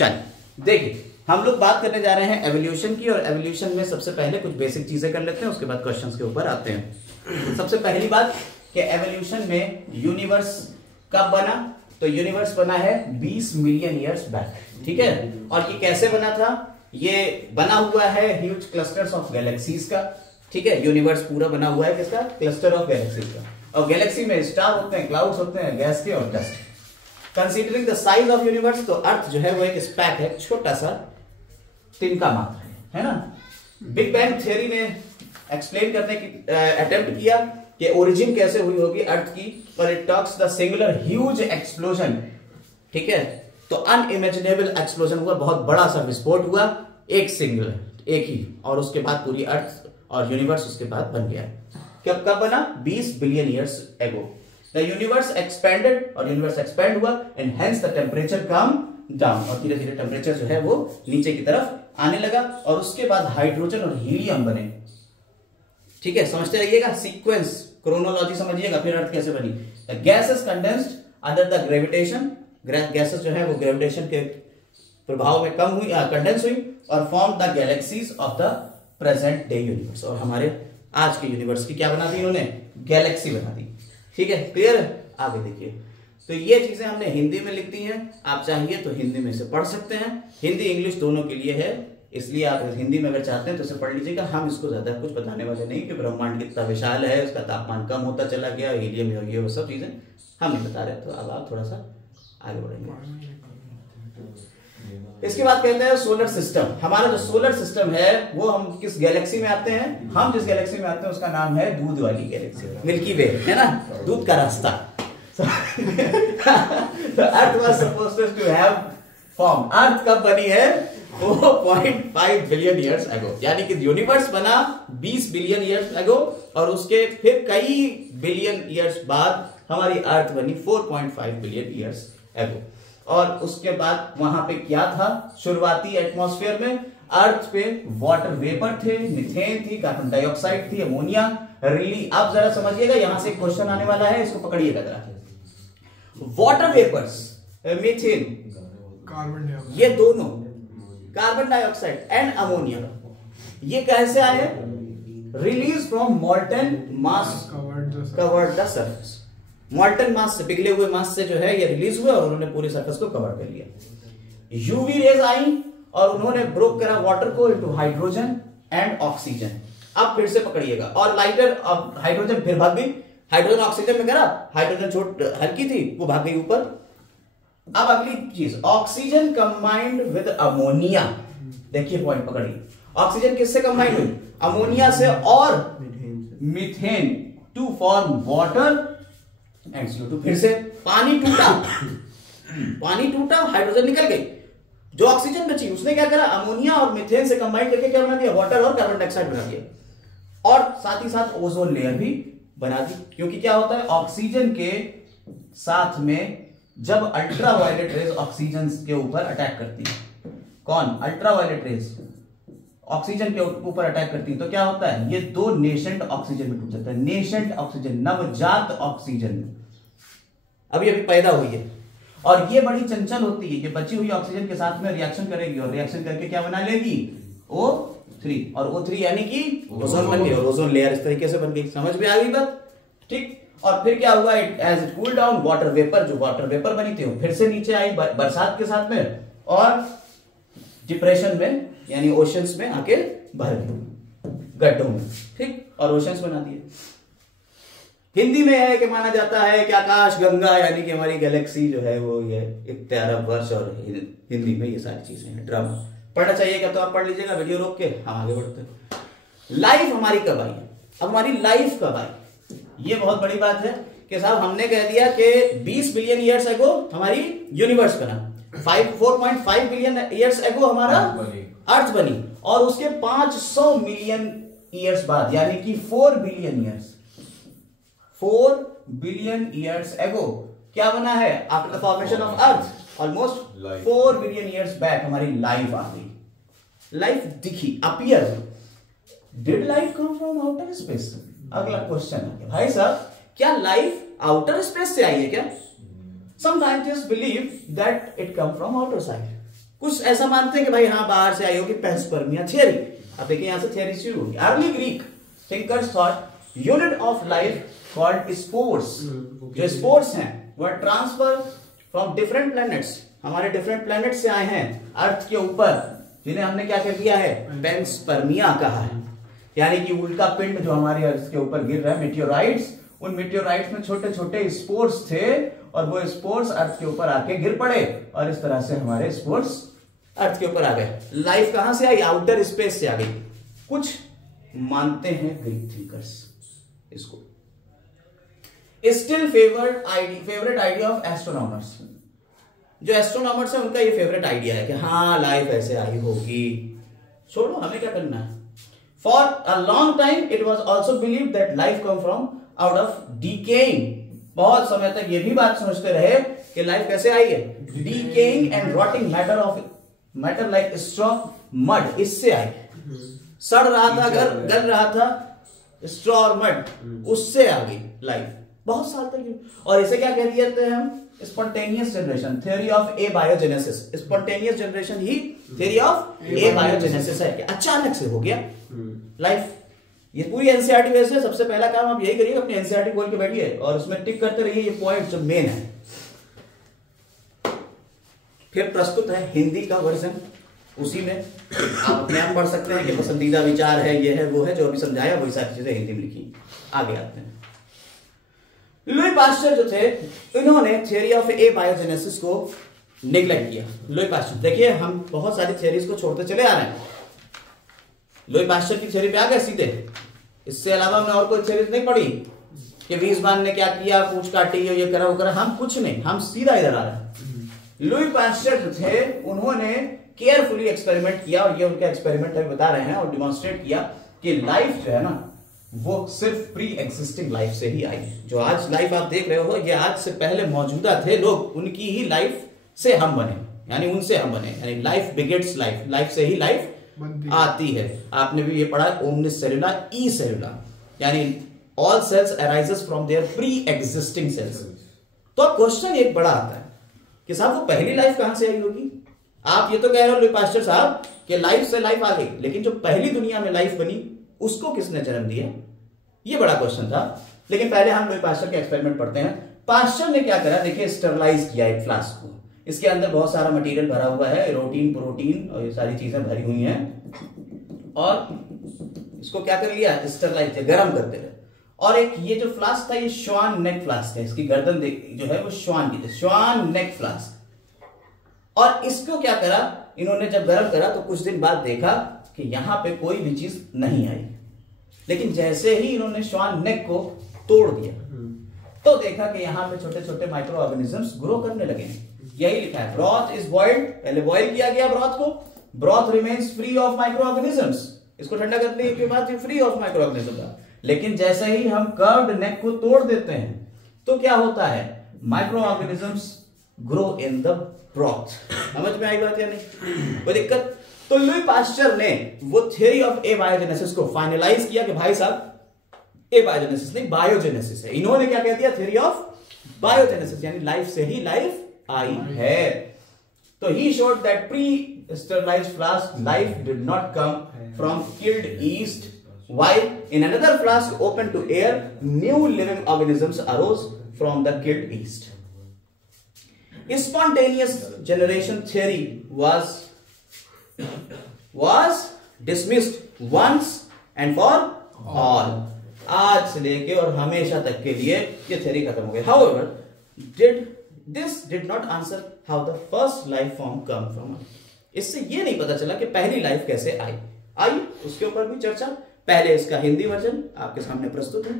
चलिए देखिए, हम लोग बात करने जा रहे हैं एवोल्यूशन की, और एवोल्यूशन में सबसे पहले कुछ बेसिक चीजें कर लेते हैं, उसके बाद क्वेश्चंस के ऊपर आते हैं। सबसे पहली बात कि एवोल्यूशन में यूनिवर्स कब बना, तो यूनिवर्स बना है 20 मिलियन ईयर्स बैक, ठीक है। और ये कैसे बना था, ये बना हुआ है ह्यूज क्लस्टर्स ऑफ गैलेक्सीज का, ठीक है। यूनिवर्स पूरा बना हुआ है किसका, क्लस्टर ऑफ गैलेक्सीज का, और गैलेक्सी में स्टार होते हैं, क्लाउड्स होते हैं, गैस के और dust. Considering the size of universe, तो अर्थ जो है वो एक स्पैक है, छोटा सा तिनका मात्र है ना। बिग बैंग थ्योरी ने एक्सप्लेन करने की अटेम्प्ट किया कि ओरिजिन कैसे हुई होगी अर्थ की, और it talks the singular huge explosion, ठीक है। तो अनइमेजिनेबल एक्सप्लोजन हुआ, बहुत बड़ा सा विस्फोट हुआ, एक सिंगल, एक ही, और उसके बाद पूरी अर्थ और यूनिवर्स उसके बाद बन गया। कब कब बना, 20 billion years ago. The universe expanded, और यूनिवर्स एक्सपेंड हुआ, and hence the temperature come down, और धीरे धीरे टेम्परेचर जो है वो नीचे की तरफ आने लगा, और उसके बाद हाइड्रोजन और हीलियम बने, ठीक है। समझते रहिएगा, सीक्वेंस क्रोनोलॉजी समझिएगा, फिर अर्थ कैसे बनी। The gases condensed under the gravitation, gases जो है वो ग्रेविटेशन के प्रभाव में कम हुई, कंडेंस हुई, और form the galaxies of the present day universe, और हमारे आज के यूनिवर्स की क्या बना दी इन्होंने, गैलेक्सी बना दी, ठीक है। क्लियर है, आगे देखिए। तो ये चीजें हमने हिंदी में लिख दी हैं, आप चाहिए तो हिंदी में से पढ़ सकते हैं, हिंदी इंग्लिश दोनों के लिए है, इसलिए आप हिंदी में अगर चाहते हैं तो इसे पढ़ लीजिएगा। हम इसको ज्यादा कुछ बताने वाले नहीं कि ब्रह्मांड कितना विशाल है, उसका तापमान कम होता चला गया, हीलियम ये वो सब चीजें हम नहीं बता रहे, तो अब आप थोड़ा सा आगे बढ़ेंगे। इसके बाद कहते हैं सोलर सिस्टम। हमारा जो सोलर सिस्टम है वो हम किस गैलेक्सी में आते हैं, हम जिस गैलेक्सी में आते हैं उसका नाम है दूध वाली गैलेक्सी, मिल्की वे, है ना, दूध का रास्ता। The Earth was supposed to have formed. अर्थ कब बनी है, 4.5 बिलियन ईयर्स एगो, यानी कि यूनिवर्स बना 20 बिलियन ईयर्स एगो, और उसके फिर कई बिलियन ईयर्स बाद हमारी अर्थ बनी 4.5 बिलियन ईयर्स एगो। और उसके बाद वहां पे क्या था, शुरुआती एटमॉस्फेयर में अर्थ पे वाटर वेपर थे, मीथेन थी, कार्बन डाइऑक्साइड थी, अमोनिया रिलीज। आप जरा समझिएगा, यहां से क्वेश्चन आने वाला है, इसको पकड़िएगा जरा। वाटर वेपर्स, मीथेन, ये दोनों, कार्बन डाइऑक्साइड एंड अमोनिया, ये कैसे आए, release from molten mass covered the surface. Molten mass से, पिघले हुए मास से जो है ये रिलीज हुए, और उन्होंने पूरे सरफेस को कवर कर लिया। यूवी रेज आई और उन्होंने ब्रोक करा वाटर को इनटू हाइड्रोजन एंड ऑक्सीजन। अब फिर से पकड़िएगा, और लाइटर, अब हाइड्रोजन फिर भाग गई, हाइड्रोजन ऑक्सीजन में करा, हाइड्रोजन छोट हल्की थी वो भाग गई ऊपर। अब अगली चीज, ऑक्सीजन कंबाइंड विद अमोनिया, देखिए पॉइंट पकड़िए, ऑक्सीजन किससे कंबाइंड हुई, अमोनिया से और methane, to form water and CO2। फिर से पानी टूटा, पानी टूटा, हाइड्रोजन निकल गई, जो ऑक्सीजन बची उसने क्या करा, अमोनिया और मीथेन से कंबाइन करके क्या बना दिया, वाटर और कार्बन डाइऑक्साइड बना दिया, और साथ ही साथ ओजोन लेयर भी बना दी। क्योंकि क्या होता है, ऑक्सीजन के साथ में जब अल्ट्रा वायलेट रेज ऑक्सीजन के ऊपर अटैक करती है, कौन, अल्ट्रा वायलेट रेज ऑक्सीजन के ऊपर अटैक करती है, तो क्या होता है, ये दो नेशेंट ऑक्सीजन में टूट जाता है। नेशेंट ऑक्सीजन, नवजात ऑक्सीजन, अभी अभी पैदा हुई है, और ये बड़ी चंचल होती है, ये बची हुई ऑक्सीजन के साथ में रिएक्शन करेगी, और रिएक्शन करके क्या बना लेगी, O3, और O3 यानी कि ओजोन बन गई, और ओजोन लेयर इस तरीके से बन गई। समझ में आ गई बात, ठीक। और फिर क्या हुआ, as it cool down, water vapour, जो वाटर वेपर बनी थी वो फिर से नीचे आई बरसात के साथ में, और डिप्रेशन में यानी ओशंस में आके भर गई, गड्ढों में, ठीक, और ओशंस बना दिए। हिंदी में है कि माना जाता है कि आकाश गंगा यानी कि हमारी गैलेक्सी जो है वो ये एक प्यारा वर्ष, और हिंदी में ये सारी चीजें हैं। ड्रामा पढ़ना चाहिएगा तो आप पढ़ लीजिएगा, वीडियो रोक के हम आगे बढ़ते हैं। लाइफ हमारी कब आई, अब हमारी लाइफ कब आई, ये बहुत बड़ी बात है कि साहब हमने कह दिया कि 20 बिलियन ईयर्स एगो हमारी यूनिवर्स बना, 4.5 बिलियन ईयर्स एगो हमारा अर्थ बनी, और उसके 500 मिलियन ईयर्स बाद यानी कि 4 billion years, 4 billion years ago क्या बना है, after the formation of earth, almost 4 billion years back हमारी लाइफ आ गई, लाइफ दिखी, appear. Did life come from outer space, अगला क्वेश्चन है भाई साहब, क्या लाइफ आउटर स्पेस से आई है क्या? Some scientist believe that it come from outer side, कुछ ऐसा मानते हैं कि भाई हाँ बाहर से आई होगी पेंसपर्मिया थियरी। अब देखिए यहां से थियरी शुरू होगी। Early Greek thinkers thought unit of life called spores, जो स्पोर्स हैं वह ट्रांसफर फ्रॉम डिफरेंट प्लैनेट्स, हमारे डिफरेंट प्लैनेट से आए हैं अर्थ के ऊपर, जिन्हें हमने क्या कर दिया है, पेंसपर्मिया कहा है। यानी कि उल्का पिंड जो हमारे अर्थ के ऊपर गिर रहा है, मेटियोराइट्स, उन मेटियोराइट्स में छोटे छोटे स्पोर्स थे और वो स्पोर्स अर्थ के ऊपर आके गिर पड़े और इस तरह से हमारे स्पोर्स अर्थ के ऊपर आ गए। लाइफ कहां से आई, आउटर स्पेस से आ गई। कुछ मानते हैं ग्रीक थिंकर्स इसको। Still favourite idea of astronomers, जो एस्ट्रोनॉमर्स है उनका ये फेवरेट आइडिया है कि हाँ लाइफ ऐसे आई होगी, छोड़ो हमें क्या करना है। For a long time it was also believe that life come from out of decaying, बहुत समय तक ये भी बात समझते रहे कि लाइफ कैसे आई है, decaying and rotting matter like straw mud, इससे आई, सड़ रहा था, गल रहा था स्ट्रॉ और मड, उससे आ गई लाइफ बहुत साल तक। और इसे क्या कह दिए थे हम, spontaneous generation, theory of A biogenesis. Spontaneous generation he theory of A biogenesis है कि अचानक से हो गया लाइफ। ये पूरी एनसीईआरटी वैसे है, सबसे पहला काम आप यही करिए, अपनी एनसीईआरटी खोल के बैठिए और उसमें टिक करते रहिए ये पॉइंट जो मेन है। फिर प्रस्तुत है हिंदी का वर्जन, उसी में आप अपने आप पढ़ सकते हैं कि पसंदीदा विचार है, ये है वो है, जो अभी समझाया वही सारी चीजें हिंदी में लिखी। आगे आते हैं। लुई पास्चर जो थे, इन्होंने थ्योरी ऑफ ए बायोजेनेसिस को नेग्लेक्ट किया। लुई पास्चर, देखिए हम बहुत सारी थ्योरीज को छोड़ते चले आ रहे हैं, लुई पास्चर की थ्योरी पे आ गए सीधे। इससे अलावा हमने और कोई थ्योरी नहीं पढ़ी कि वीजमान ने क्या किया, पूछ काटी, ये करा वो करा, हम कुछ नहीं, हम सीधा इधर आ रहे हैं। लुई पास्चर जो थे उन्होंने केयरफुली एक्सपेरिमेंट किया और ये उनका एक्सपेरिमेंट है बता रहे हैं और डिमॉन्स्ट्रेट किया कि लाइफ जो है ना वो सिर्फ प्री एग्जिस्टिंग लाइफ से ही आई है। जो आज लाइफ आप देख रहे हो ये आज से पहले मौजूदा थे लोग, उनकी ही लाइफ से हम बने, यानी उनसे हम बने, यानी लाइफ बिगेट्स लाइफ, लाइफ से ही लाइफ आती है। आपने भी ये पढ़ा ओमनिस सेलुला ई सेलुला, यानी all cells arises from their pre existing cells. तो क्वेश्चन एक बड़ा आता है कि साहब वो पहली लाइफ कहां से आई होगी। आप ये तो कह रहे हो लुई पास्चर साहब कि लाइफ से लाइफ आ गई, लेकिन जो पहली दुनिया में लाइफ बनी उसको किसने जन्म दिया, ये बड़ा क्वेश्चन था। लेकिन पहले हम लुई पास्चर के एक्सपेरिमेंट पढ़ते हैं। पास्चर ने क्या करा, देखिए स्टरलाइज किया एक फ्लास्क को, इसके अंदर बहुत सारा मटेरियल भरा हुआ है, एरोटीन, प्रोटीन और ये सारी चीजें भरी हुई हैं, और इसको क्या कर लिया, स्टरलाइज, गर्म करते रहे। और एक ये जो फ्लास्क था ये श्वान नेक फ्लास्क है, इसकी गर्दन जो है वो श्वान की, श्वान नेक फ्लास्क। और इसको क्या करा इन्होंने, जब गर्म करा तो कुछ दिन बाद देखा कि यहां पे कोई भी चीज नहीं आई, लेकिन जैसे ही इन्होंने श्वान नेक को तोड़ दिया तो देखा कि यहां पे छोटे छोटे माइक्रो ऑर्गेनिजम्स ग्रो करने लगे। यही लिखा है, ब्रॉथ इज बॉइल्ड, पहले बॉइल किया गया ब्रॉथ को, broth remains free of micro organisms, इसको ठंडा करने के बाद फ्री ऑफ माइक्रो ऑर्गेनिज्म था। लेकिन जैसे ही हम कर्व्ड नेक को तोड़ देते हैं तो क्या होता है, micro organisms grow in the broth. समझ में आई बात या नहीं, कोई दिक्कत। तो लुई पास्चर ने वो थ्योरी ऑफ ए बायोजेनेसिस को फाइनलाइज किया कि भाई साहब ए बायोजेनेसिस नहीं बायोजेनेसिस है। इन्होंने क्या कह दिया, थ्योरी ऑफ बायोजेनेसिस, यानी लाइफ से ही लाइफ आई है। तो he showed that pre sterilised flask life did not come from killed east, while in another flask open to air new living organisms arose from the killed east. Spontaneous generation theory was dismissed once and for all. आज से लेके और हमेशा तक के लिए ये theory खत्म हो गई। However, this did not answer how the first life form come from. इससे ये नहीं पता चला कि पहली लाइफ कैसे आई। आइए उसके ऊपर भी चर्चा, पहले इसका हिंदी वर्जन आपके सामने प्रस्तुत है,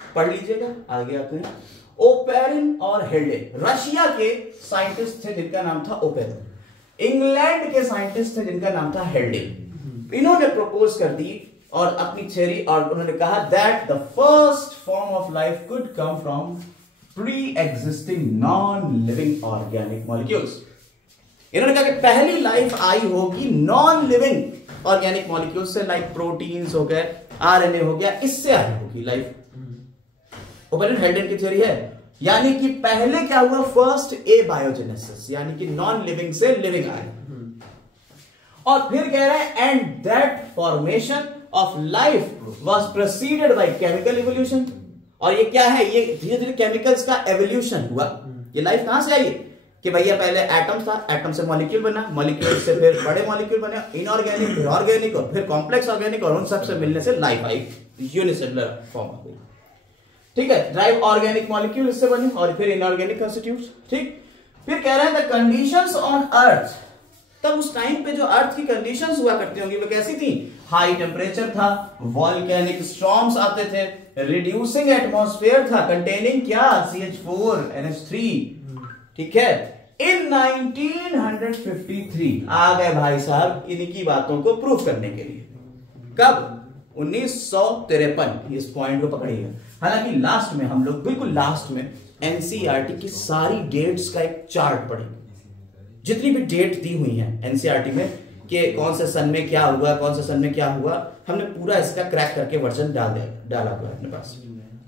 पढ़ लीजिएगा। आगे आते हैं। ओपेरिन और हेल्डे रशिया के साइंटिस्ट थे जिनका नाम था ओपेरिन, इंग्लैंड के साइंटिस्ट थे जिनका नाम था हेल्डे। इन्होंने प्रपोज कर दी और अपनी थ्योरी, और उन्होंने कहा that the first form of life could come from pre existing non living organic molecules. इन्होंने कहा कि पहली लाइफ आई होगी नॉन लिविंग ऑर्गेनिक मॉलिक्यूल से, लाइक प्रोटीन्स हो गए, आरएनए हो गया, इससे आई होगी लाइफ। ओपेरिन हेल्डन की थ्योरी है, यानी कि पहले क्या हुआ, फर्स्ट ए बायोजेनेसिस, यानी कि नॉन लिविंग से लिविंग आए। और फिर कह रहे हैं and that formation of life was preceded by chemical evolution. और ये क्या है, ये धीरे धीरे केमिकल्स का एवोल्यूशन हुआ। ये लाइफ कहां से आई कि भैया पहले एटम था, एटम से मॉलिक्यूल बना, मॉलिक्यूल से फिर बड़े मॉलिक्यूल बने, इनऑर्गेनिक, फिर ऑर्गेनिक और फिर कॉम्प्लेक्स ऑर्गेनिक, और उन सब से मिलने से लाइफ आई, यूनिसेलुलर फॉर्म हो गई। ठीक है, ड्राइव ऑर्गेनिक मॉलिक्यूल इससे बने और फिर इनऑर्गेनिक कंस्टिट्यूट्स। ठीक, फिर कह रहे हैं द कंडीशंस ऑन अर्थ, तब उस टाइम पे जो अर्थ की कंडीशंस हुआ करती होंगी वो कैसी थी? हाई टेम्परेचर था, वॉल्केनिक स्टॉर्म्स आते थे, रिड्यूसिंग एटमॉस्फेयर था कंटेनिंग क्या? CH4 NH3। ठीक है, इन 1953 आ गए भाई साहब इन्हीं की बातों को प्रूफ करने के लिए। कब? 1953। इस पॉइंट को पकड़िएगा। हालांकि लास्ट में हम लोग, बिल्कुल लास्ट में, एनसीईआरटी की सारी डेट्स का एक चार्ट पढ़ेंगे, जितनी भी डेट दी हुई है एनसीईआरटी में कि कौन से सन में क्या हुआ, कौन से सन में क्या हुआ, हमने पूरा इसका क्रैक करके वर्जन डाला हुआ है अपने पास।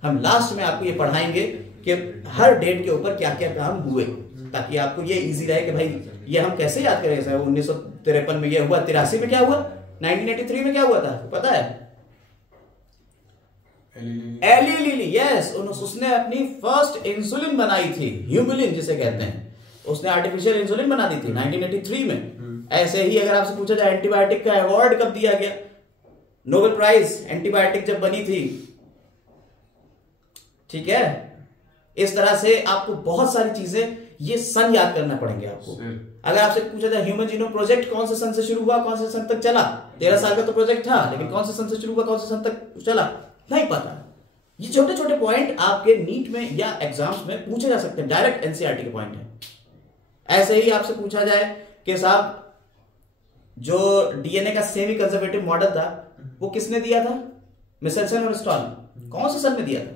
हम लास्ट में आपको ये पढ़ाएंगे कि हर डेट के ऊपर क्या क्या काम हुए, ताकि आपको ये इजी रहे कि भाई ये हम कैसे याद करें। 1953 में ये हुआ, 83 में क्या हुआ, 1983 में क्या हुआ था पता है? एली लिली, यस, उसने अपनी फर्स्ट इंसुलिन बनाई थी, ह्यूमुलिन जिसे कहते हैं, उसने आर्टिफिशियल इंसुलिन बना दी थी 1983 में। ऐसे ही अगर आपसे पूछा जाए एंटीबायोटिक का अवार्ड कब दिया गया, नोबेल प्राइज एंटीबायोटिक जब बनी थी। ठीक है, इस तरह से आपको बहुत सारी चीजें, ये सन याद करना पड़ेंगे आपको। अगर आपसे पूछा जाए ह्यूमन जीनोम प्रोजेक्ट कौन से सन से शुरू हुआ, कौन से सन तक चला, 13 साल का तो प्रोजेक्ट था, लेकिन कौन से सन से शुरू हुआ, कौन से सन तक चला, नहीं पता। ये छोटे छोटे पॉइंट आपके नीट में या एग्जाम्स में पूछे जा सकते हैं, डायरेक्ट एनसीईआरटी के पॉइंट है। ऐसे ही आपसे पूछा जाए कि साहब जो डीएनए का सेमी कंजर्वेटिव मॉडल था वो किसने दिया था? मिचेल्सन और स्टॉल। कौन से सन में दिया था?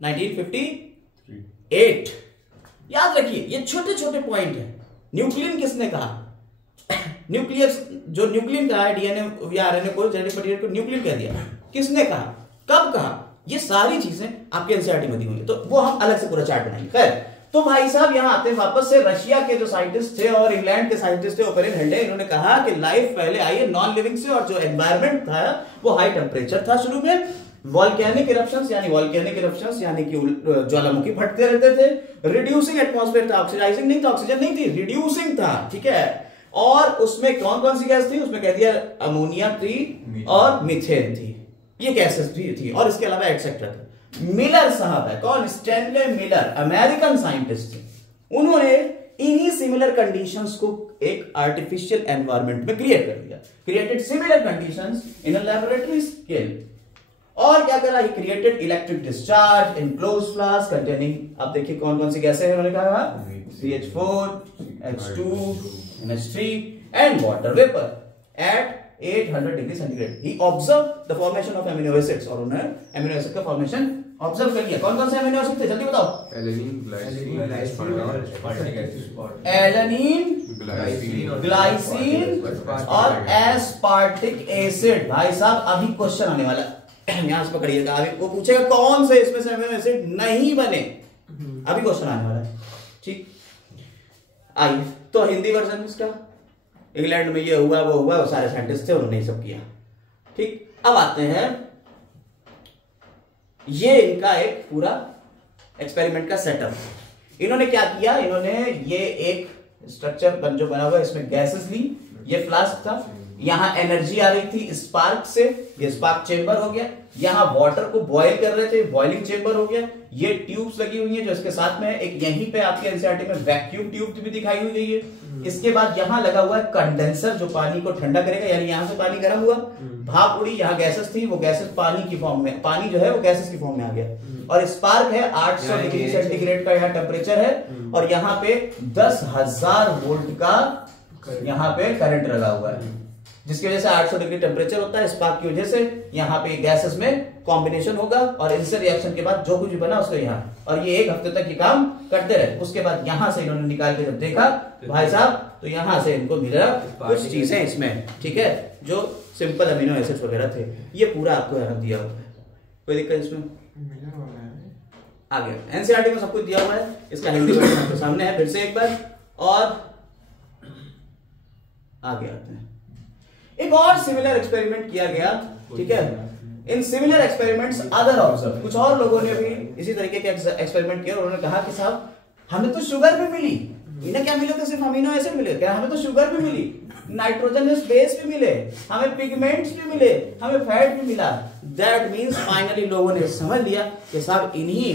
1958। याद रखिए, ये छोटे छोटे पॉइंट है। न्यूक्लियन किसने कहा? न्यूक्लियस, जो न्यूक्लियन कहा है डीएनए या आरएनए को, जेनेटिक मटेरियल को न्यूक्लियन कह दिया, किसने कहा, कब कहा? ये सारी चीजें आपके एनसीईआरटी में दी हुई है, तो वो हम अलग से पूरा चार्ट बनाएंगे। खैर, तो भाई साहब यहां आते हैं वापस से। रशिया के जो साइंटिस्ट थे और इंग्लैंड के साइंटिस्ट थे ओपेरिन हेल्डे, इन्होंने कहा कि लाइफ पहले आई है नॉन लिविंग से, और जो एनवायरमेंट था वो हाई टेम्परेचर था शुरू में। वॉल्केनिक इरप्शंस यानी कि ज्वालामुखी फटते रहते थे। रिड्यूसिंग एटमॉस्फेयर था, ऑक्सीडाइजिंग नहीं था, ऑक्सीजन नहीं थी, रिड्यूसिंग था। ठीक है, और उसमें कौन कौन सी गैस थी? उसमें कह दिया अमोनिया थी और मीथेन थी, ये गैसेस भी थी, और इसके अलावा एक्सेट्रा था। मिलर साहब है, कौन? स्टैनले मिलर, अमेरिकन साइंटिस्ट थे। उन्होंने इन्हीं सिमिलर कंडीशंस को एक आर्टिफिशियल एनवायरनमेंट में क्रिएट कर दिया। क्रिएटेड सिमिलर कंडीशंस इन अ लैबोरेटरी स्केल। और क्या करा? He created electric discharge in closed flask containing, अब देखिए कौन कौन सी गैसें हैं उन्होंने कहा, CH4, H2, NH3 and water vapour eight 800 degree centigrade. He observe the formation of amino acids, और उन्होंने एमिनो एसिड का फॉर्मेशन ऑब्जर्व कर लिया। कौन कौन से एमिनो एसिड थे जल्दी बताओ? एलेनिन, ग्लाइसिन और एस्पार्टिक एसिड। भाई साहब अभी क्वेश्चन आने वाला है, यहां से पकड़िएगा। अभी वो पूछेगा कौन से इसमें से एमिनो एसिड नहीं बने, अभी क्वेश्चन आने वाला है। ठीक, आइए तो हिंदी वर्जन इसका, इंग्लैंड में ये हुआ वो हुआ, वो सारे साइंटिस्ट थे, उन्होंने सब किया। ठीक, अब आते हैं, ये इनका एक पूरा एक्सपेरिमेंट का सेटअप। इन्होंने क्या किया? इन्होंने ये एक स्ट्रक्चर जो बना हुआ है, इसमें गैसेस ली, ये फ्लास्क था, यहां एनर्जी आ रही थी स्पार्क से, ये स्पार्क चेंबर हो गया। यहां वाटर को बॉयल कर रहे थे, बॉइलिंग चेंबर हो गया। ये ट्यूब्स लगी हुई हैं जो इसके साथ में है। एक यहीं पे आपके एनसीईआरटी में वैक्यूम ट्यूब भी दिखाई हुई है। इसके बाद यहां लगा हुआ है कंडेंसर जो पानी को ठंडा करेगा, यानी यहां से पानी गर्म हुआ, भाप उड़ी, यहां गैसेस थी, वो गैसेस पानी की फॉर्म में, पानी जो है वो गैसेस की फॉर्म में आ गया। और स्पार्क है 800 डिग्री सेंटीग्रेड का यहाँ टेम्परेचर है, और यहाँ पे 10,000 वोल्ट का यहाँ पे करंट लगा हुआ है, जिसकी वजह से 800 डिग्री टेम्परेचर होता है। स्पार्क की वजह से यहाँ पे गैसेस में कॉम्बिनेशन होगा, और इनसे रिएक्शन के बाद जो कुछ भी बना उसको यहाँ, और ये 1 हफ्ते तक ये काम करते रहे। उसके बाद यहाँ से इन्होंने निकाल के जब देखा भाई साहब, तो यहाँ से इनको मिला कुछ चीजें इसमें, ठीक है, जो सिंपल अमीनो एसिड्स वगैरह थे। ये पूरा आपको यहाँ दिया हुआ है, कोई दिक्कत इसमें? आ गया, एनसीईआरटी में सब कुछ दिया हुआ है। इसका हिंदी वर्जन आपके सामने है फिर से एक बार, और आगे आते हैं। एक और सिमिलर एक्सपेरिमेंट किया गया, ठीक है। In similar experiments other observe, कुछ और लोगों ने भी इसी तरीके के एक्सपेरिमेंट किया। उन्होंने कहा कि साहब हमें तो शुगर भी मिली, इन्हें क्या मिला था, सिर्फ अमीनो एसिड मिले क्या, हमें तो शुगर भी मिली, नाइट्रोजनस बेस भी मिले, हमें पिगमेंट्स भी मिले, हमें फैट भी मिला। दैट मींस फाइनली लोगों ने समझ लिया कि साहब इन्हीं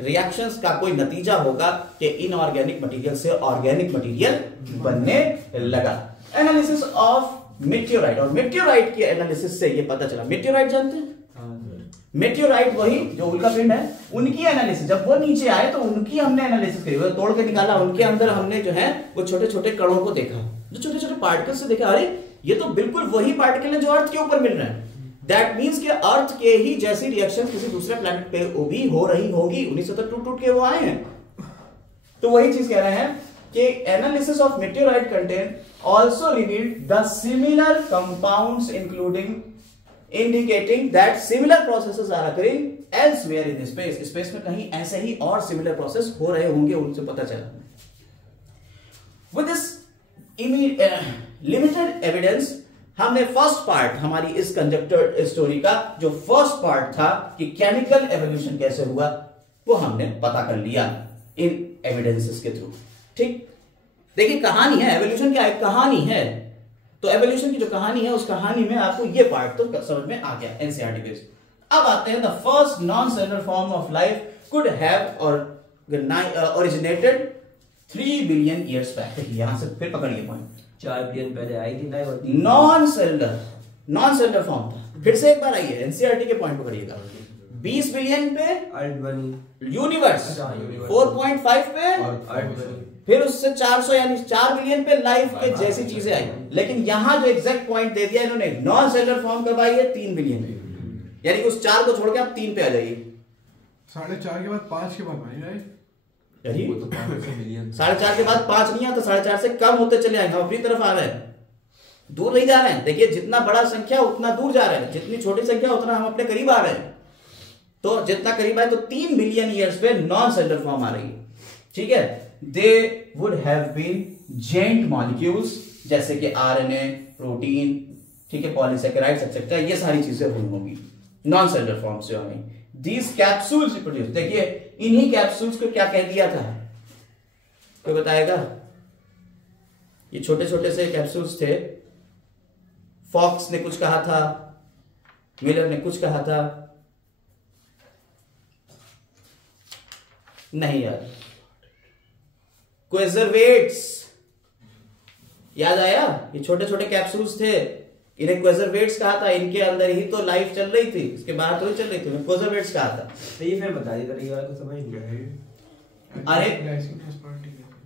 रिएक्शंस का कोई नतीजा होगा कि इनऑर्गेनिक मटेरियल से ऑर्गेनिक मटेरियल बनने लगा। एनालिसिस ऑफ मेटियोराइट, और मेटियोराइट के एनालिसिस से ये पता चला, मेटियोराइट जानते हैं, मेटियोराइट वही जो उल्का पिंड है, उनकी एनालिसिस, जब वो नीचे आए तो उनकी हमने एनालिसिस करी, वो तोड़ के निकाला, उनके अंदर हमने जो है वो छोटे छोटे कणों को देखा, जो छोटे छोटे पार्टिकल्स से देखा, अरे ये तो बिल्कुल वही पार्टिकल है जो अर्थ के ऊपर मिल रहे हैं। दैट मींस कि अर्थ के ही जैसी रिएक्शन किसी दूसरे प्लैनेट पे भी हो रही होगी, उन्हीं से तो टूट टूट के वो आए हैं। तो वही चीज कह रहे हैं कि analysis of meteorite content also revealed the similar compounds indicating that similar processes are occurring elsewhere in space. Space में कहीं ऐसे ही और सिमिलर प्रोसेस हो रहे होंगे, उनसे पता चला। With this limited evidence, हमने फर्स्ट पार्ट, हमारी इस कंजक्टर स्टोरी का जो फर्स्ट पार्ट था कि केमिकल एवोल्यूशन कैसे हुआ, वो हमने पता कर लिया इन एविडेंसेस के थ्रू। ठीक, देखिए कहानी है, एवोल्यूशन क्या है, कहानी है। तो एवोल्यूशन की जो कहानी है, उस कहानी में आपको ये पार्ट तो समझ में आ गया एनसीईआरटी बेस्ड। अब आते हैं the first non cellular form of life could have originated 3 billion years back. यहां से फिर पकड़िए पॉइंट, 4 बिलियन पहले आई थी लाइफ, नॉन सेलुलर फॉर्म था। फिर से एक बार आइए, एनसीईआरटी के पॉइंट पकड़िएगा। 20 बिलियन पे अर्थ बनी, यूनिवर्स 4.5 पे अर्थ बनी, फिर उससे 400 यानी 4 बिलियन पे लाइफ के जैसी चीजें आई। लेकिन यहां जो एग्जैक्ट पॉइंट दे दिया इन्होंने, नॉन सेलुलर फॉर्म कब आई है, 3 बिलियन पे, यानी उस 4 को छोड़ के आप 3 पे आ जाइए। 4.5 के बाद 5 के बाद भाई राइट, यही वो तो 500 मिलियन, 4.5 के बाद 5 नहीं आता, 4.5 से कम होते चले आएंगे, हम अपनी तरफ आ रहे हैं, दूर नहीं जा रहे हैं। देखिए जितना बड़ा संख्या उतना दूर जा रहे हैं, जितनी छोटी संख्या उतना हम अपने करीब आ रहे हैं। तो जितना करीब आए तो 3 बिलियन ईयर्स पे नॉन सेलुलर फॉर्म आ रही है, ठीक है। They would have been giant molecules, जैसे कि आरएनए, प्रोटीन, ठीक है, पॉलीसेकेराइड्स एक्सेट्रा, ये सारी चीजें हुई होंगी नॉन सेलुलर फॉर्म से हमें। दीज कैप्सूल्स रिप्रोड्यूस, देखिए इन्हीं कैप्सूल्स को क्या कह दिया था, कोई बताएगा? ये छोटे छोटे से कैप्सूल्स थे। फॉक्स ने कुछ कहा था, मिलर ने कुछ कहा था, नहीं यार, क्वेजरवेट्स याद आया? ये छोटे छोटे कैप्सूल्स थे, इन्हें क्वेजरवेट्स कहा था। इनके अंदर ही तो लाइफ चल रही थी, इसके बाहर तो ही चल रही थी, क्वेजरवेट्स कहा था। तो ये फिर बता दी तरह वाला को समझ नहीं आया। अरे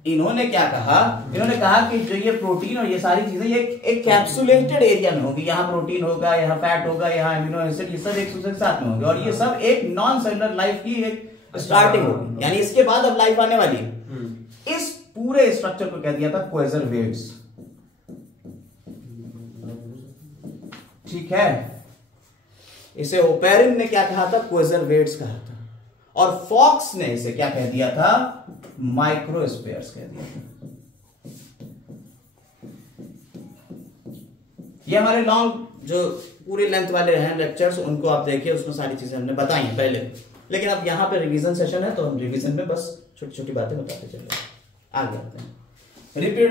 इन्होंने क्या कहा, इन्होंने कहा कि जो ये प्रोटीन और ये सारी चीजें ये एक कैप्सुलेटेड एरिया में होगी, यहाँ प्रोटीन होगा, यहाँ फैट होगा, यहाँ अमीनो एसिड, ये सब एक दूसरे के साथ में होंगे, और ये सब एक नॉन सेलुलर लाइफ की एक स्टार्टिंग होगी, यानी इसके बाद अब लाइफ आने वाली है। इस पूरे स्ट्रक्चर को कह दिया था क्वेजरवेट्स, ठीक है। इसे ओपेरिन ने क्या कहा था, क्वेजरवेट्स कहा था, और फॉक्स ने इसे क्या कह दिया था, माइक्रोस्फीयर्स कह दिया था। ये हमारे लॉन्ग जो पूरी लेंथ वाले हैं लेक्चर्स, उनको आप देखिए, उसमें सारी चीजें हमने बताई हैं पहले। लेकिन अब यहां पे रिवीजन सेशन है, तो हम रिवीजन में बस छोटी छोटी बातें बताते चल रहे हैं। आगे आते हैं।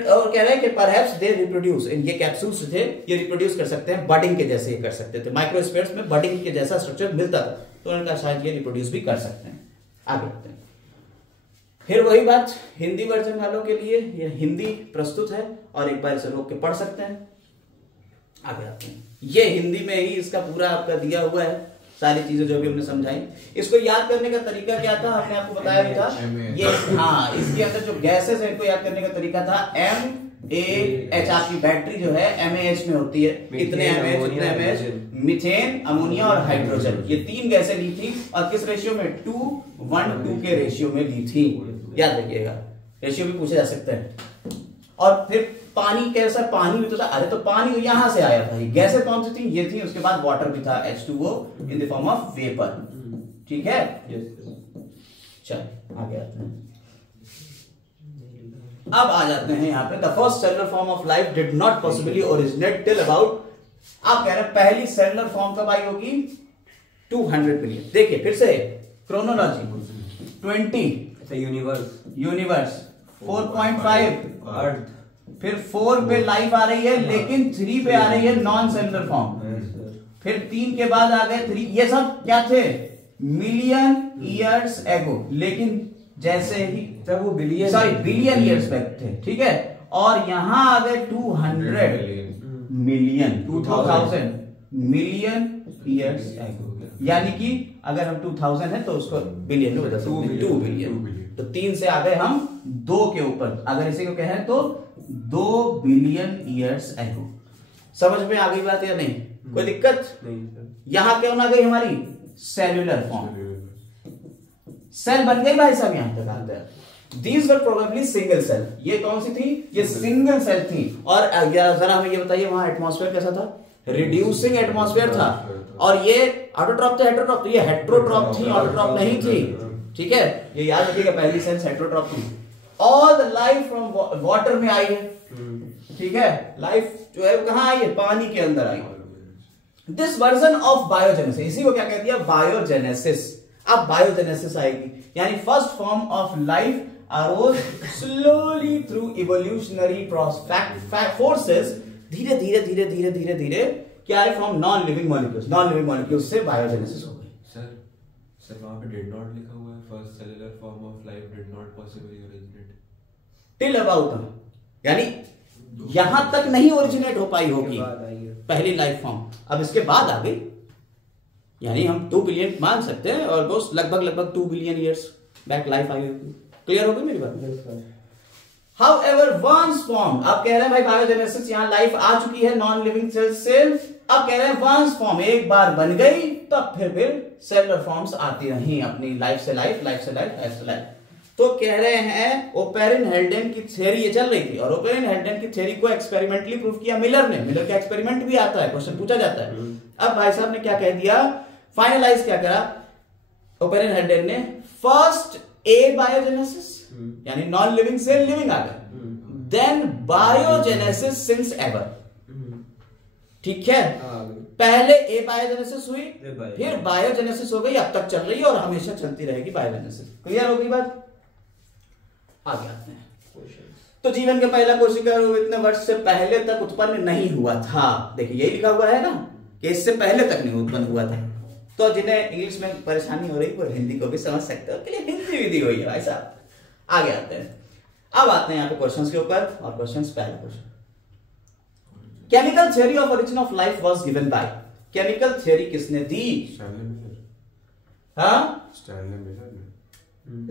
और कह रहे हैं कि परहैप्स दे रिप्रोड्यूस, ये कैप्सूल्स थे, ये रिप्रोड्यूस कर सकते हैं, बडिंग के जैसे ये कर सकते थे। माइक्रोस्फीयर्स में बडिंग के जैसा स्ट्रक्चर मिलता था, तो उन्होंने कहा शायद ये रिप्रोड्यूस भी कर सकते हैं। आगे आते हैं। फिर वही बात हिंदी वर्जन वालों के लिए, ये हिंदी प्रस्तुत है और एक बार इसे रोक के पढ़ सकते हैं। आगे आते हैं। ये हिंदी में ही इसका पूरा आपका दिया हुआ है, सारी चीजें जो भी हमने समझाई। इसको याद करने का तरीका क्या था, हमने आपको बताया भी था। ये हाँ, इसके अंदर जो गैसेस है, इनको याद करने का तरीका था MAH। आपकी बैटरी जो है MAH में होती है, इतने MAH, इतने MAH, मीथेन, अमोनिया और हाइड्रोजन, ये 3 गैसें ली थी, और किस रेशियो में, 2:1:2 के रेशियो में ली थी। याद रखिएगा, रेशियो भी पूछे जा सकते हैं। और फिर पानी कैसा, पानी भी तो था, अरे तो पानी तो यहां से आया था। ये गैसें कौन सी थी, ये थी, उसके बाद वाटर भी था, H2O in the form of vapour, ठीक है। चल आगे आते हैं। अब आ जाते हैं यहाँ पे the first cellular form of life did not possibly originate till about, आप कह रहे हैं पहली सेलुलर फॉर्म कब आई होगी? 200 बिलियन। देखिए फिर से क्रोनोलॉजी 20 यूनिवर्स 4.5 अर्थ, फिर 4 पे लाइफ आ रही है लेकिन 3 पे आ रही है नॉन सेलुलर फॉर्म, फिर 3 के बाद आ गए 3, ये सब क्या थे? मिलियन ईयर्स एगो, लेकिन जैसे ही तब वो बिलियन बिलियन ईयर्स बैक थे, ठीक है। और यहां आ गए 200 मिलियन 2000 मिलियन ईयर्स एगो, यानी कि अगर हम 2000 है तो उसको बिलियन में बदल सकते हैं, 2 बिलियन। तो 3 से आ गए हम 2 के ऊपर, अगर इसी को कहें तो 2 बिलियन ईयर्स एगो। समझ में आ गई बात या नहीं? कोई दिक्कत नहीं? यहां क्यों ना गई हमारी सेल्यूलर फॉर्म, सेल बन गई भाई साहब यहां तक आते हैं। These were probably single cell, ये कौन सी थी? ये सिंगल सेल थी। और जरा हमें ये बताइए वहां एटमॉस्फेयर कैसा था? रिड्यूसिंग एटमॉस्फेयर था। और ये ऑटोट्रॉप थे हेटेरोट्रॉप? तो ये हेटेरोट्रॉप थी, ऑटोट्रॉप नहीं थी, ठीक है। ये याद रखिएगा, पहली सेल्स हेटेरोट्रॉप थी। All the life from water में आई है, ठीक है। लाइफ जो है कहां आई है? पानी के अंदर आई। दिस वर्जन ऑफ बायोजेनेसिस, इसी को क्या कहती है? बायोजेनेसिस। अब बायोजेनेसिस आएगी, यानी first form of life arose slowly through evolutionary forces, धीरे धीरे धीरे धीरे धीरे धीरे क्या है? From non living molecules, non living molecules से बायोजेनेसिस हो गई। सर वहां पे डिड नॉट लिखा हुआ है, first cellular form of life did not possibly originate till about, यानी यहां तक नहीं ओरिजिनेट हो पाई होगी पहली लाइफ फॉर्म, अब इसके बाद आ गई। यानी हम 2 बिलियन मान सकते हैं, और दोस्त लगभग 2 billion years back life I होगी। क्लियर हो गई मेरी बात? However, once formed, आप कह रहे हैं भाई बायोजेनेसिस यहां लाइफ आ चुकी है नॉन लिविंग सेल्स से, अब कह रहे हैं वंस फॉर्म, एक बार बन गई तब फिर सेलुलर फॉर्म्स आती रही अपनी लाइफ से लाइफ, लाइफ से लाइफ, लाइफ से लाइफ। तो कह रहे हैं ओपेरिन हेल्डेन की थ्योरी ये चल रही थी, और ओपेरिन हेल्डेन की थ्योरी को एक्सपेरिमेंटली प्रूव किया मिलर ने। मिलर का एक्सपेरिमेंट भी आता है, क्वेश्चन पूछा जाता है। अब भाई साहब ने क्या कह दिया? फाइनलाइज क्या करा ओपेरिन हेल्डेन ने? फर्स्ट ए बायोजेनेसिस, यानी नॉन लिविंग से लिविंग आ गया, देन बायोजेनेसिस सिंस एवर, ठीक है। पहले ए बायोजेनेसिस हुई, फिर बायोजेनेसिस हो गई, अब तक चल रही है और हमेशा चलती रहेगी बायोजेनेसिस। क्लियर हो गई बात? आगे आते हैं। तो जीवन का पहला कोशिका इतने वर्ष से पहले तक उत्पन्न नहीं हुआ था। देखिए यही लिखा हुआ है ना कि इससे पहले तक नहीं उत्पन्न हुआ था। तो जिन्हें इंग्लिश में परेशानी हो रही है वो हिंदी को भी समझ सकते हो, के लिए हिंदी विधि हुई है भाई साहब। आगे आते हैं, अब आते हैं यहाँ पे क्वेश्चंस के ऊपर। और क्वेश्चंस, पहला question, chemical theory of origin of life was given by, chemical theory किसने दी? हाँ,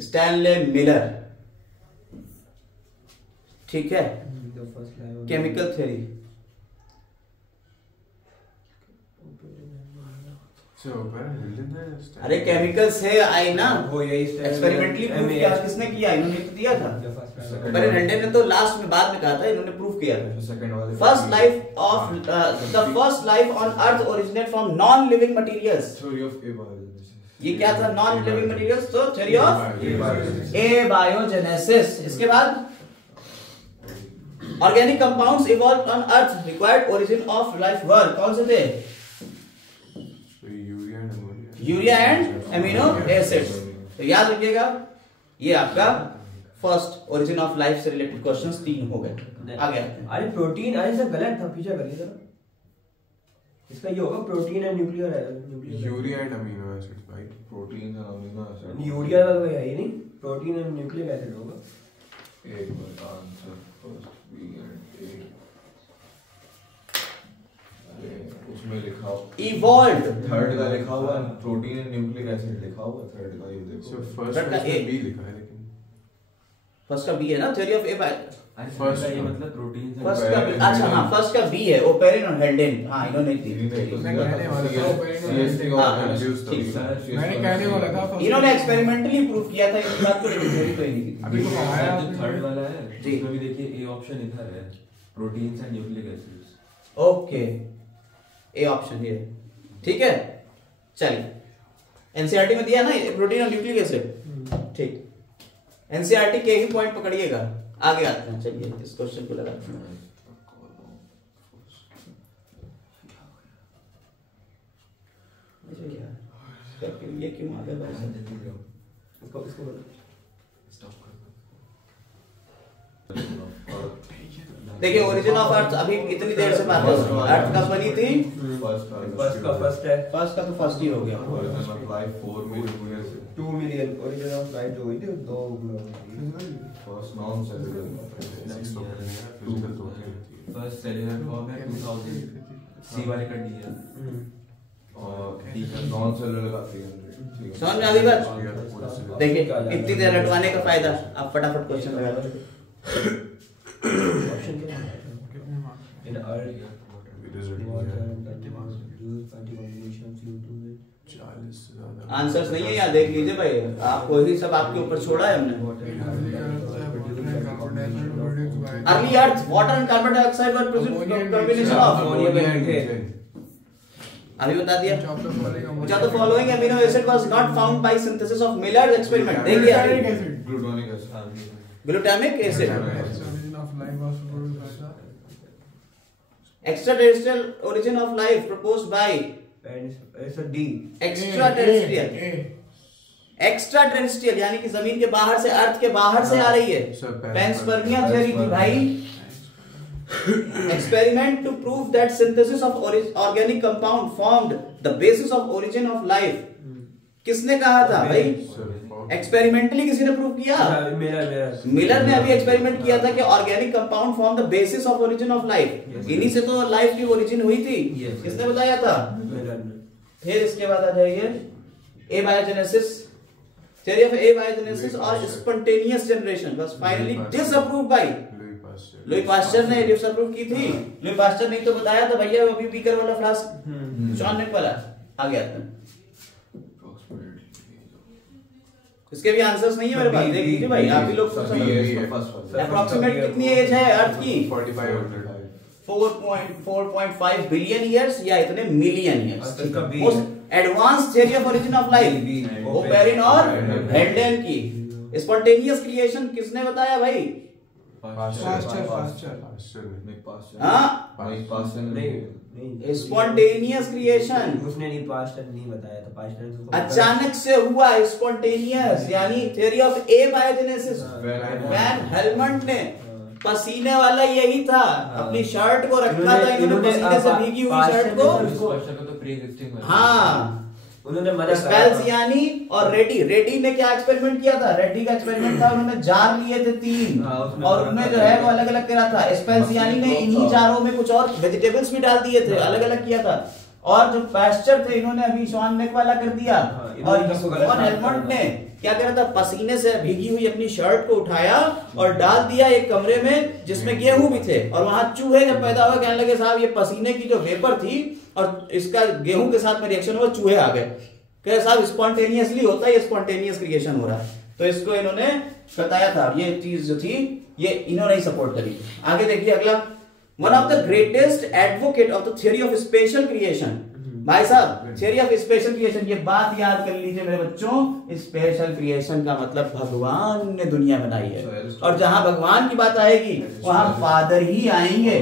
स्टैनले मिलर, ठीक है। केमिकल थ्योरी अरे केमिकल से आई ना, वो यही एक्सपेरिमेंटली प्रूव किया। किसने किया? इन्होंने दिया था। पर हेल्डेन ने तो लास्ट में बाद में कहा था, इन्होंने प्रूव किया था। First life of the first life on earth originate from non living materials. ये क्या था? Non living materials. तो थ्योरी ऑफ ए बायोजेनेसिस। इसके बाद organic compounds evolve on earth required origin of life were, कौन से थे? Urea and amino acids. तो याद रखिएगा ये आपका फर्स्ट ओरिजिन ऑफ लाइफ से रिलेटेड क्वेश्चंस 3 हो गए। आगे अरे प्रोटीन, अरे सर गलत था, पीछे करिए जरा। इसका ये होगा protein and nuclear, urea and amino acids भाई। Protein and amino acid, urea का तो है ही नहीं, प्रोटीन एंड न्यूक्लिक एसिड होगा। एक बार आंसर फर्स्ट बी एंड ए, उसमें लिखा इवॉल्व, थर्ड का लिखा हुआ है प्रोटीन एंड न्यूक्लिक एसिड लिखा हुआ है, थर्ड का ये देखो। सो फर्स्ट का ए बी लिखा है, लेकिन फर्स्ट का बी है ना थ्योरी ऑफ ए बाय। फर्स्ट का ये मतलब प्रोटीन से फर्स्ट का अच्छा हाँ, फर्स्ट का बी है ओपेरिन और हेल्डेन। हाँ इन्होंने दी, मैंने कहने वाला था, इन्होंने एक्सपेरिमेंटली प्रूव किया था। ये बात तो थ्योरी तो ही नहीं थी। अभी तो पढ़ाया जो थर्ड वाला है उसमें भी देखिए ए ऑप्शन इधर है, proteins and nucleic acids. Okay, A option ये, ठीक है। चलिए एनसीईआरटी में दिया ना प्रोटीन और न्यूक्लिक एसिड, ठीक। एनसीईआरटी के ही पॉइंट पकड़िएगा, आगे आते हैं, चलिए इस क्वेश्चन को लगाते हैं। ये क्यों आ गया भाई? इसको बोलो। देखिए ओरिजिन ऑफ अर्थ अभी इतनी देर से बात कर रहे हैं। अर्थ कब बनी थी? फर्स्ट का फर्स्ट है। फर्स्ट का तो फर्स्ट ही हो गया। 4 million 2 million origin of life जो हुई थी 2 first non cellular first cellular form है 2000 सी वाले कर दिया और नॉन सेलुलर का 300। समझ में आ गई बात? देखिए इतनी देर रटवाने का फायदा, आप फटाफट क्वेश्चन लगा दो। ऑप्शन क्या है? इन अर्थ आंसर्स नहीं है यहाँ, देख लीजिए भाई, आपको ही सब आपके ऊपर छोड़ा है हमने। Early earth water and carbon dioxide were produced combination of, अभी बता दिया। Which of the following amino acid was not found by synthesis of Miller's experiment? देखिए अभी glutanic acid glutamic acid. Extraterrestrial origin of life proposed by the extraterrestrial, extraterrestrial यानी कि जमीन के बाहर से, अर्थ के बाहर से आ रही है। पेंसपर्मिया थ्योरी थी भाई। Experiment to prove that synthesis of organic compound formed the basis of origin of life. किसने कहा था भाई? एक्सपेरिमेंटली किसी ने प्रूव किया? मिलर ने अभी एक्सपेरिमेंट किया था कि organic compound form the basis of origin of life. इन्हीं से तो लाइफ की ओरिजिन हुई थी। किसने बताया था? फिर इसके बाद आ जाइए एबायोजेनेसिस, थ्योरी ऑफ एबायोजेनेसिस और spontaneous generation was finally disapproved by Louis Pasteur ने डिसअप्रूव की थी। लुई पास्चर ने तो बताया था भैया अभी बीकर वाला फ्लास्क, जॉन निक वाला। आ गया था। इसके भी आंसर्स नहीं है मेरे पास, देख लीजिए भाई, आप भी लोग सोच सकते हैं। अप्रॉक्सीमेट कितनी एज है अर्थ की? 4.5 बिलियन ईयर्स या इतने million years. Most advance theory of origin of life Oparin और हेल्डेन की। स्पॉन्टेनियस क्रिएशन किसने बताया भाई? स्पॉन्टेनियस क्रिएशन उसने नहीं, पास्टर नहीं बताया था। पास्टर अचानक से हुआ स्पॉन्टेनियस, यानी थ्योरी ऑफ एबायोजेनेसिस वैन हेलमंट ने। पसीने वाला यही था, अपनी शर्ट को रखा था इन्होंने, पसीने से भीगी हुई शर्ट को। हाँ, उन्होंने मदद स्पेल्सियानी और रेड्डी ने क्या एक्सपेरिमेंट किया था? रेड्डी का एक्सपेरिमेंट था, उन्होंने जार लिए थे 3 और उनमें जो है वो अलग अलग करा था। स्पेल्सियानी ने इन्हीं जारों में कुछ और वेजिटेबल्स भी डाल दिए थे, अलग अलग किया था। और जो पास्चर थे इन्होंने अभी जॉन निक वाला कर दिया। और हेलमंट ने क्या करा था? पसीने से भीगी हुई अपनी शर्ट को उठाया और डाल दिया एक कमरे में जिसमें गेहूं भी थे, और वहां चूहे जब पैदा हुए कहने लगे साहब ये पसीने की जो वेपर थी और इसका गेहूं के साथ में रिएक्शन हुआ, चूहे आ गए। कहे साहब स्पॉन्टेनियसली होता है, ये स्पॉन्टेनियस क्रिएशन हो रहा है। तो इसको इन्होंने बताया था, ये चीज जो थी ये इन्होंने ही सपोर्ट करी। आगे देखिए अगला, one of the greatest advocate of the theory of special creation. भाई साहब थ्योरी ऑफ स्पेशल क्रिएशन, ये बात याद कर लीजिए मेरे बच्चों, स्पेशल क्रिएशन का मतलब भगवान ने दुनिया बनाई है, और जहां भगवान की बात आएगी वहां फादर ही आएंगे।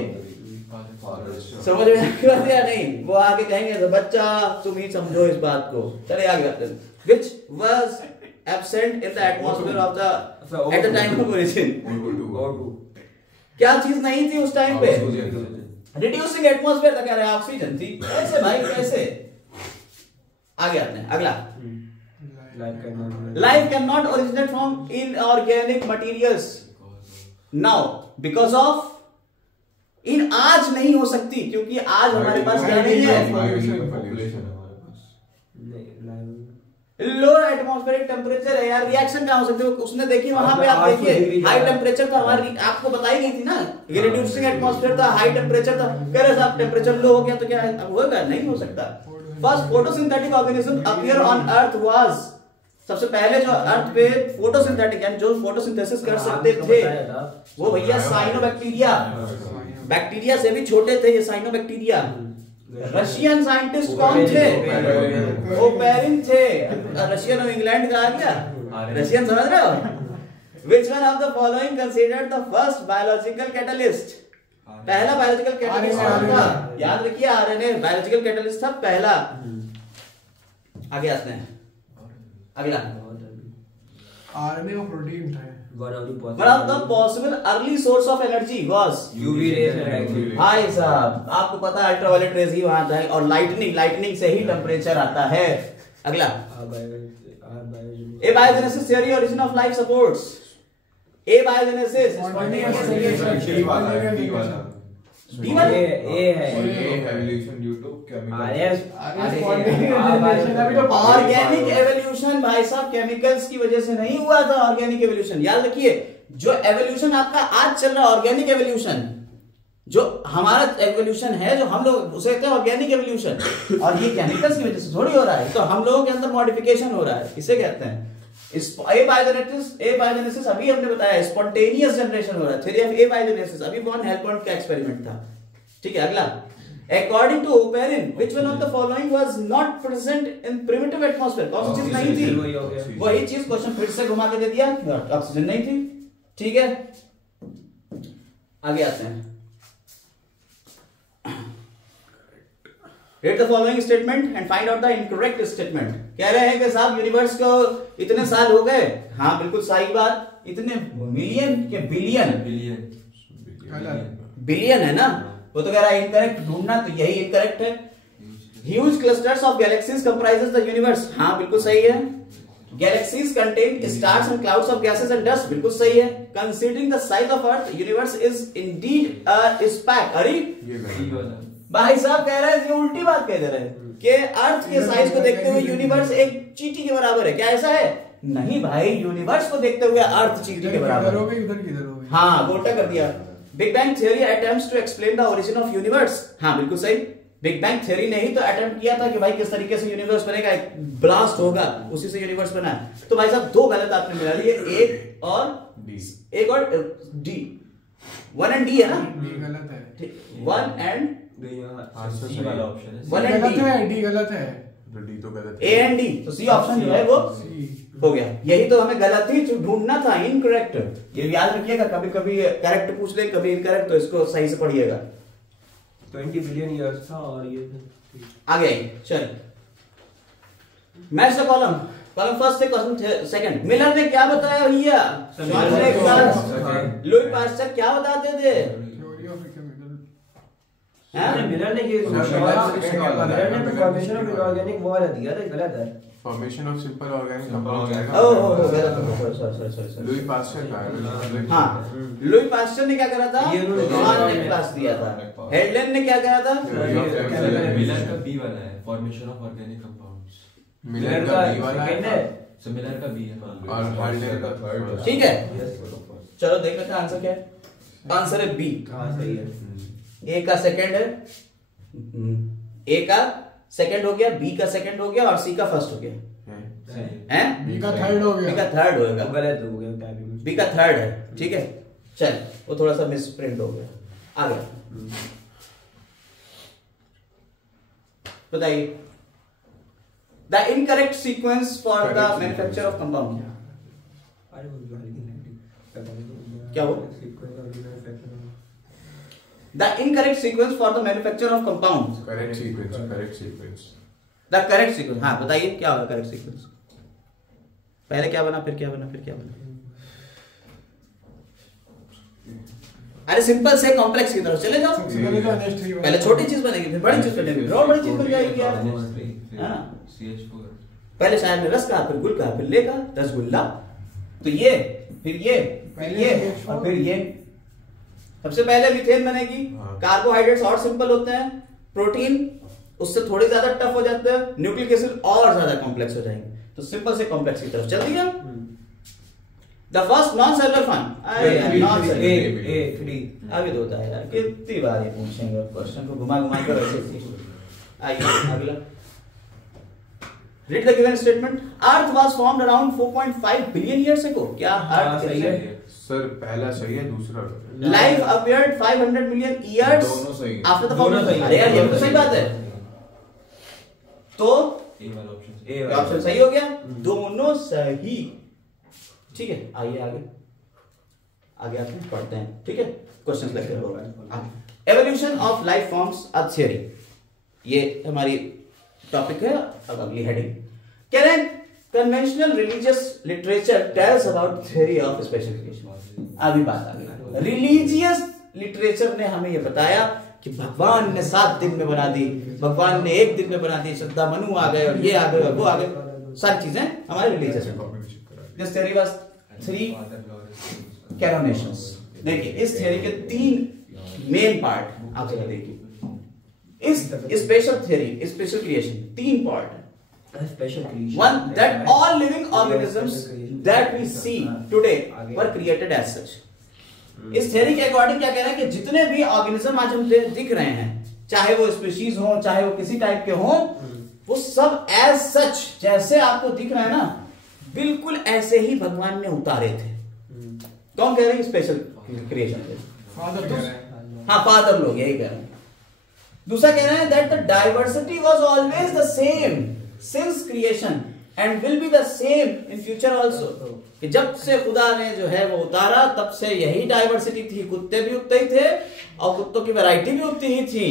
समझ में आ या नहीं? वो आगे कहेंगे तो बच्चा तुम ही समझो इस बात को। चले आगे आते हैं। Which was absent in the atmosphere of the at the time of origin? क्या चीज नहीं थी उस टाइम पे? रिड्यूसिंग एटमॉस्फेयर था, कह रहे हैं ऑक्सीजन थी। कैसे भाई कैसे? आगे आते हैं अगला, life can not originate from inorganic materials now because of इन आज नहीं हो सकती, क्योंकि आज हमारे पास क्या नहीं है? लोअर एटमॉस्फेरिक टेम्परेचर है यार, रिएक्शन क्या हो सकती है? उसने देखी वहां पे, आप देखिए हाई टेम्परेचर था, हमारी आपको बताई गई थी ना, ये रिड्यूसिंग एटमॉस्फेयर था, हाई टेम्परेचर था। कह रहे साहब टेम्परेचर लो हो गया तो क्या अब होगा? नहीं हो सकता। First photosynthetic organism appear on earth was, सबसे पहले जो अर्थ पे फोटोसिंथेटिक यानी जो फोटोसिंथेसिस कर सकते थे वो भैया साइनोबैक्टीरिया, बैक्टीरिया से भी छोटे थे ये साइनोबैक्टीरिया। रशियन साइंटिस्ट कौन थे? ओपेरिन थे। रशियन और इंग्लैंड का आ गया, रशियन समझ रहे हो? Which one of the following considered the first biological catalyst? पहला बायोलॉजिकल कैटलिस्ट था, याद रखिए आरएनए बायोलॉजिकल कैटलिस्ट था पहला। आगे आते हैं, अगला आरएनए और प्रोटीन था। One of the possible early source of energy was UV rays. भाई साहब आपको पता है अल्ट्रावायलेट रेज ही वहां आता है और लाइटनिंग से ही टेम्परेचर आता है। अगला abiogenesis theory origin of life supports. Abiogenesis D वाला डी वाला ए है evolution due to organic evolution भाई साहब केमिकल्स की वजह से नहीं हुआ था ऑर्गेनिक एवोल्यूशन। याद रखिए जो एवोल्यूशन आपका आज चल रहा है ऑर्गेनिक एवोल्यूशन, जो हमारा एवोल्यूशन है जो हम लोग उसे कहते हैं ऑर्गेनिक एवोल्यूशन, और ये केमिकल्स की वजह से थोड़ी हो रहा है। तो हम लोगों के अंदर मॉडिफिकेशन हो रहा है, इसे कहते हैं ए बायोजेनेसिस अभी हमने बताया स्पॉन्टेनियस जनरेशन हो रहा है। थ्योरी ऑफ ए बायोजेनेसिस अभी वॉन हेल्महोल्ट्ज का एक्सपेरिमेंट था। ठीक है अगला according to Oparin which one of the following was not present in primitive atmosphere. कौन सी चीज नहीं थी? वही चीज क्वेश्चन फिर से घुमा के दे दिया, ऑक्सीजन नहीं थी। ठीक है आगे आते हैं। Read the following statement and find out the incorrect statement। कह रहे हैं कि साहब यूनिवर्स को इतने साल हो गए। हाँ बिल्कुल सही बात, इतने मिलियन के बिलियन है ना, वो तो कह रहा है इनकरेक्ट ढूंढना, तो यही इनकरेक्ट है। Huge clusters of galaxies comprises the universe. हाँ बिल्कुल सही है। Galaxies contain stars and clouds of gases and dust. बिल्कुल सही है। Considering the size of earth universe is indeed a SPAC. अरे भाई साहब कह रहे हैं ये उल्टी बात कह दे रहे हैं कि अर्थ के साइज को देखते हुए यूनिवर्स एक चींटी के बराबर है। क्या ऐसा है? नहीं भाई, यूनिवर्स को देखते हुए अर्थ चींटी के बराबर है। हाँ उल्टा कर दिया। Big bang theory attempts to explain the origin of universe. हाँ बिल्कुल सही। बिग बैंग थ्योरी ने ही तो अटेम्प्ट किया था कि भाई किस तरीके से यूनिवर्स बनेगा, एक ब्लास्ट होगा उसी से यूनिवर्स बना है। तो भाई साहब दो गलत आपने मिला दिए, एक और डी। 1 एंड डी है ना? गलत है। 1 एंड सी वाला ऑप्शन है। वन एंड डी गलत है। डी तो गलत ए एंड डी, तो सी ऑप्शन जो है वो हो गया। यही तो हमें गलत ही ढूंढना था, इनकरेक्ट। ये याद रखिएगा, कभी कभी करेक्ट पूछ ले कभी इनकरेक्ट, तो इसको सही से पढ़िएगा। 20 बिलियन ईयर्स था और ये आगे आइए चल। मैच द कॉलम फर्स्ट से क्वेश्चन सेकंड। मिलर ने क्या बताया भैया? लुई पास्चर क्या बताते थे? थ्योरी ऑफ मिलर ने ये फॉर्मेशन ऑफ इनऑर्गेनिक वो वाला दिया था, गलत है। Formation of simple organic compound गलत। लुई पास्चर का। हाँ लुई पास्चर ने क्या करा था? इनऑर्गेनिक क्लास दिया था। हेडलैंड ने क्या करा था? मिलर का बी वाला है, formation of organic compounds. Miller का बी वाला है सो मिलर का बी है और हेडलैंड का थर्ड। ठीक है चलो देख लेते हैं आंसर क्या है। आंसर है बी। हाँ सही है। ए का सेकंड है, ए का सेकंड हो गया, बी का सेकंड हो गया और सी का फर्स्ट हो गया हैं? बी का थर्ड हो गया। बी का थर्ड होगा, गलत हो गया टाइपिंग। बी का थर्ड है। ठीक है चल वो थोड़ा सा मिस प्रिंट हो गया। आ गया बताइए। The incorrect sequence for the manufacture of compound. क्या हो? The incorrect sequence for the manufacture of compounds. Correct sequence. The correct sequence। हाँ बताइए क्या होगा करेक्ट सीक्वेंस? पहले क्या बना फिर क्या बना फिर क्या बना? अरे सिंपल से कॉम्प्लेक्स की तरफ चले जाओ। पहले छोटी चीज बनेगी फिर बड़ी चीज बनेगी और बड़ी चीज बन जाएगी यार। CH4। पहले शायद ने रस कहा फिर गुल कहा फिर ले कहा रसगुल्ला, तो ये फिर ये फिर ये और फिर ये। सबसे पहले मीथेन बनेगी। कार्बोहाइड्रेट्स और सिंपल होते हैं, प्रोटीन उससे थोड़े ज्यादा टफ हो जाते हैं, न्यूक्लिक एसिड और ज्यादा कॉम्प्लेक्स हो जाएंगे। तो सिंपल से कॉम्प्लेक्स की तरफ चल दिया। The first non cellular fund अभी तो होता है यार, कितनी बार ये पूछेंगे क्वेश्चन को घुमा घुमा कर ऐसे। आइए अगला। Read the given statement. Earth was formed around 4.5 billion years ago. क्या अर्थ सही है? सर पहला सही है, दूसरा Life appeared 500 million years दोनों सही है। after the formation. अरे यार ये तो सही बात है। तो ए वाला ऑप्शन ऑप्शन सही हो गया, दोनों सही। ठीक है आइए आगे। आगे आते हैं, पढ़ते हैं, ठीक है, क्वेश्चंस लेकर आगे। Evolution of life forms a theory, ये हमारी टॉपिक है। अब अगली हेडिंग कह रहे हैं conventional religious literature tells about theory of special creation. अभी बात आ गई, रिलीजियस लिटरेचर ने हमें ये बताया कि भगवान ने 7 दिन में बना दी, भगवान ने 1 दिन में बना दी, श्रद्धा मनु आ गए और ये आ गए और वो आ गए, सारी चीजें हमारे रिलीजियस में। This theory was 3 कैनोनेशंस। देखिए इस थ्योरी के 3 मेन पार्ट आप जरा देखिए। इस special theory, special creation 3 part है। Special creation. One, that all living organisms that we see today were created as such. इस थ्योरी के अकॉर्डिंग क्या कह रहा है कि जितने भी ऑर्गेनिज्म आज हम दिख रहे हैं, चाहे वो स्पीशीज हो, चाहे वो किसी टाइप के हो, वो सब एज सच जैसे आपको दिख रहा है ना, बिल्कुल ऐसे ही भगवान ने उतारे थे। कौन कह रहे हैं स्पेशल क्रिएशन? हाँ, फादर लोग यही कह रहे हैं। दूसरा कह रहे हैं that the diversity was always the same since creation and will be the same in future also. कि जब से खुदा ने जो है वो उतारा तब से यही डाइवर्सिटी थी। कुत्ते भी उतने ही थे और कुत्तों की वैरायटी भी उतनी ही थी,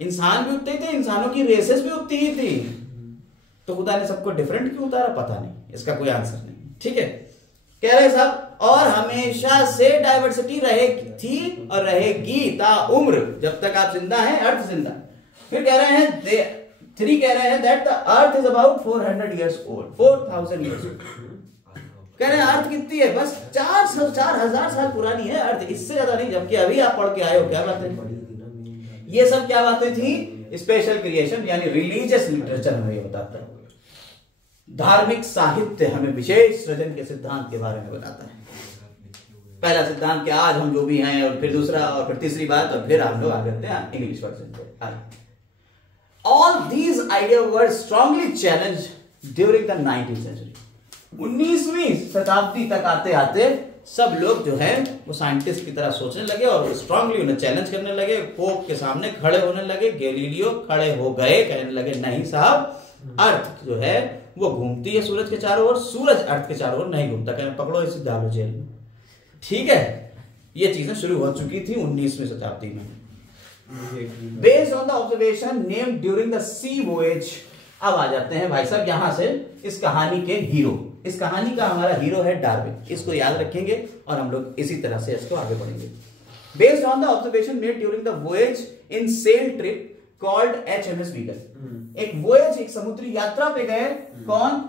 इंसान भी उतने ही थे, इंसानों की रेसेस भी उतनी ही थी। तो खुदा ने सबको डिफरेंट क्यों उतारा, पता नहीं, इसका कोई आंसर नहीं। ठीक है, कह रहे साहब, और हमेशा से डाइवर्सिटी रहेगी थी और रहेगी ता उम्र, जब तक आप जिंदा हैं, अर्थ जिंदा। फिर कह रहे हैं 3 कह रहे हैं that the earth is about 400 years old, 4000 years old। कह रहे हैं अर्थ कितनी है, बस 4000 साल पुरानी है अर्थ, इससे ज्यादा नहीं। जबकि अभी आप पढ़ के आए हो, क्या बातें, ये सब क्या बातें थी? स्पेशल क्रिएशन यानी रिलीजियस लिटरेचर हमें ये बताता है। धार्मिक साहित्य हमें विशेष सृजन के सिद्धांत के बारे में बताता है। पहला सिद्धांत कि आज हम जो भी हैं, और फिर दूसरा, और फिर तीसरी बात, और फिर हम लोग आगे बढ़ते हैं इंग्लिश वर्जन पे। All these ideas were strongly challenged during the 19th century। 19वीं शताब्दी तक आते आते सब लोग जो है वो साइंटिस्ट की तरह सोचने लगे और स्ट्रांगली उन्हें चैलेंज करने लगे। पोप के सामने खड़े होने लगे, गैलीलियो खड़े हो गए, कहने लगे नहीं साहब, अर्थ जो है वो घूमती है सूरज के चारों ओर, सूरज अर्थ के चारों ओर नहीं घूमता, कहने पकड़ो इसे डालो जेल में। ठीक है, ये चीजें शुरू हो चुकी थी 19वीं शताब्दी में। Based on the observation named during the sea voyage। अब आ जाते हैं भाई साहब यहां से इस कहानी के हीरो। इस कहानी का हमारा हीरो है डार्विन, इसको याद रखेंगे और हम लोग इसी तरह से इसको आगे बढ़ेंगे। Based on the observation made during the voyage in sail trip called HMS Beagle। एक voyage, एक समुद्री यात्रा पे गए, कौन?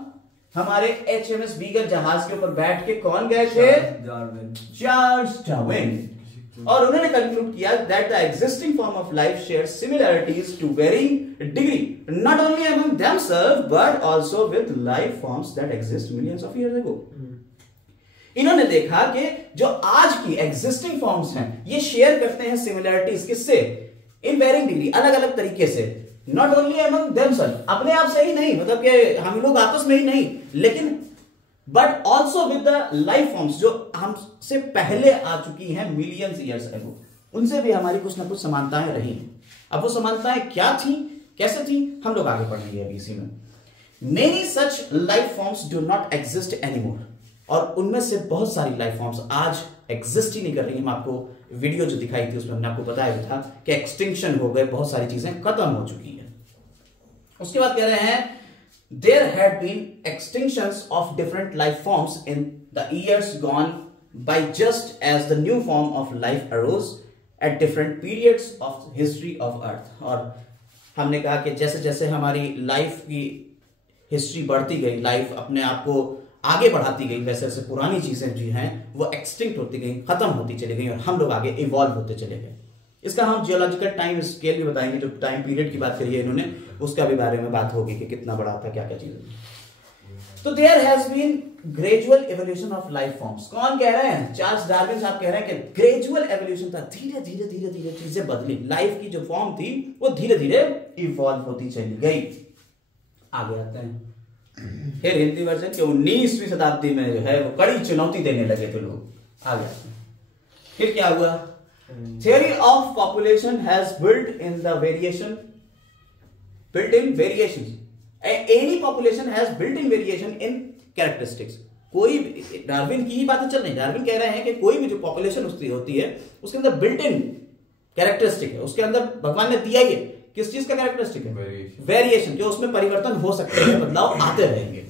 हमारे HMS Beagle जहाज के ऊपर बैठ के कौन गए थे? Charles Darwin. और उन्होंने कंक्लूड किया that the existing form of life share similarities to varying degree not only among themselves but also with life forms that exist millions of years ago. इन्होंने देखा कि जो आज की एग्जिस्टिंग फॉर्म्स हैं ये शेयर करते हैं सिमिलैरिटीज किससे? इन वेरिंग डिग्री, अलग अलग तरीके से। नॉट ओनली अमंग देमसेल्व्स, अपने आप से ही नहीं, मतलब कि हम लोग आपस में ही नहीं, लेकिन but also with the life forms जो हमसे पहले आ चुकी हैं मिलियंस ईयर्स अगो, उनसे भी हमारी कुछ ना कुछ समानताएं रही। अब वो समानताएं क्या थी, कैसे थी, हम लोग आगे पढ़ेंगे अभी इसी में। Many such life forms do not exist anymore. और उनमें से बहुत सारी लाइफ फॉर्म्स आज एग्जिस्ट ही नहीं कर रही। हम आपको वीडियो जो दिखाई थी उसमें हमने आपको बताया भी था कि एक्सटिंक्शन हो गए, बहुत सारी चीजें खत्म हो चुकी है। उसके बाद कह रहे हैं there had been extinctions of different life forms in the years gone by, just as the new form of life arose at different periods of history of earth। और हमने कहा कि जैसे जैसे हमारी लाइफ की हिस्ट्री बढ़ती गई, लाइफ अपने आप को आगे बढ़ाती गई, वैसे वैसे पुरानी चीजें जो हैं वो एक्सटिंक्ट होती गई, खत्म होती चली गई और हम लोग आगे इवॉल्व होते चले गए। इसका हम जियोलॉजिकल टाइम स्केल भी बताएंगे, जो टाइम पीरियड की बात करी है इन्होंने, उसका भी बारे में बात होगी कि कितना बड़ा था, क्या क्या चीजें। तो there has been gradual evolution of life forms. कौन कह रहे हैं? चार्ल्स डार्विन साहब कह रहे हैं कि ग्रेजुअल एवोल्यूशन था, धीरे धीरे धीरे धीरे चीजें बदली, लाइफ की जो फॉर्म थी वो धीरे धीरे इवॉल्व होती चली गई। आगे आते हैं फिर हिंदी वर्जन के 19वीं शताब्दी में जो है वो कड़ी चुनौती देने लगे थे लोग। आगे आते हैं फिर क्या हुआ? Theory of population has built-in variations. Any population has built-in variation in characteristics. कोई डार्विन की ही बातें चल रही, डार्विन कह रहे हैं कि कोई भी जो पॉपुलेशन होती है उसके अंदर बिल्ट इन कैरेक्टरिस्टिक है, उसके अंदर भगवान ने दिया ही है। किस चीज का कैरेक्टरिस्टिक है? वेरिएशन, जो उसमें परिवर्तन हो सकते हैं, बदलाव आते रहेंगे।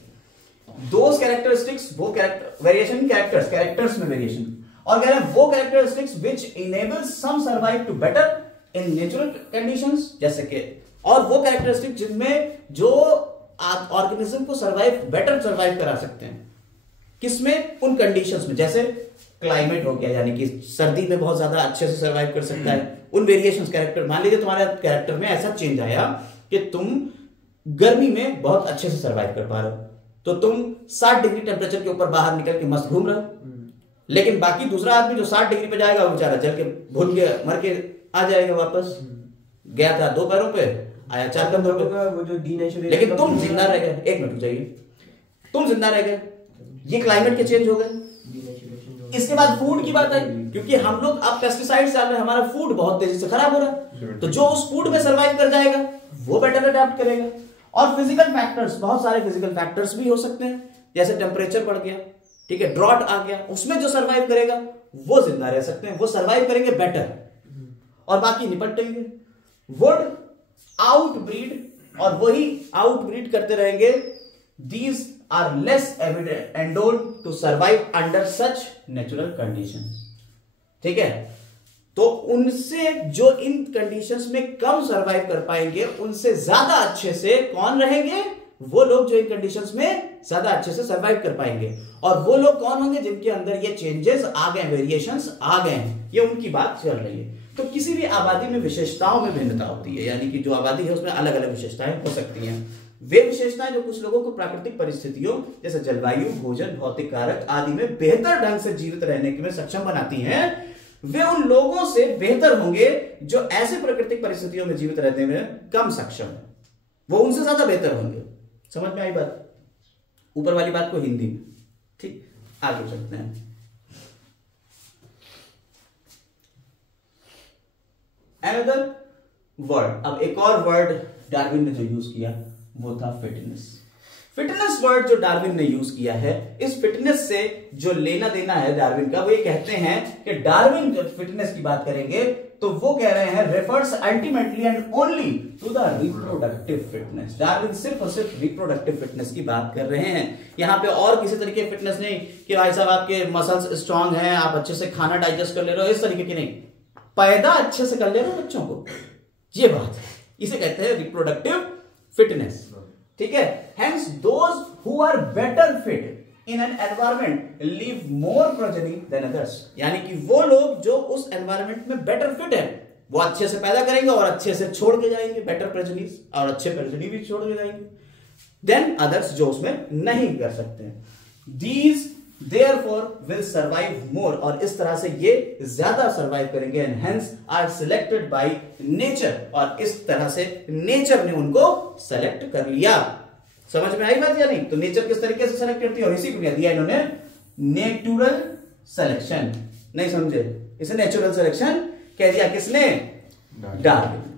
दोज कैरेक्टरिस्टिक्स, वो वेरिएशन कैरेक्टर्स में वेरिएशन, और कह रहे हैं वो characteristics which enables some survive to better in natural conditions, जैसे कि, और वो कैरेक्टरिस्टिक जिनमें जो ऑर्गेनिज्म को बेटर सर्वाइव करा सकते हैं, किसमें? उन कंडीशंस में, जैसे क्लाइमेट हो गया, यानी कि सर्दी में बहुत ज्यादा अच्छे से सर्वाइव कर सकता है। उन वेरिएशंस कैरेक्टर, मान लीजिए तुम्हारे कैरेक्टर में ऐसा चेंज आया कि तुम गर्मी में बहुत अच्छे से सर्वाइव कर पा रहे हो, तो तुम 60 डिग्री टेम्परेचर के ऊपर बाहर निकल के मस्त घूम रहे हो, लेकिन बाकी दूसरा आदमी जो 60 डिग्री पे जाएगा, वो बेचारा जल के भून के मर के आ जाएगा वापस। गया था 2 पैरों पे, आया 4 कंधों पे, वो जो लेकिन तुम जिंदा रह गए। 1 मिनट जाइए, तुम जिंदा रह गए, ये क्लाइमेट के चेंज हो गए। इसके बाद फूड की बात आई, क्योंकि हम लोग अब पेस्टिसाइड्स डाल रहे हैं, हमारा फूड बहुत तेजी से खराब हो रहा है, तो जो उस फूड में सर्वाइव कर जाएगा वो बेटर अडेप्ट करेगा। और फिजिकल फैक्टर्स, बहुत सारे फिजिकल फैक्टर्स भी हो सकते हैं, जैसे टेम्परेचर बढ़ गया, ठीक है, ड्रॉट आ गया, उसमें जो सर्वाइव करेगा वो जिंदा रह सकते हैं, वो सर्वाइव करेंगे बेटर, और बाकी निपटेंगे। वुड आउटब्रीड, और वही आउटब्रीड करते रहेंगे। These are less endowed to survive under such natural conditions, ठीक है। तो उनसे जो इन कंडीशंस में कम सर्वाइव कर पाएंगे, उनसे ज्यादा अच्छे से कौन रहेंगे? वो लोग जो इन कंडीशंस में ज्यादा अच्छे से सर्वाइव कर पाएंगे। और वो लोग कौन होंगे? जिनके अंदर ये चेंजेस आ गए, वेरिएशंस आ गए, ये उनकी बात चल रही है। तो किसी भी आबादी में विशेषताओं में भिन्नता होती है, यानी कि जो आबादी है उसमें अलग अलग विशेषताएं हो सकती हैं। वे विशेषताएं जो कुछ लोगों को प्राकृतिक परिस्थितियों जैसे जलवायु, भोजन, भौतिक कारक आदि में बेहतर ढंग से जीवित रहने में सक्षम बनाती हैं, वे उन लोगों से बेहतर होंगे जो ऐसे प्राकृतिक परिस्थितियों में जीवित रहने में कम सक्षम है, वो उनसे ज्यादा बेहतर होंगे। समझ में आई बात? ऊपर वाली बात को हिंदी में, ठीक। आगे चलते हैं। अनदर वर्ड, अब एक और वर्ड डार्विन ने जो यूज किया वो था फिटनेस। फिटनेस वर्ड जो डार्विन ने यूज किया है, इस फिटनेस से जो लेना देना है डार्विन का, वो ये कहते हैं कि डार्विन जब फिटनेस की बात करेंगे तो वो कह रहे हैं refers ultimately and only to the reproductive fitness. Darwin सिर्फ और सिर्फ रिप्रोडक्टिव फिटनेस की बात कर रहे हैं यहाँ पे, और किसी तरीके की फिटनेस नहीं कि भाई साहब आपके मसल्स स्ट्रांग हैं, आप अच्छे से खाना डाइजेस्ट कर ले रहे हो, इस तरीके की नहीं, पैदा अच्छे से कर ले रहे हो बच्चों को, ये बात है। इसे कहते हैं रिप्रोडक्टिव फिटनेस, ठीक है। Hence those who are better fit in an environment leave more progeny than others, यानी कि वो लोग जो उस एनवायरमेंट में बेटर फिट है, वो अच्छे से पैदा करेंगे और अच्छे से छोड़ के जाएंगे, बेटर प्रोजेनीज, और अच्छे प्रोजेनी भी छोड़ के जाएंगे, देन अदर्स जो उसमें नहीं कर सकते। These therefore will survive more, और इस तरह से ये ज्यादा सर्वाइव करेंगे, and hence are selected by nature, और इस तरह से नेचर ने उनको सेलेक्ट कर लिया। समझ में आई बात या नहीं? तो नेचर किस तरीके से सेलेक्ट करती है, और इसी को दिया इन्होंने नेचुरल सिलेक्शन। नहीं समझे? इसे नेचुरल सिलेक्शन कह दिया किसने? डार्विन।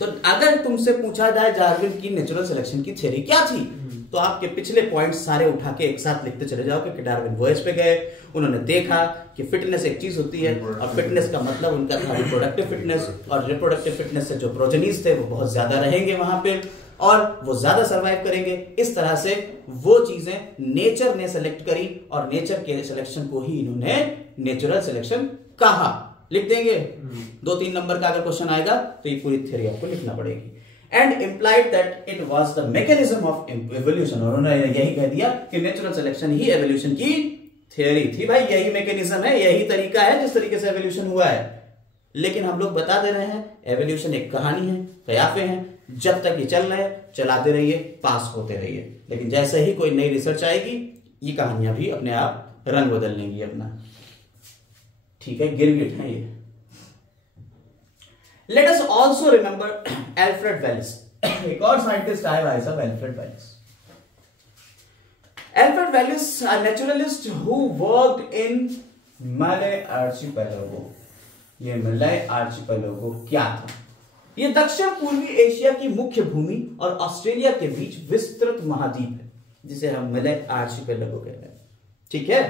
तो अगर तुमसे पूछा जाए डार्विन की नेचुरल सिलेक्शन की थ्योरी क्या थी, तो आपके पिछले पॉइंट्स सारे उठा के एक साथ लिखते चले जाओ कि डार्विन वॉयज पे गए, उन्होंने देखा कि फिटनेस एक चीज होती है, और फिटनेस का मतलब उनका था रिप्रोडक्टिव फिटनेस, और रिप्रोडक्टिव फिटनेस से जो प्रोजेनीज थे वो बहुत ज्यादा रहेंगे वहां पे, और वो ज्यादा सर्वाइव करेंगे। इस तरह से वो चीजें नेचर ने सेलेक्ट करी, और नेचर के सिलेक्शन को ही इन्होंने नेचुरल सिलेक्शन कहा। लिख देंगे 2-3 नंबर का अगर क्वेश्चन आएगा तो ये पूरी थ्योरी आपको लिखना पड़ेगी। And implied that it was the mechanism of evolution, और उन्होंने यही कह दिया कि नेचुरल सिलेक्शन ही एवोल्यूशन की थ्योरी थी। भाई यही मैकेनिज्म है, यही तरीका है जिस तरीके से एवोल्यूशन हुआ है। लेकिन हम लोग बता दे रहे हैं एवोल्यूशन एक कहानी है, कयाफे हैं, जब तक ये चल रहा है चलाते रहिए, पास होते रहिए, लेकिन जैसे ही कोई नई रिसर्च आएगी ये कहानियां भी अपने आप रंग बदल लेंगी अपना, ठीक है। गिरगिट है ये। Let us also remember Alfred Wallace. एक और साइंटिस्ट आया भाई साहब, Alfred Wallace. Alfred Wallace, a naturalist who worked in Malay Archipelago. ये मलय आर्चिपेलागो क्या था? ये दक्षिण पूर्वी एशिया की मुख्य भूमि और ऑस्ट्रेलिया के बीच विस्तृत महाद्वीप है, जिसे हम मलय आर्चिपेलागो कहते हैं। ठीक है,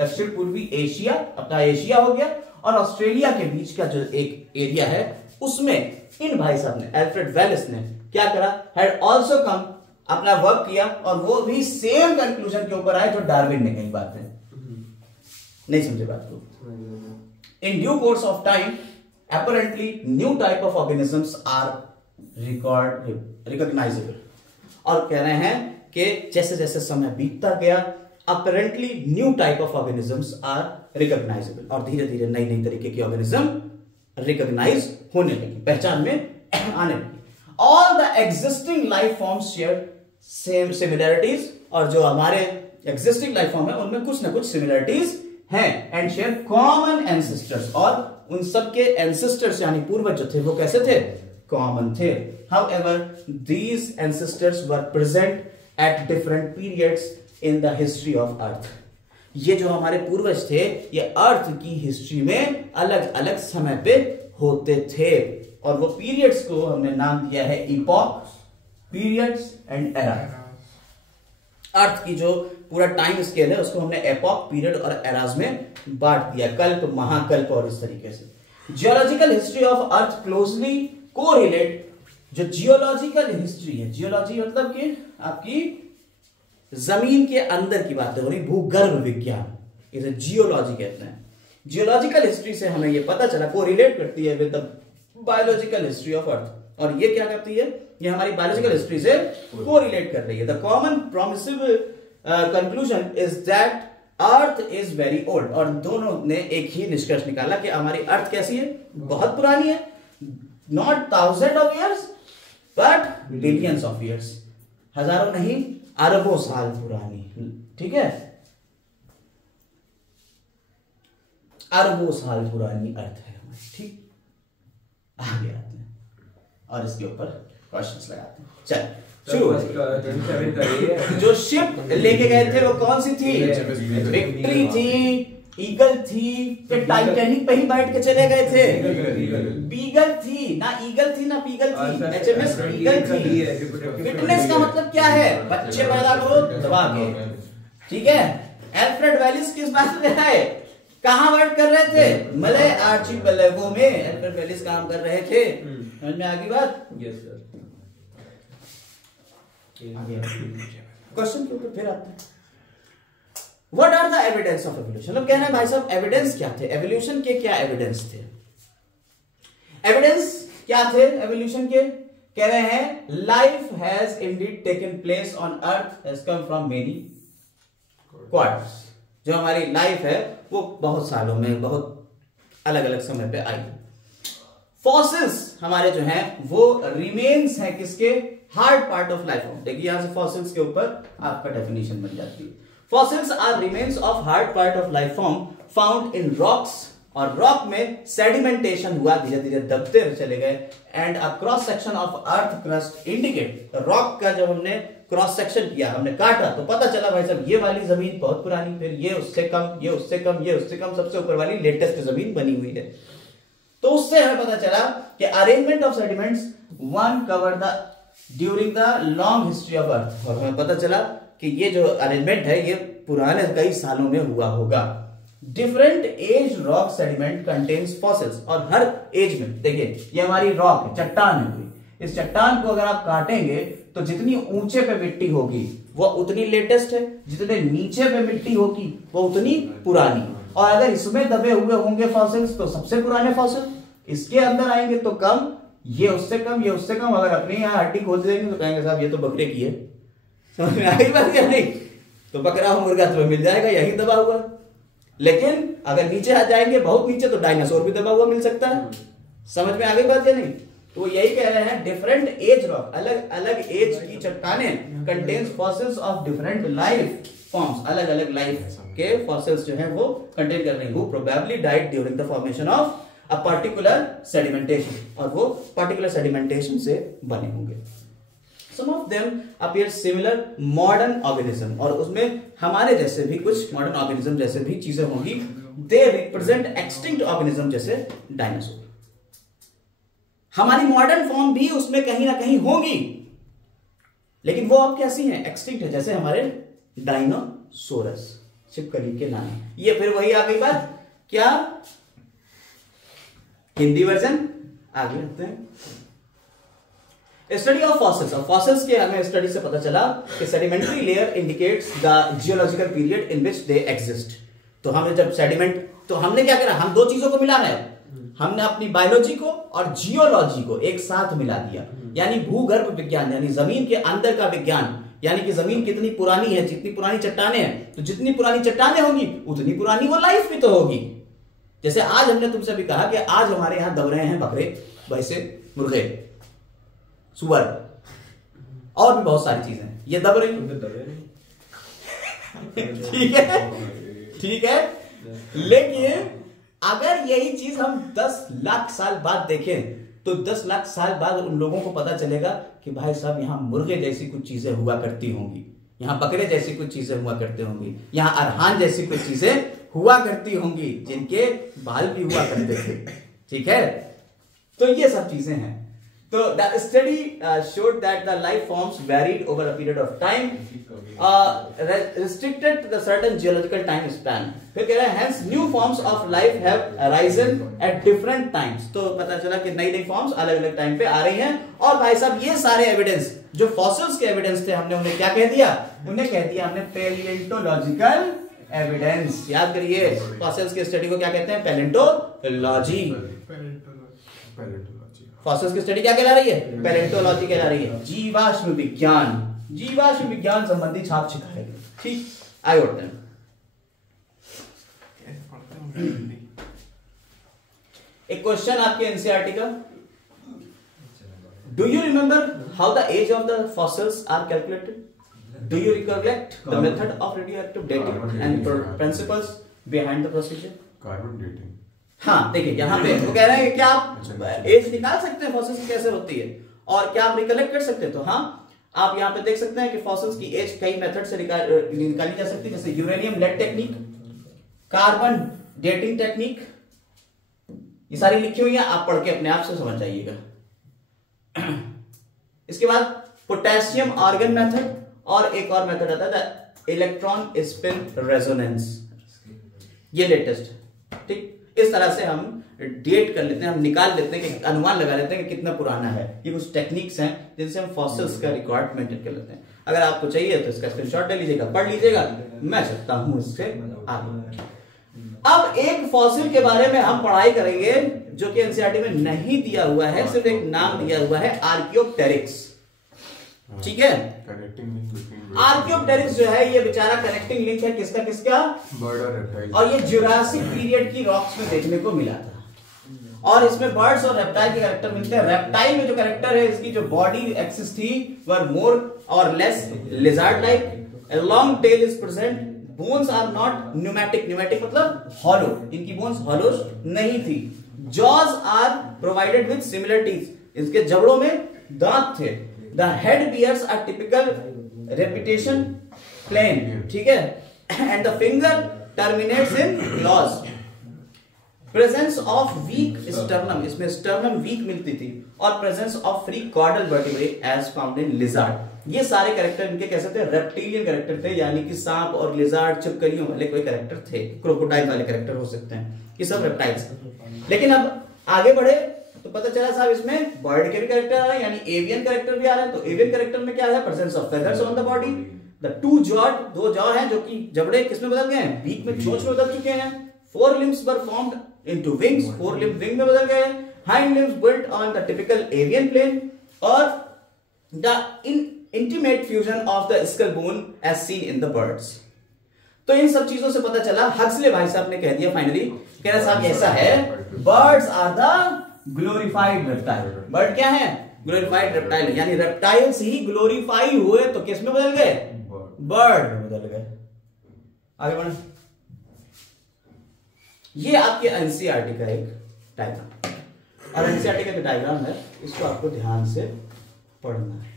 दक्षिण पूर्वी एशिया अपना एशिया हो गया, और ऑस्ट्रेलिया के बीच का जो एक एरिया है उसमें इन भाई साहब ने, अल्फ्रेड वेलिस ने क्या करा, हैड आल्सो कम, अपना वर्क किया, और वो भी सेम कंक्लूजन के ऊपर आए जो डार्विन ने कही बात है। नहीं समझे बात को? In due course of time apparently new type of organisms are recognizable, और कह रहे हैं कि जैसे जैसे समय बीतता गया apparently new type of organisms are recognizable, और धीरे धीरे नई नई तरीके की ऑर्गेनिज्म रिकॉग्नाइज होने लगी, पहचान में आने लगी। All the existing life forms share same similarities, और जो हमारे existing life form है उनमें कुछ ना कुछ similarities हैं, and share common ancestors, और उन सबके एंसेस्टर्स यानी पूर्वज जो थे वो कैसे थे, कॉमन थे। However, these ancestors were present at different periods in the history of Earth. ये जो हमारे पूर्वज थे ये अर्थ की हिस्ट्री में अलग अलग समय पे होते थे, और वो पीरियड्स को हमने नाम दिया है इपॉक, पीरियड्स एंड एरा। अर्थ की जो पूरा टाइम स्केल है उसको हमने एपॉक, पीरियड और एराज में बांट दिया, कल्प, महाकल्प और इस तरीके से। Geological history of earth closely correlate, जो जियोलॉजिकल हिस्ट्री है, जियोलॉजी मतलब कि आपकी जमीन के अंदर की बातें हो रही, भूगर्भ विज्ञान, इसे जियोलॉजी कहते हैं। जियोलॉजिकल हिस्ट्री से हमें यह पता चला, कोरिलेट करती है with the biological history of earth, और ये क्या करती है, ये हमारी बायोलॉजिकल हिस्ट्री से कोरिलेट कर रही है। The common promissive conclusion is that earth is very old, और दोनों ने एक ही निष्कर्ष निकाला कि हमारी अर्थ कैसी है, बहुत पुरानी है, not thousand of years but billions of years, हजारों नहीं अरबों साल पुरानी, ठीक है, अरबों साल पुरानी अर्थ है हमारी, ठीक। आगे आते हैं और इसके ऊपर क्वेश्चंस लगाते हैं। चल शुरू। जो शिप लेके गए थे वो कौन सी थी, विक्ट्री थी, ईगल थी, कि टाइटैनिक पे ही बैठ के चले गए थे, बीगल थी ना, ईगल थी ना बीगल थी, एचएमएस बीगल थी। फिटनेस का मतलब क्या है, बच्चे पैदा करो दबा के, ठीक है। अल्फ्रेड वेलिस किस बात में है, कहां वर्क कर रहे थे, मलय आर्चिपेलागो में अल्फ्रेड वेलिस काम कर रहे थे। समझ में आ गई बात? Yes sir. क्वेश्चन के ऊपर फिर आते हैं। What are the evidence of evolution? अब कहना है भाई साहब एविडेंस क्या थे, एवोल्यूशन के क्या एविडेंस थे, एविडेंस क्या थे एवोल्यूशन के? कह रहे हैं life has Indeed taken place on earth has come from many quarters. जो हमारी लाइफ है वो बहुत सालों में बहुत अलग अलग समय पे आई। फॉसिल्स हमारे जो हैं वो रिमेन्स हैं किसके, hard part of life form. देखिए यहां से फॉसिल्स के ऊपर आपका डेफिनेशन बन जाती है। Fossils are remains of hard part of life form found in rocks, और रॉक में सेडिमेंटेशन हुआ, धीरे धीरे दबते चले गए। And a cross section of earth crust indicate, rock का जब हमने क्रॉस सेक्शन किया, हमने काटा तो पता चला भाई साहब ये वाली जमीन बहुत पुरानी, फिर ये उससे कम, ये उससे कम, ये उससे कम, सबसे ऊपर वाली लेटेस्ट जमीन बनी हुई है। तो उससे हमें पता चला कि arrangement of sediments one cover the during the long history of earth, और हमें पता चला कि ये जो अरेंजमेंट है ये पुराने कई सालों में हुआ होगा। Different age rock sediment contains fossils, और हर एज में देखिए ये हमारी रॉक है, चट्टान है कोई, इस चट्टान को अगर आप काटेंगे तो जितनी ऊंचे पे मिट्टी होगी वो उतनी लेटेस्ट है, जितने नीचे पे मिट्टी होगी वो उतनी पुरानी। और अगर इसमें दबे हुए होंगे फॉसिल्स तो सबसे पुराने फॉसिल, इसके अंदर आएंगे तो कम, ये उससे कम, ये उससे कम। अगर अपने यहाँ हड्डी खोल देंगे तो कहेंगे साहब ये तो बकरे की है, समझ में आई बात या नहीं? तो बकरा हो मुर्गा तो मिल जाएगा यही दबा हुआ, लेकिन अगर नीचे आ जाएंगे बहुत नीचे तो डायनासोर भी दबा हुआ मिल सकता है। समझ में आ गई बात या नहीं? तो यही कह रहे हैं डिफरेंट एज रॉक, अलग अलग एज की चट्टानें contains fossils of different life forms, अलग अलग लाइफ के फॉसिल्स जो हैं वो कंटेन कर रहे हैं, वो probably died during the formation of a particular sedimentation, और वो पर्टिकुलर सेडिमेंटेशन से बने होंगे। Some of them appear similar modern organism, और उसमें हमारे जैसे भी कुछ मॉडर्न ऑर्गेनिज्म जैसे भी चीजें होंगी। They represent extinct organism जैसे डायनासोर। हमारी मॉडर्न फॉर्म भी उसमें कहीं ना कहीं होगी, लेकिन वो अब कैसी हैं, एक्सटिंक्ट है, जैसे हमारे डायनासोरस। छिपकली के नानी। ये फिर वही आ गई बात, क्या हिंदी वर्जन आगे रखते हैं। Study of fossils. और फॉसिल्स के हमें स्टडी से पता चला कि sedimentary layer indicates the geological period in which they exist. तो हमने जब सेडिमेंट, तो हमने क्या करा, हम दो चीजों को मिलाना है, हमने अपनी बायोलॉजी को और जियोलॉजी को एक साथ मिला दिया, यानी भूगर्भ विज्ञान, यानी जमीन के अंदर का विज्ञान, यानी कि जमीन कितनी पुरानी है, जितनी पुरानी चट्टाने हैं, तो जितनी पुरानी चट्टाने होंगी उतनी पुरानी वो लाइफ भी तो होगी। जैसे आज हमने तुमसे भी कहा कि आज हमारे यहां दब रहे हैं बकरे, भैंसे, मुर्गे, सुअर और भी बहुत सारी चीजें ये दब रही ठीक है, ठीक है। लेकिन अगर यही चीज हम 10 लाख साल बाद देखें तो 10 लाख साल बाद उन लोगों को पता चलेगा कि भाई साहब यहाँ मुर्गे जैसी कुछ चीजें हुआ करती होंगी, यहाँ बकरे जैसी कुछ चीजें हुआ करती होंगी, यहाँ अरहान जैसी कुछ चीजें हुआ करती होंगी जिनके बाल भी हुआ करते थे। ठीक है, तो ये सब चीजें हैं। तो the study showed that the life forms varied over a period of time, restricted to the certain geological time span. फिर कह रहे हैं hence new forms of life have arisen at different times. तो पता चला कि नई नई फॉर्म्स अलग अलग टाइम पे आ रही हैं। और भाई साहब ये सारे एविडेंस जो फॉसिल्स के एविडेंस थे, हमने उन्हें क्या कह दिया, उन्हें कह दिया हमने पैलियोंटोलॉजिकल एविडेंस। याद करिए फॉसिल्स की स्टडी को क्या कहते हैं, पैलियोंटोलॉजी। फॉसिल्स की स्टडी क्या कहला रही है, पैलियोंटोलॉजी कहला रही है। जीवाश्म विज्ञान, जीवाश्म विज्ञान संबंधी छाप छिपाएगी। ठीक, आगे बढ़ते हैं। एक क्वेश्चन आपके एनसीईआरटी का, do you remember how the age of the fossils are calculated? Do you recollect the method of radioactive dating and principles behind the procedure? Carbon dating. हाँ देखिए यहाँ पे वो कह रहे हैं कि क्या आप एज निकाल सकते हैं फॉसिल्स कैसे होती है और क्या आप रिकलेक्ट कर सकते हैं? तो हाँ, आप यहाँ पे देख सकते हैं कि फॉसिल्स की एज कई मेथड से निकाली जा सकती है, जैसे uranium lead technique, carbon dating technique, ये सारी लिखी हुई है, आप पढ़ के अपने आप से समझ जाइएगा। इसके बाद पोटेशियम ऑर्गन मेथड और एक और मेथड आता है इलेक्ट्रॉन स्पिन रेजोनेंस, ये लेटेस्ट। ठीक, इस तरह से हम डेट कर लेते हैं, हम निकाल लेते हैं कि अनुमान लगा लेते हैं कि कितना पुराना है। ये कुछ टेक्निक्स हैं जिनसे हम फॉसिल्स का रिकॉर्ड मेंटेन कर लेते हैं। अगर आपको चाहिए तो इसका स्क्रीनशॉट ले लीजिएगा, पढ़ लीजिएगा, मैं सकता हूं इससे आगे। अब एक फॉसिल के बारे में हम पढ़ाई करेंगे जो कि एनसीईआरटी में नहीं दिया हुआ है, सिर्फ एक नाम दिया हुआ है, आर्कियोप्टेरिक्स। ठीक है, आर्कियोप्टेरिक्स जो है ये बेचारा कनेक्टिंग लिंक है किसका किसका, बर्ड और रेप्टाइल। और ये जुरासिक पीरियड की रॉक्स में देखने को मिला था। और इसमें बर्ड्स और रेप्टाइल के कैरेक्टर मिलते हैं। रेप्टाइल में जो कैरेक्टर है, इसकी जो बॉडी एक्सिस थी वर मोर और less lizard like, a long tail is present, bones are not pneumatic, pneumatic मतलब hollow, इनकी bones hollow नहीं थी। jaws are provided with similar teeth, इसके जबड़ों में दांत थे। the head bears a typical repetition plane, ठीक है, and the finger terminates in claws, presence of weak sternum, इसमें sternum weak मिलती थी, और presence of free caudal vertebrae as found in lizard। ये सारे कैरेक्टर इनके कैसे थे, रेप्टिलियन कैरेक्टर थे, यानी कि सांप और लिजार्ड छिपकलियों वाले कोई कैरेक्टर थे, क्रोकोडाइल वाले कैरेक्टर हो सकते हैं, ये सब रेप्टाइल्स। लेकिन अब आगे बढ़े तो पता चला साहब इसमें बर्ड के भी कैरेक्टर आ रहे हैं, यानी एवियन कैरेक्टर भी आ रहे हैं। तो एवियन कैरेक्टर में क्या है, presence of feathers on the body, the two jawed, दो जॉ हैं जो कि जबड़े किसमें बदल गए हैं, बीक में चोंच में बदल चुके हैं। Forelimbs were formed into wings, forelimbs wing में बदल गए। Hind limbs built on the typical avian plane, और the intimate fusion of the skull bone as seen in the birds. तो इन सब चीजों से पता चला, हक्सले भाई साहब ने कह दिया फाइनली, कह रहे साहब ऐसा है, birds are the glorified reptile. Bird क्या है, ग्लोरीफाइड रेप्टाइल, यानी रेप्टाइल्स ही ग्लोरीफाई हुए तो किस में बदल गए, बर्ड में बदल गए। आगे बढ़े, ये आपके एनसीईआरटी का एक डायग्राम, और एनसीईआरटी का जो डायग्राम है इसको आपको ध्यान से पढ़ना है।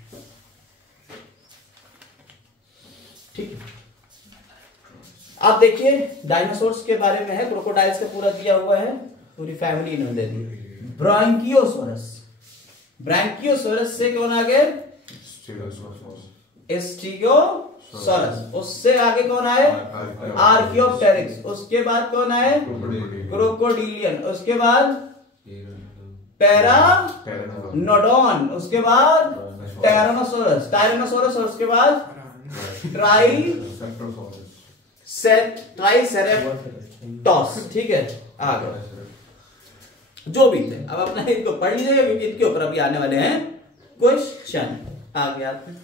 ठीक है, आप देखिए डायनासोर्स के बारे में है, क्रोकोडाइल्स का पूरा दिया हुआ है, पूरी फैमिली इन्होंने दे दी। ब्रांकियोसोरस, ब्रांकियोसोरस से कौन आ गए, स्टीगोसोरस, सोरस। उससे आगे कौन आए? आर्कियोप्टेरिक्स। उसके बाद कौन आए? क्रोकोडिलियन। उसके बाद पैरानोडॉन। उसके बाद टायरानोसोरस। टायरानोसोरस। और उसके बाद ट्राइसेरेप्टोस। ठीक है, आगे जो भी थे, अब अपना इनको पढ़ लीजिएगा क्योंकि इनके ऊपर अभी आने वाले हैं क्वेश्चन। आगे आते हैं।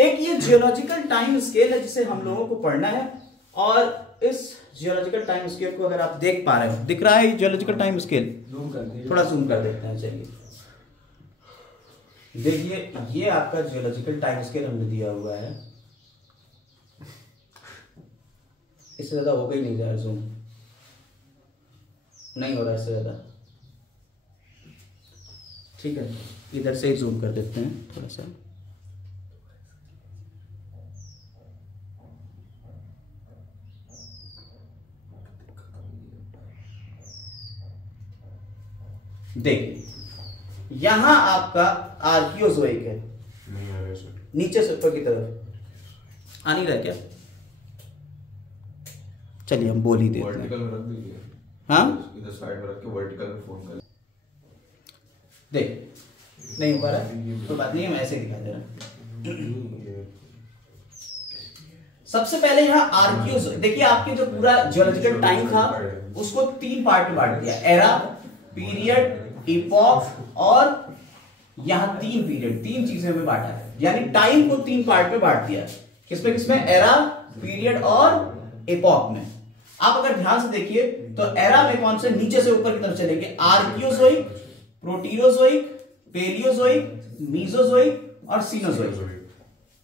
एक ये जियोलॉजिकल टाइम स्केल है जिसे हम लोगों को पढ़ना है, और इस जियोलॉजिकल टाइम स्केल को अगर आप देख पा रहे हो, दिख रहा है जियोलॉजिकल टाइम स्केल? जूम कर दीजिए, थोड़ा जूम कर देते हैं। चलिए देखिए, ये आपका जियोलॉजिकल टाइम स्केल हमने दिया हुआ है। इससे ज्यादा हो गई नहीं रहा है, जूम नहीं हो रहा है इससे ज्यादा। ठीक है, इधर से ही जूम कर देते हैं थोड़ा सा। देखिए, यहां आपका आर्कियोजोइक है, नहीं आ रहा सर। नीचे से ऊपर की तरफ आ नहीं रहा क्या? चलिए हम बोल ही देते हैं। वर्टिकल में रख दीजिए। हाँ, इधर साइड में रख के वर्टिकल में फोन कर। देख नहीं हो पा रहा है तो बात नहीं है, मैं ऐसे दिखा दे रहा। सबसे पहले यहाँ आर्कियोज, देखिए आपके जो पूरा जियोलॉजिकल टाइम था उसको 3 पार्ट में बांट दिया। एरा, पीरियड, इपॉक, और यहाँ 3 पीरियड, 3 चीजें में बांटा है। यानी टाइम को 3 पार्ट में बांट दिया। किसमें किसमें? एरा, पीरियड और इपॉक में। आप अगर ध्यान से देखिए तो एरा में कौन से नीचे से ऊपर की तरफ चलेंगे? आर्कियोजोइक, प्रोटीरोजोइक, पेलियोजोइक, मीजोजोइक और सीनोजोइक।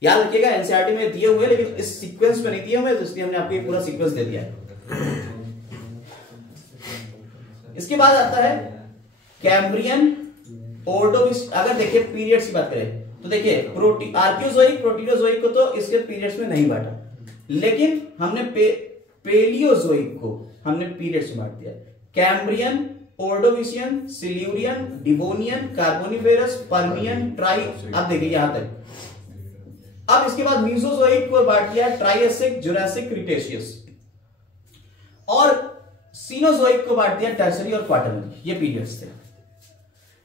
याद रखिएगा, एनसीईआरटी में दिए हुए, लेकिन इस सीक्वेंस में नहीं दिए हुए, तो इसलिए हमने आपको पूरा सीक्वेंस दे दिया है। इसके बाद आता है कैम्ब्रियन, ओर्डोविस। अगर देखिए पीरियड्स की बात करें तो देखिए आर्कियोजोइक, प्रोटीरोजोइक को तो इसके पीरियड्स में नहीं बांटा, लेकिन हमने पेलियोजोइक को हमने पीरियड्स में बांट दिया। Cambrian, Ordovician, Silurian, Devonian, Carboniferous, Permian, try. अब देखिए यहां तक। अब इसके बाद मीसोजोइक को बांट दिया ट्राइएसिक, जुरासिक, क्रिटेशियस, और सीनोजोइक को बांट दिया टर्सरी और क्वाटरनरी। ये पीरियड्स थे।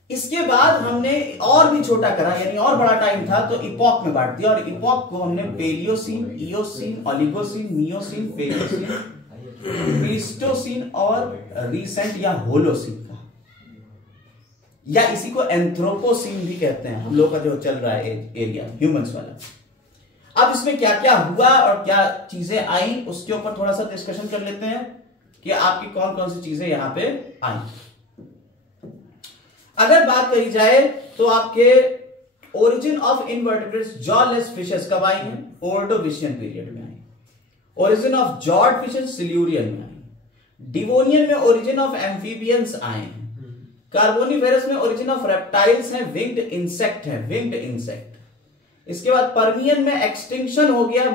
इसके बाद हमने और भी छोटा करा, यानी और बड़ा टाइम था तो इपॉक में बांट दिया, और इपॉक को हमने Palaeocene, Eocene, Oligocene, Miocene, Palaeocene, Pleistocene और रीसेंट या होलोसीन का, या इसी को एंथ्रोपोसीन भी कहते हैं। हम लोग का जो चल रहा है एरिया ह्यूमंस वाला। अब इसमें क्या क्या हुआ और क्या चीजें आई उसके ऊपर थोड़ा सा डिस्कशन कर लेते हैं कि आपकी कौन कौन सी चीजें यहां पे आई। अगर बात करी जाए तो आपके origin of invertebrates, jawless fishes कब आई हैं? ओर्डोविशियन पीरियड में आई। ओरिजिन ऑफ जॉर्ड फिशेस सिल्यूरियन में आई। डिवोनियन में ओरिजिन ऑफ एम्फीबियंस आए हैं। कार्बोनिफेरस में ओरिजिन ऑफ रेप्टाइल्स हैं, विंग्ड इंसेक्ट हैं, विंग्ड इंसेक्ट। इसके बाद पर्मियन में एक्सटिंक्शन हो गया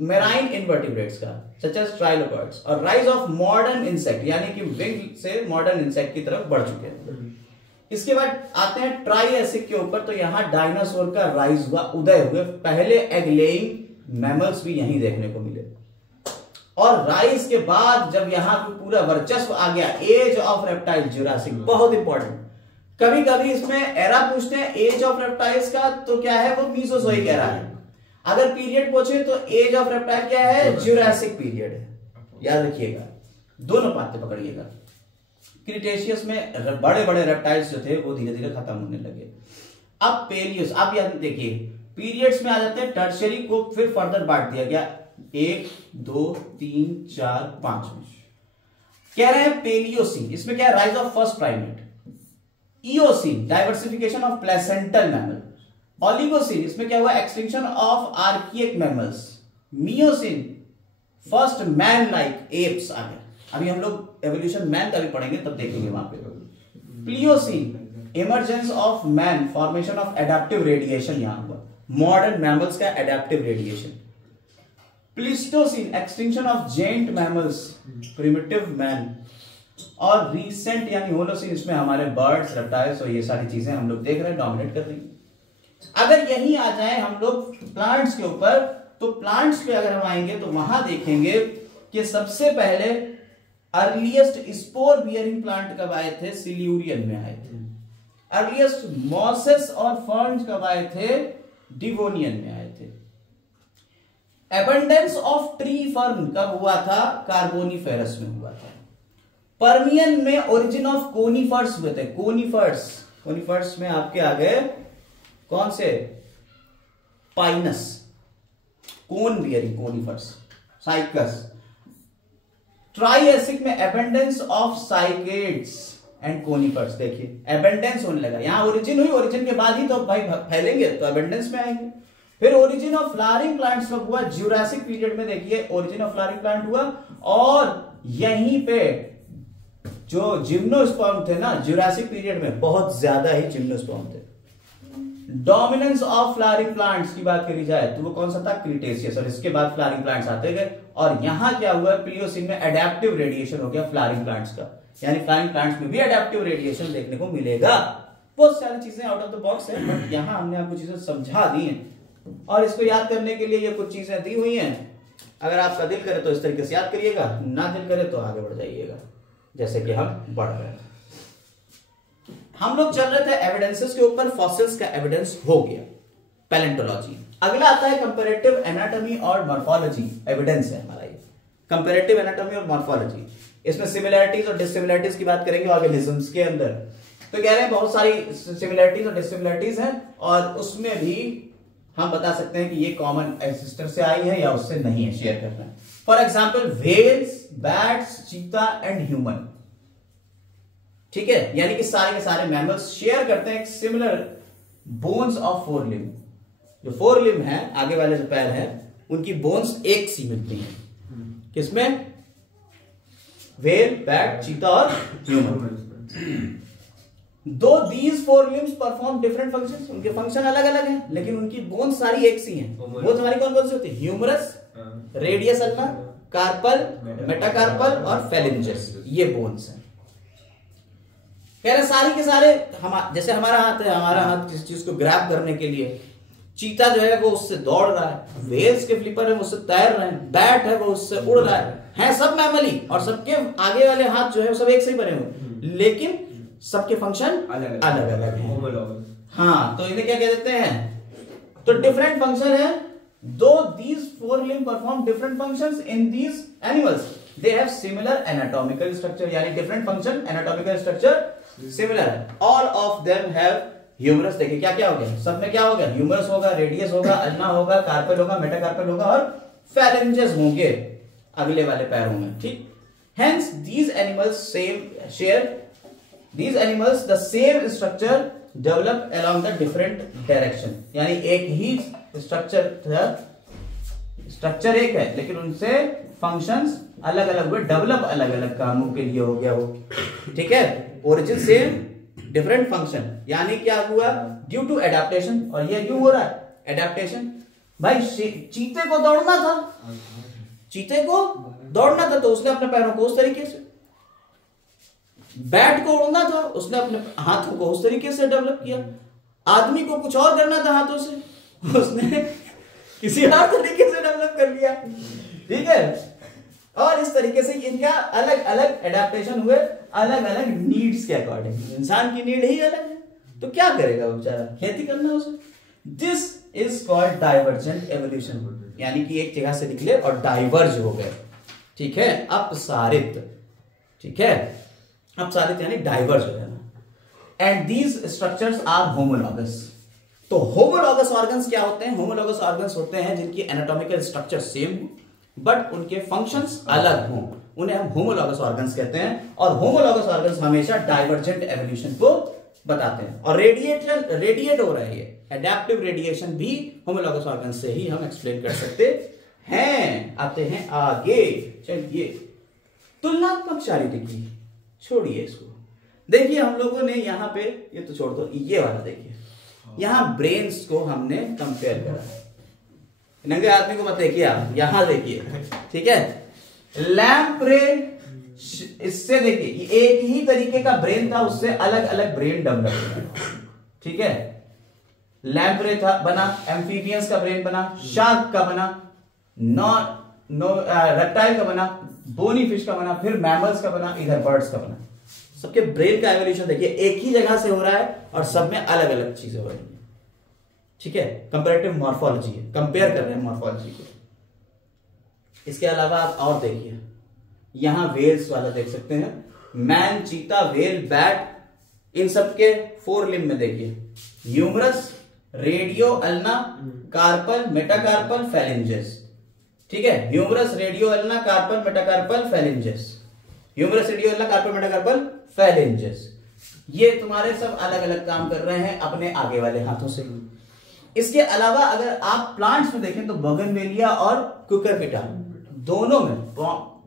मेराइन इनवर्टिब्रेट्स का, सच एज ट्राइलोपॉड्स, और राइज ऑफ मॉडर्न इंसेक्ट, यानी कि विंग से मॉडर्न इंसेक्ट की तरफ बढ़ चुके हैं। इसके बाद आते हैं ट्राइएसिक के ऊपर, तो यहां डायनासोर का राइज हुआ, उदय हुए। पहले एग लेइंग मैमल्स भी यहीं देखने को मिले। और राइज के बाद जब यहां पूरा वर्चस्व आ गया, एज ऑफ रेप्टाइल, जुरासिक, बहुत इंपॉर्टेंट। कभी कभी इसमें एरा पूछते हैं एज ऑफ रेप्टाइल्स का, तो क्या है वो? मीसोजोइक एरा है। अगर पीरियड पूछे तो एज ऑफ रेप्टाइल क्या है? जुरासिक पीरियड है। याद रखिएगा, दोनों बातें पकड़िएगा। क्रिटेशियस में बड़े बड़े रेप्टाइल्स जो थे वो धीरे धीरे खत्म होने लगे। अब पेलियोस, आप याद देखिए पीरियड्स में आ जाते हैं। टर्शियरी को फिर फर्दर बांट दिया गया, 1 2 3 4 5 में। कह रहे हैं पेलियोसीन, इसमें क्या है? Rise of first primate. Eocene, diversification of placental mammal. Oligocene, इसमें क्या हुआ? Extinction of archaic mammals. Miocene, first man like apes आ गए। अभी हम लोग एवोल्यूशन मैन का भी पढ़ेंगे, तब देखेंगे वहां पे। Pliocene, emergence of man, formation of adaptive radiation यहां हुआ, मॉडर्न मैमल्स का adaptive radiation. Pleistocene, extinction of giant mammals, primitive man. और रीसेंट यानी होलोसीन, इसमें हमारे बर्ड्स, रेप्टाइल्स और ये सारी चीजें हम लोग देख रहे हैं, डोमिनेट कर रही हैं। अगर यहीं आ जाए हम लोग प्लांट्स के ऊपर, तो प्लांट्स पे अगर हम आएंगे तो वहां देखेंगे कि सबसे पहले अर्लीस्ट स्पोर बियरिंग प्लांट कब आए थे? सिल्यूरियन में आए थे। अर्लीस्ट मॉसेस और फर्न्स कब आए थे? डिवोनियन में आए थे। एबंडेंस ऑफ ट्री फर्न कब हुआ था? कार्बोनिफेरस में हुआ था। पर्मियन में ओरिजिन ऑफ कोनिफर्स हुए थे। कोनिफर्स में आपके आ गए कौन से? पाइनस, कोन बियरिंग कोनिफर्स, साइकस। ट्राइएसिक में abundance of cycads and conifers. देखिए एबंडेंस होने लगा, यहां ओरिजिन हुई, ओरिजिन के बाद ही तो भाई फैलेंगे, तो एबंडेंस में आएंगे। फिर ओरिजिन ऑफ फ्लावरिंग प्लांट्स कब हुआ? ज्यूरासिक पीरियड में। देखिए ओरिजिन ऑफ फ्लावरिंग प्लांट हुआ, और यहीं पे जो जिम्नोस्पर्म थे ना, ज्यूरासिक पीरियड में बहुत ज्यादा ही जिम्नोस्पर्म थे। डोमिनेंस ऑफ फ्लावरिंग प्लांट्स की बात करी जाए तो वो कौन सा था? क्रिटेशियस। और इसके बाद फ्लावरिंग प्लांट्स आते गए, और यहां क्या हुआ? प्लियोसिन में एडेप्टिव रेडिएशन हो गया फ्लावरिंग प्लांट्स का, यानी फ्लावरिंग प्लांट्स में भी एडेप्टिव रेडिएशन देखने को मिलेगा। बहुत सारी चीजें आउट ऑफ द बॉक्स है, बट यहां हमने आपको चीजें समझा दी हैं, और इसको याद करने के लिए ये कुछ चीजें दी हुई हैं। अगर आपका दिल करे तो इस तरीके से याद करिएगा, ना दिल करे तो आगे बढ़ जाइएगा, जैसे कि हम बढ़ रहे हैं। हम लोग चल रहे थे एविडेंसेस के ऊपर, फॉसिल्स का एविडेंस हो गया, पैलेंटोलॉजी। अगला आता है कंपैरेटिव एनाटॉमी और मॉर्फोलॉजी। एविडेंस है हमारा ये कंपैरेटिव एनाटॉमी और मॉर्फोलॉजी। इसमें सिमिलैरिटीज और डिसिमिलैरिटीज की बात करेंगे ऑर्गेनिजम्स के अंदर। तो कह रहे हैं बहुत सारी सिमिलैरिटीज और डिसिमिलैरिटीज हैं, और उसमें भी हम बता सकते हैं कि ये कॉमन एंसेस्टर से आई है या उससे नहीं है, शेयर करना है। फॉर एग्जाम्पल व्हेल्स, बैट्स, चीता एंड ह्यूमन। ठीक है, यानी कि सारे के सारे मैमल्स शेयर करते हैं एक similar bones of four limb. जो फोर लिम्ब है, आगे वाले जो पैर हैं, उनकी बोन्स एक सी मिलती हैं। किसमें? व्हेल, बैट, चीता और ह्यूमन। दो these four limbs perform different functions, उनके फंक्शन अलग अलग हैं, लेकिन उनकी बोन्स सारी एक सी हैं। वो हमारी कौन कौन सी होती है? Humerus, radius ulna, carpal, metacarpal और फेलिंजेस, ये बोन्स हैं। कह रहे सारी के सारे जैसे हमारा हाथ है, हमारा हाथ किसी चीज को ग्रैब करने के लिए, चीता जो है वो उससे दौड़ रहा है, वेल्स के फ्लिपर है वो उससे तैर रहे हैं, बैट है वो उससे उड़ रहा है सब मैमली, और सबके आगे वाले हाथ जो है वो सब एक से ही बने हुए, लेकिन सबके फंक्शन अलग अलग हैं। हाँ, तो इन्हें क्या कह देते हैं? तो डिफरेंट फंक्शन है। Though these four limb perform different functions in these animals, they have similar anatomical structure, यानी different function, anatomical structure similar है। All of them have humerus. देखिए क्या क्या हो गया, सब में क्या हो गया? ह्यूमरस होगा, रेडियस होगा, अल्ना होगा, कार्पल होगा, मेटाकार्पल होगा, और फेरेंजेस होंगे अगले वाले पैरों में। ठीक, hence these animals the same structure develop along the different direction, यानी एक ही स्ट्रक्चर एक है, लेकिन उनसे फंक्शंस अलग अलग हुए, डेवलप अलग अलग कामों के लिए हो गया वो। ठीक है, ओरिजिन सेम, डिफरेंट फंक्शन, यानी क्या हुआ? Due to adaptation. और ये क्यों हो रहा है? एडेप्टेशन। भाई चीते को दौड़ना था, तो उसने अपने पैरों को उस तरीके से, बैट को उड़ना था, उसने अपने हाथों को उस तरीके से डेवलप किया, आदमी को कुछ और करना था हाथों से, उसने किसी और तरीके से डेवलप कर लिया। ठीक है, और इस तरीके से इनका अलग अलग एडेप्टेशन हुए, अलग अलग नीड्स के अकॉर्डिंग। इंसान की नीड ही अलग है, तो क्या करेगा वो बेचारा? खेती करना उसे। This is called divergent evolution, यानी कि एक जगह से निकले और डाइवर्ज हो गए। ठीक है, अपसारित। ठीक है, अपसारित यानी डाइवर्ज हो जाना। And these structures are homologous. तो होमोलॉगस ऑर्गन्स क्या होते हैं? होमोलॉगस ऑर्गन्स होते हैं जिनकी एनाटॉमिकल स्ट्रक्चर सेम हो, बट उनके फंक्शंस अलग हों, उन्हें हम होमोलॉगस ऑर्गन्स कहते हैं। और होमोलॉगस ऑर्गन्स हमेशा डाइवर्जेंट एवोल्यूशन को बताते हैं। और रेडिएट हो रहा है ये, एडेप्टिव रेडिएशन भी होमोलॉगस ऑर्गन से ही हम एक्सप्लेन कर सकते हैं। आते हैं आगे, चलिए तुलनात्मक चारित्रिकी, छोड़िए इसको। देखिए हम लोगों ने यहाँ पे, ये तो छोड़ दो, ये वाला देखिए, यहाँ ब्रेन्स को हमने कंपेयर करा। नंगे आदमी को मत देखिए आप, यहां देखिए। ठीक है, लैम्प्रे, इससे देखिए एक ही तरीके का ब्रेन था, उससे अलग अलग ब्रेन डेवलप हुआ। ठीक है, लैम्प्रे था बना, एम्फीबियंस का ब्रेन बना, शार्क का बना, रेप्टाइल का बना, बोनी फिश का बना, फिर मैमल्स का बना, इधर बर्ड्स का बना। सबके ब्रेन का एवोल्यूशन देखिए एक ही जगह से हो रहा है और सब में अलग अलग चीजें हो रही है। ठीक है, कंपैरेटिव मॉर्फोलॉजी है, कंपेयर कर रहे हैं मॉर्फोलॉजी को। इसके अलावा आप और देखिए, यहां वेल्स वाला देख सकते हैं, मैन, चीता, वेल, बैट, इन सब के 4 लिम्ब में देखिए, humerus, radius, ulna, carpal, metacarpal, phalanges. ठीक है, humerus, radius, ulna, carpal, metacarpal, phalanges, humerus, radius, ulna, carpal, metacarpal, phalanges. ये तुम्हारे सब अलग अलग काम कर रहे हैं अपने आगे वाले हाथों से। इसके अलावा अगर आप प्लांट्स में देखें तो बोगनवेलिया और कुकुरबिटा दोनों में,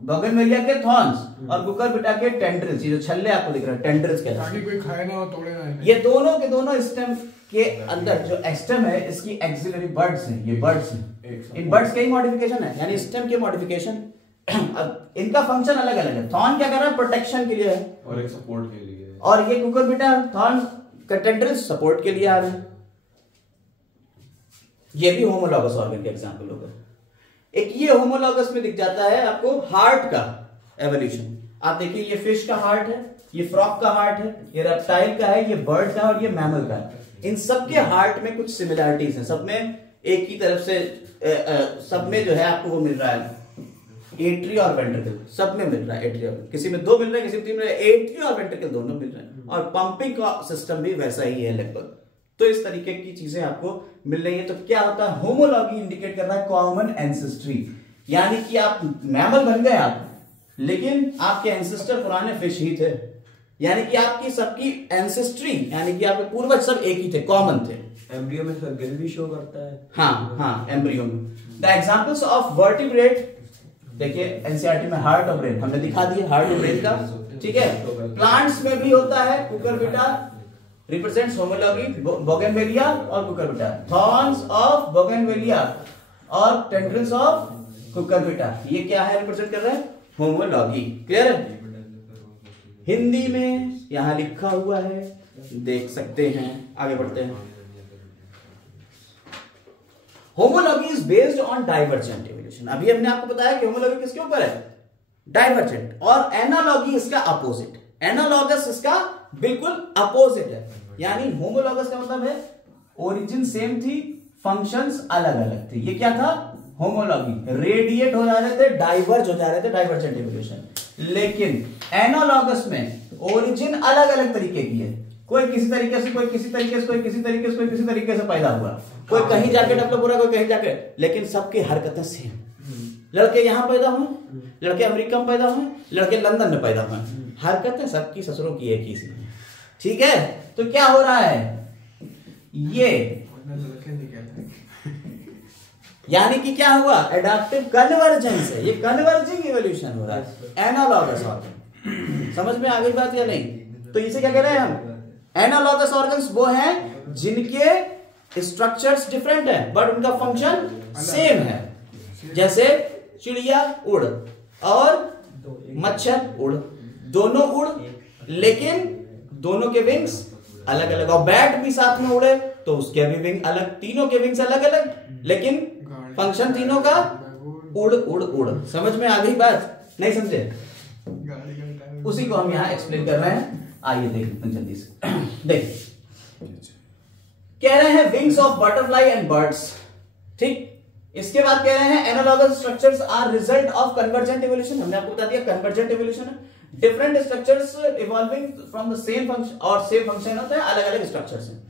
बोगनवेलिया के थॉर्न्स और कुकुरबिटा के टेंड्रिल्स, ये जो छल्ले आपको दिख रहे हैं टेंड्रिल्स के, ताकि कोई खाए ना और तोड़े ना। ये दोनों के दोनों स्टेम के अंदर जो स्टेम है इसकी एक्सिलरी बर्ड्स हैं, ये बर्ड्स हैं। इन बर्ड्स के ही मॉडिफिकेशन है, यानी स्टेम के मॉडिफिकेशन। अब इनका फंक्शन अलग अलग है। थॉर्न क्या कर रहा है? प्रोटेक्शन के लिए है, और एक सपोर्ट के लिए, और ये कुकुरबिटा थॉर्न का टेंड्रिल्स सपोर्ट के लिए आ रहे हैं। ये भी होमोलॉगस ऑर्गन के एग्जांपल हो गए। एक ये होमोलॉगस में दिख जाता है आपको हार्ट का एवोल्यूशन। आप देखिए ये फिश का हार्ट है, ये फ्रॉग का हार्ट है, ये रेप्टाइल का है, ये बर्ड का है और ये मैमल का है। इन सब के हार्ट में कुछ सिमिलरिटीज हैं, सब में एक ही तरफ से सब में जो है आपको वो मिल रहा है एट्री और वेंट्रिकल, सब में मिल रहा है एट्री और, किसी में 2 मिल रहे हैं, किसी में 3 मिल रहे हैं, एट्री और वेंट्रिकल दोनों मिल रहे हैं। और पंपिंग का सिस्टम भी वैसा ही है लगभग। तो इस तरीके की चीजें आपको मिल रही है। तो क्या होता है? होमोलॉगी इंडिकेट कर रहा है कॉमन एंसेस्ट्री, यानी कि आप मैमल बन गए आप, लेकिन आपके एंसेस्टर पुराने फिश ही थे, यानी कि आपकी सबकी एंसेस्ट्री यानी कि आपके पूर्वज सब एक ही थे, कॉमन थे। एम्ब्रियो में सर्कल भी शो करता है। हाँ, एम्ब्रियो में। द एग्जांपल्स ऑफ वर्टिब्रेट देखिए एनसीईआरटी में हार्ट और ब्रेन हमने दिखा दिया, हार्ट और ब्रेन का। ठीक है, प्लांट्स में भी होता है, कुकुरबिटा रिप्रेजेंट्स होमोलॉगी, बोगनवेलिया और कुकुरबिटा, थॉर्न्स ऑफ बोगनवेलिया और टेंड्रिल्स ऑफ कुकुरबिटा, ये क्या है? रिप्रेजेंट कर रहे हैं होमोलॉगी। क्लियर है? हिंदी में यहां लिखा हुआ है, देख सकते हैं। आगे बढ़ते हैं। Homology is based on divergent evolution. अभी हमने आपको बताया कि होमोलॉगी किसके ऊपर है? डाइवर्जेंट। और एनालॉगी इसका अपोजिट, एनालॉगस इसका बिल्कुल अपोजिट है। यानी होमोलॉगस का मतलब है ओरिजिन सेम थी, फंक्शंस अलग अलग थे। ये क्या था? होमोलॉगी। रेडिएट हो जा रहे थे, डाइवर्ज हो जा रहे थे, डाइवर्जेंट इवोल्यूशन। लेकिन एनालॉगस में ओरिजिन अलग अलग तरीके की है, कोई किसी तरीके से, कोई किसी तरीके से, कोई किसी तरीके से, कोई किसी तरीके से पैदा हुआ, कोई कहीं जाके डेवलप हो रहा है, कोई कहीं जाके, लेकिन सबकी हरकतें सेम। लड़के यहां पैदा हुए, लड़के अमेरिका में पैदा हुए, लड़के लंदन में पैदा हुए, हरकतें सबकी ससुरों की एक ही सी। ठीक है, तो क्या हो रहा है? ये यानी कि क्या हुआ? एडाप्टिव कन्वर्जेंस है, ये कन्वर्जिंग इवोल्यूशन हो रहा है एनालॉगस ऑर्गन। समझ में आ गई बात या नहीं? तो इसे क्या कह रहे हैं हम? एनालॉगस ऑर्गन्स वो हैं जिनके स्ट्रक्चर्स डिफरेंट है बट उनका फंक्शन सेम है। जैसे चिड़िया उड़ और मच्छर उड़, दोनों उड़, लेकिन दोनों के विंग्स अलग अलग। और बैट भी साथ में उड़े तो उसके भी विंग अलग, तीनों के विंग्स अलग अलग, लेकिन फंक्शन तीनों का उड़ उड़ उड़। समझ में आ गई बात? नहीं समझे? उसी को हम यहां एक्सप्लेन कर रहे हैं। आइए देखते हैं जल्दी से। देखिए, कह रहे हैं wings of butterfly and birds. ठीक, इसके बाद कह रहे हैं analogous structures are result of convergent evolution. हमने आपको बता दिया कन्वर्जेंट इवोल्यूशन है, different structures evolving from the same function, और सेम फंक्शन होता है, अलग अलग स्ट्रक्चर्स हैं।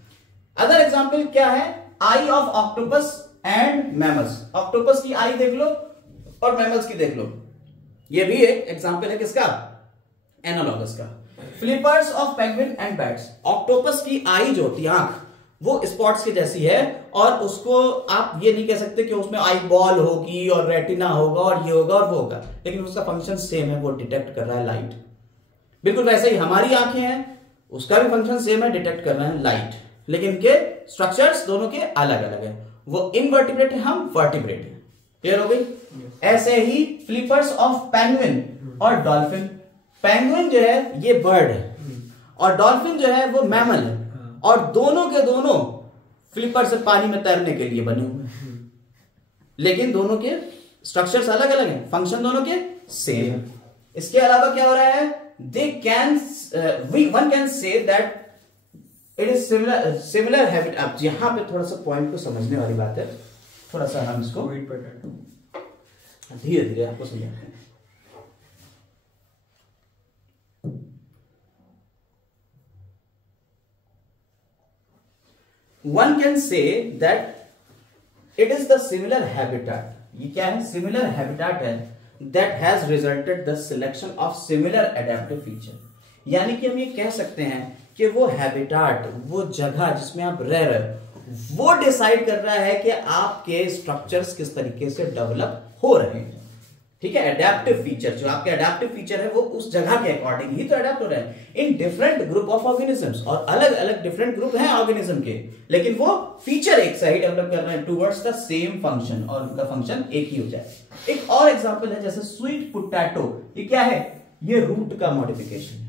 अदर एग्जांपल क्या है? Eye of octopus and mammals. Octopus की आई देख लो और मैमल्स की देख लो, ये भी एक एग्जांपल है किसका? एनालॉगस का। Flippers of penguin and bats. Octopus की आई जो होती है, आंख, वो स्पॉट्स की जैसी है, और उसको आप ये नहीं कह सकते कि उसमें आई बॉल होगी और रेटिना होगा और ये होगा और वो होगा, लेकिन उसका फंक्शन सेम है, वो डिटेक्ट कर रहा है लाइट। बिल्कुल वैसे ही हमारी आंखें हैं, उसका भी फंक्शन सेम है, डिटेक्ट कर रहे हैं लाइट, लेकिन इनके स्ट्रक्चर्स दोनों के अलग अलग है। वो इनवर्टिब्रेट है, हम वर्टिब्रेट है। क्लियर हो गई? ऐसे ही फ्लिपर्स ऑफ पेंगुइन और डॉल्फिन। पेंगुइन जो है ये बर्ड है और डॉल्फिन जो है वो मैमल है, और दोनों के दोनों फ्लिपर से पानी में तैरने के लिए बने हुए हैं, लेकिन दोनों के स्ट्रक्चर्स अलग अलग हैं, फंक्शन दोनों के सेम। इसके अलावा क्या हो रहा है, they can one can say that it is similar habit. अब यहां पे थोड़ा सा पॉइंट को समझने वाली बात है, थोड़ा सा हम इसको धीरे धीरे आपको समझाते हैं। One can say that it is the similar habitat, ये क्या है, सिमिलर हैबिटेट है, that has resulted the selection of similar adaptive feature. यानी कि हम ये कह सकते हैं कि वो हैबिटेट, वो जगह जिसमें आप रह रहे हो, वो डिसाइड कर रहा है कि आपके स्ट्रक्चर्स किस तरीके से डेवलप हो रहे हैं। ठीक है, एडेप्टिव फीचर, जो आपके एडेप्टिव फीचर है वो उस जगह के अकॉर्डिंग ही तो अडेप्ट हो रहे हैं in different group of organisms. और अलग अलग डिफरेंट ग्रुप हैं ऑर्गेनिज्म के, लेकिन वो फीचर एक सा ही डेवलप कर रहे हैं टुवर्ड्स द सेम फंक्शन, और उनका फंक्शन एक ही हो जाए। एक और एग्जांपल है जैसे स्वीट पोटैटो, ये क्या है, ये रूट का मॉडिफिकेशन है।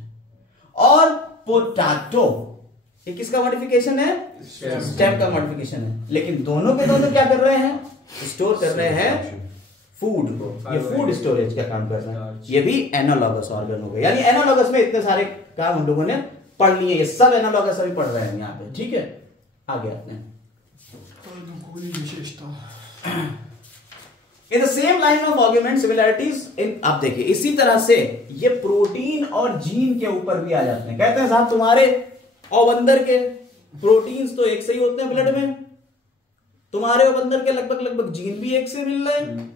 और पोटैटो ये किसका मॉडिफिकेशन है, स्टेम का मॉडिफिकेशन है। लेकिन दोनों के दोनों क्या कर रहे हैं, स्टोर कर रहे हैं फूड को, ये फूड स्टोरेज का काम कर रहा है। ये भी एनालॉगस ऑर्गन हो गए, यानी एनालॉगस में इतने सारे काम हम लोगों ने पढ़ लिए, ये सब एनालॉगस अभी पढ़ रहे हैं यहाँ पे। ठीक है, आगे आते हैं। In the same line of argument similarities इन, आप देखिए इसी तरह से ये प्रोटीन और जीन के ऊपर भी आ जाते हैं। कहते हैं साहब तुम्हारे और बंदर के प्रोटीन्स तो एक से ही होते हैं ब्लड में, तुम्हारे और बंदर के लगभग लगभग जीन भी एक से मिल रहे हैं।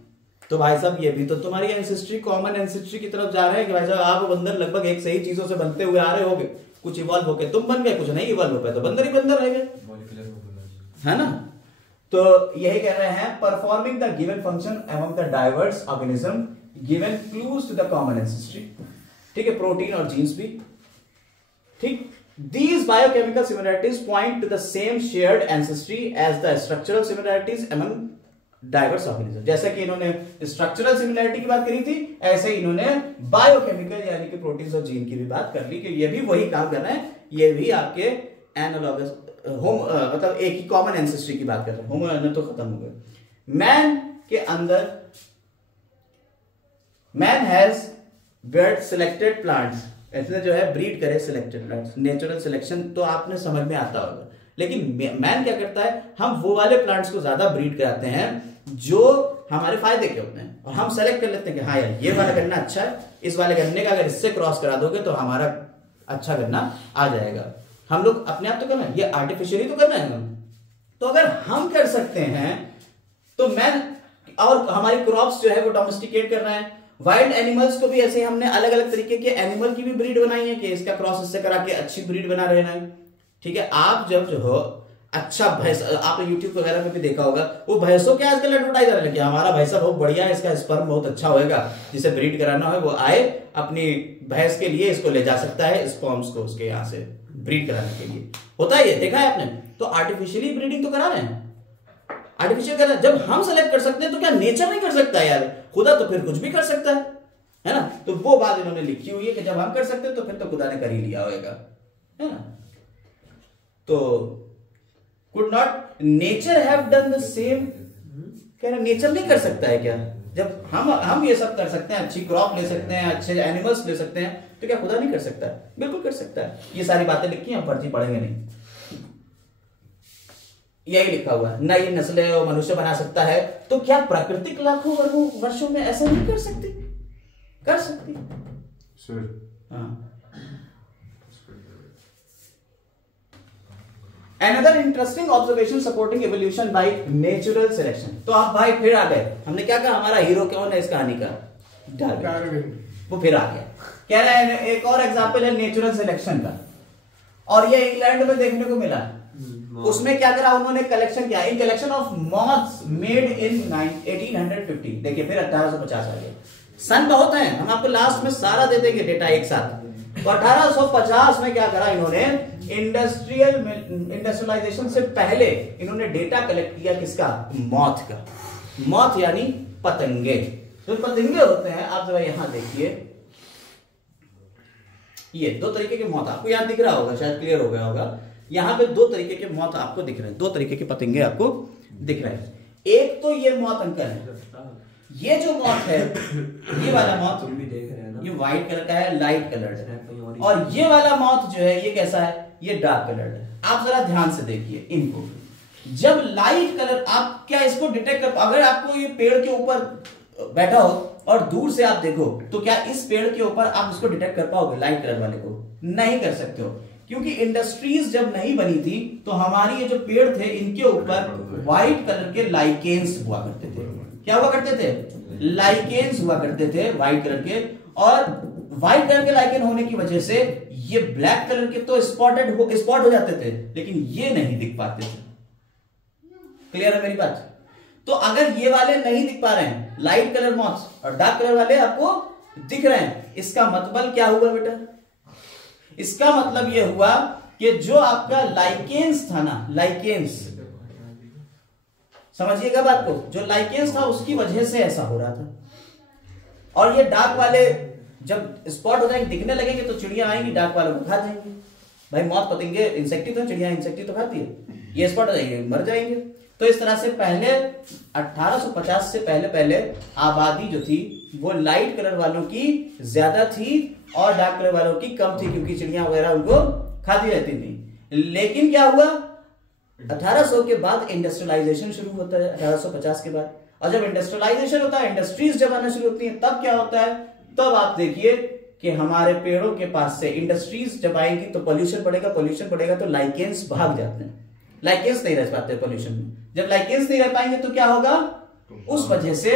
तो भाई साहब ये भी तो तुम्हारी एंसेस्ट्री, कॉमन एंसेस्ट्री की तरफ जा रहे हैं कि भाई साहब आप और बंदर लगभग एक से ही चीजों से बनते हुए आ रहे होगे। कुछ इवॉल्व होके तुम बन गए, कुछ नहीं इवॉल्व हो पाए तो बंदर ही बंदर रह गए, है ना। तो यही कह रहे हैं, performing the given function among the diverse organism given clues to the common ancestry. ठीक है, प्रोटीन और जीन्स भी। ठीक, these biochemical similarities point to the same shared ancestry as the structural similarities among diverse organisms। जैसे कि इन्होंने structural similarity की बात करी थी, ऐसे इन्होंने बायोकेमिकल यानी कि प्रोटीन्स और जीन की भी बात कर ली कि ये भी वही काम कर रहे हैं, ये भी आपके एनालॉगस मतलब एक ही कॉमन एंसेस्ट्री की बात कर रहे हैं। होमो तो खत्म हो गए। मैन के अंदर, man has breed selected plants, ऐसे जो है ब्रीड करे सिलेक्टेड प्लांट्स, नेचुरल सिलेक्शन तो आपने समझ में आता होगा। लेकिन मैन क्या करता है, हम वो वाले प्लांट्स को ज्यादा ब्रीड कराते हैं जो हमारे फायदे के होते हैं, और हम सेलेक्ट कर लेते हैं कि हाँ यार ये वाला गन्ना अच्छा है, इस वाले गन्ने का अगर इससे क्रॉस करा दोगे तो हमारा अच्छा गन्ना आ जाएगा। हम लोग अपने आप तो करना है, ये आर्टिफिशियली तो करना है हम। तो अगर हम कर सकते हैं तो मैन, और हमारी क्रॉप्स जो है वो डोमेस्टिकेट कर रहे हैं। वाइल्ड एनिमल्स को भी ऐसे हमने अलग अलग तरीके के एनिमल की भी ब्रीड बनाई है कि इसका क्रॉस इससे करा के अच्छी ब्रीड बना रहे हैं। ठीक है, आप जब जो हो अच्छा भैंस, आपने यूट्यूब वगैरह में भी देखा होगा, वो भैंसों के आजकल एडवर्टाइज आ रहे हैं कि हमारा भैंसा बहुत बढ़िया है, इसका स्पर्म बहुत अच्छा होगा, जिसे ब्रीड कराना है वो आए अपनी भैंस के लिए इसको ले जा सकता है, स्पर्म्स को उसके यहाँ से ब्रीड कराने के लिए होता है। ये देखा है आपने। तो आर्टिफिशियली ब्रीडिंग तो करा रहे हैं, आर्टिफिशियल कर रहे हैं। जब हम सेलेक्ट कर सकते हैं तो क्या नेचर नहीं कर सकता यार, खुदा तो फिर कुछ भी कर सकता है ना। तो वो बात इन्होंने लिखी हुई है कि जब हम कर सकते हैं तो फिर तो खुदा ने कर ही लिया होगा, है ना। तो could not nature have done the same, कह रहे नेचर नहीं कर सकता है क्या? जब हम ये सब कर सकते हैं, अच्छी क्रॉप ले सकते हैं, अच्छे एनिमल्स ले सकते हैं, तो क्या खुदा नहीं कर सकता है? बिल्कुल कर सकता है। ये सारी बातें लिखी हैं, फर्जी पढ़ेंगे नहीं, यही लिखा हुआ है। नई नस्लें और मनुष्य बना सकता है, तो क्या प्राकृतिक लाखों वर्षों में ऐसा नहीं कर सकती? कर सकती। हाँ। Another interesting observation supporting evolution by natural selection। तो आप भाई फिर आ गए, हमने क्या कहा हमारा हीरो कौन है इस कहानी का? डार्विन। वो फिर आ गया, कह रहा है एक और एग्जाम्पल है नेचुरल सिलेक्शन का, और ये इंग्लैंड में देखने को मिला। उसमें क्या करा उन्होंने, कलेक्शन किया, इन collection of moths made in 1850। देखिए फिर 1850 आ गया। सन बहुत है, हम आपको लास्ट में सारा दे देंगे डेटा एक साथ। तो 1850 में क्या करा इन्होंने, इंडस्ट्रियलाइजेशन से पहले इन्होंने डेटा कलेक्ट किया किसका? मॉथ का। मॉथ यानी पतंगे। तो पतंगे होते हैं, आप जरा यहां देखिए, ये दो तरीके के मॉथ आपको यहां दिख रहा होगा, शायद क्लियर हो गया होगा। यहाँ पे दो तरीके के मौत आपको दिख रहे हैं, दो तरीके के पतंगे आपको दिख रहे हैं। एक तो ये मौत अंकल है, ये जो मौत है ये वाला मौत तुम भी देख रहे हैं ना, ये व्हाइट कलर का है, लाइट कलर है, और और ये वाला मौत जो है ये कैसा है, ये डार्क कलर है। आप जरा ध्यान से देखिए इनको, जब लाइट कलर आप क्या इसको डिटेक्ट कर, अगर आपको ये पेड़ के ऊपर बैठा हो और दूर से आप देखो तो क्या इस पेड़ के ऊपर आप इसको डिटेक्ट कर पाओगे लाइट कलर वाले को? नहीं कर सकते हो, क्योंकि इंडस्ट्रीज जब नहीं बनी थी तो हमारी ये जो पेड़ थे इनके ऊपर व्हाइट कलर के लाइकेन्स हुआ करते थे। क्या हुआ करते थे? लाइकेन्स हुआ करते थे व्हाइट कलर के, और व्हाइट कलर के लाइकेन होने की वजह से ये ब्लैक कलर के तो स्पॉट हो जाते थे, लेकिन ये नहीं दिख पाते थे। क्लियर है मेरी बात? तो अगर ये वाले नहीं दिख पा रहे हैं, लाइट कलर मॉथ्स, और डार्क कलर वाले आपको दिख रहे हैं, इसका मतलब क्या हुआ बेटा? इसका मतलब यह हुआ कि जो आपका लाइकेन्स था ना, लाइकेन्स, समझिएगा बात को, जो लाइकेन्स था उसकी वजह से ऐसा हो रहा था। और ये डार्क वाले जब स्पॉट हो जाएंगे, दिखने लगेंगे, तो चिड़िया आएंगी डार्क वालों को खा जाएंगी। भाई मौत पतंगे इंसेक्टिव तो, चिड़िया इंसेक्टिव तो खाती है, ये स्पॉट हो जाएंगे मर जाएंगे। तो इस तरह से पहले 1850 से पहले आबादी जो थी वो लाइट कलर वालों की ज्यादा थी और डार्क कलर वालों की कम थी, क्योंकि चिड़िया वगैरह उनको खाती रहती थी। लेकिन क्या हुआ, 1800 के बाद इंडस्ट्रियलाइजेशन शुरू होता है, 1850 के बाद। और जब इंडस्ट्रियलाइजेशन होता है, इंडस्ट्रीज जब आना शुरू होती है, तब क्या होता है, तब आप देखिए कि हमारे पेड़ों के पास से इंडस्ट्रीज जब आएंगी तो पोल्यूशन बढ़ेगा, पोल्यूशन बढ़ेगा तो लाइकेन्स भाग जाते हैं, लाइकेन्स नहीं रह पाते पोल्यूशन में। जब लाइकेन्स नहीं रह पाएंगे तो क्या होगा, उस वजह से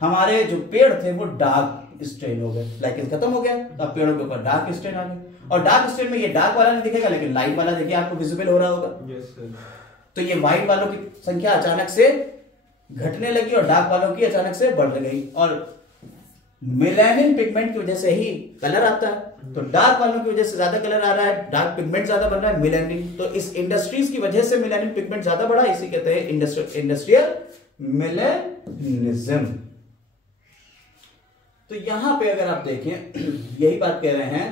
हमारे जो पेड़ थे वो डार्क स्ट्रेन हो गए, लाइकेन्स खत्म हो गया, तो अब पेड़ों के ऊपर डार्क स्ट्रेन आ गए। और डार्क स्ट्रेन में ये डार्क वाला नहीं दिखेगा, लेकिन लाइट वाला देखिए आपको विजिबल हो रहा होगा। तो ये व्हाइट वालों की संख्या अचानक से घटने लगी और डार्क वालों की अचानक से बढ़ गई। और मेलानिन पिगमेंट की वजह से ही कलर आता है, तो डार्क वालों की वजह से ज्यादा कलर आ रहा है, डार्क पिगमेंट ज्यादा बन रहा है, मेलानिन। तो इस इंडस्ट्रीज की वजह से मेलानिन पिगमेंट ज्यादा बढ़ा, इसी कहते हैं इंडस्ट्रियल मेलानिज्म। तो यहां पे अगर आप देखें, यही बात कह रहे हैं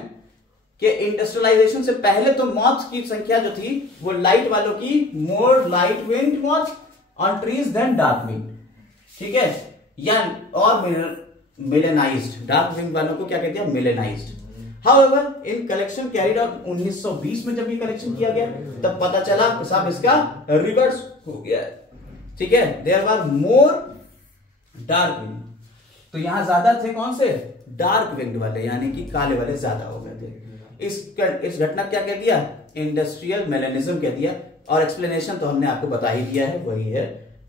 कि इंडस्ट्रियलाइजेशन से पहले तो मॉथ्स की संख्या जो थी वो लाइट वालों की, more light winged moths on trees then dark winged, ठीक है, या और मेलेनाइज्ड। डार्क विंग वालों को क्या कहते हैं, melanized. However in collection carried out 1920 में जब ये कलेक्शन किया गया तब पता चला कि साहब इसका रिवर्स हो गया, ठीक है, there were more dark wing. तो यहां ज्यादा थे कौन से, डार्क विंग्ड वाले, यानी कि काले वाले ज्यादा हो गए थे। इस घटना क्या कह दिया, इंडस्ट्रियल मेलानिज्म कह दिया। और एक्सप्लेनेशन तो हमने आपको बता ही दिया है, वही है,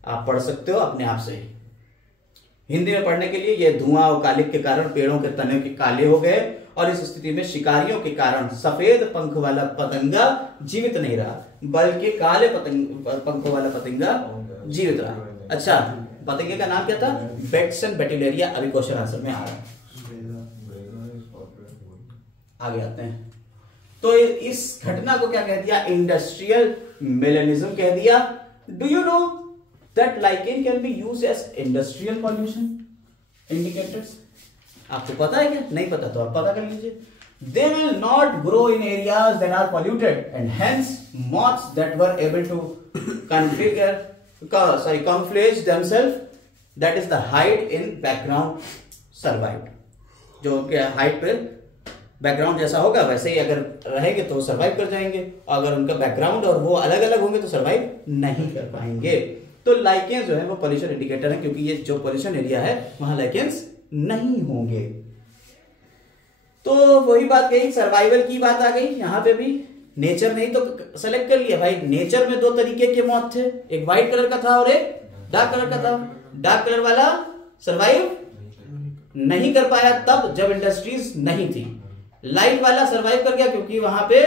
आप पढ़ सकते हो अपने आप से। हिंदी में पढ़ने के लिए, ये धुआं और कालिक के कारण पेड़ों के तने के काले हो गए और इस स्थिति में शिकारियों के कारण सफेद पंख वाला पतंगा जीवित नहीं रहा, बल्कि काले पंखों वाला पतंगा जीवित रहा। अच्छा, पतंगे का नाम क्या था, बेट्सन बेटिलेरिया। अभी क्वेश्चन आंसर में आ रहा है, आगे आते हैं। तो इस घटना को क्या कह दिया, इंडस्ट्रियल मेलानिज्म कह दिया। Do you know that lichen can be used as industrial pollution indicators? आपको पता है क्या? नहीं पता तो आप पता कर लीजिए। They will not grow in areas that are polluted, and hence moths that were able to camouflage themselves, that is the hide in background, survived. जो हाइट पे बैकग्राउंड जैसा होगा वैसे ही अगर रहेंगे तो सर्वाइव कर जाएंगे, अगर उनका बैकग्राउंड और वो अलग अलग होंगे तो सर्वाइव नहीं कर पाएंगे। तो लाइकेंस जो है वो पोल्यूशन इंडिकेटर है, क्योंकि ये जो पोल्यूशन एरिया है वहां लाइकेंस नहीं होंगे। तो वही बात कही, सर्वाइवल की बात आ गई यहां पे भी। नेचर नहीं तो सेलेक्ट कर लिया भाई, नेचर में दो तरीके के मौत थे, एक व्हाइट कलर का था और एक डार्क कलर का था। डार्क कलर वाला सर्वाइव नहीं कर पाया तब जब इंडस्ट्रीज नहीं थी, लाइट वाला सर्वाइव कर गया क्योंकि वहां पे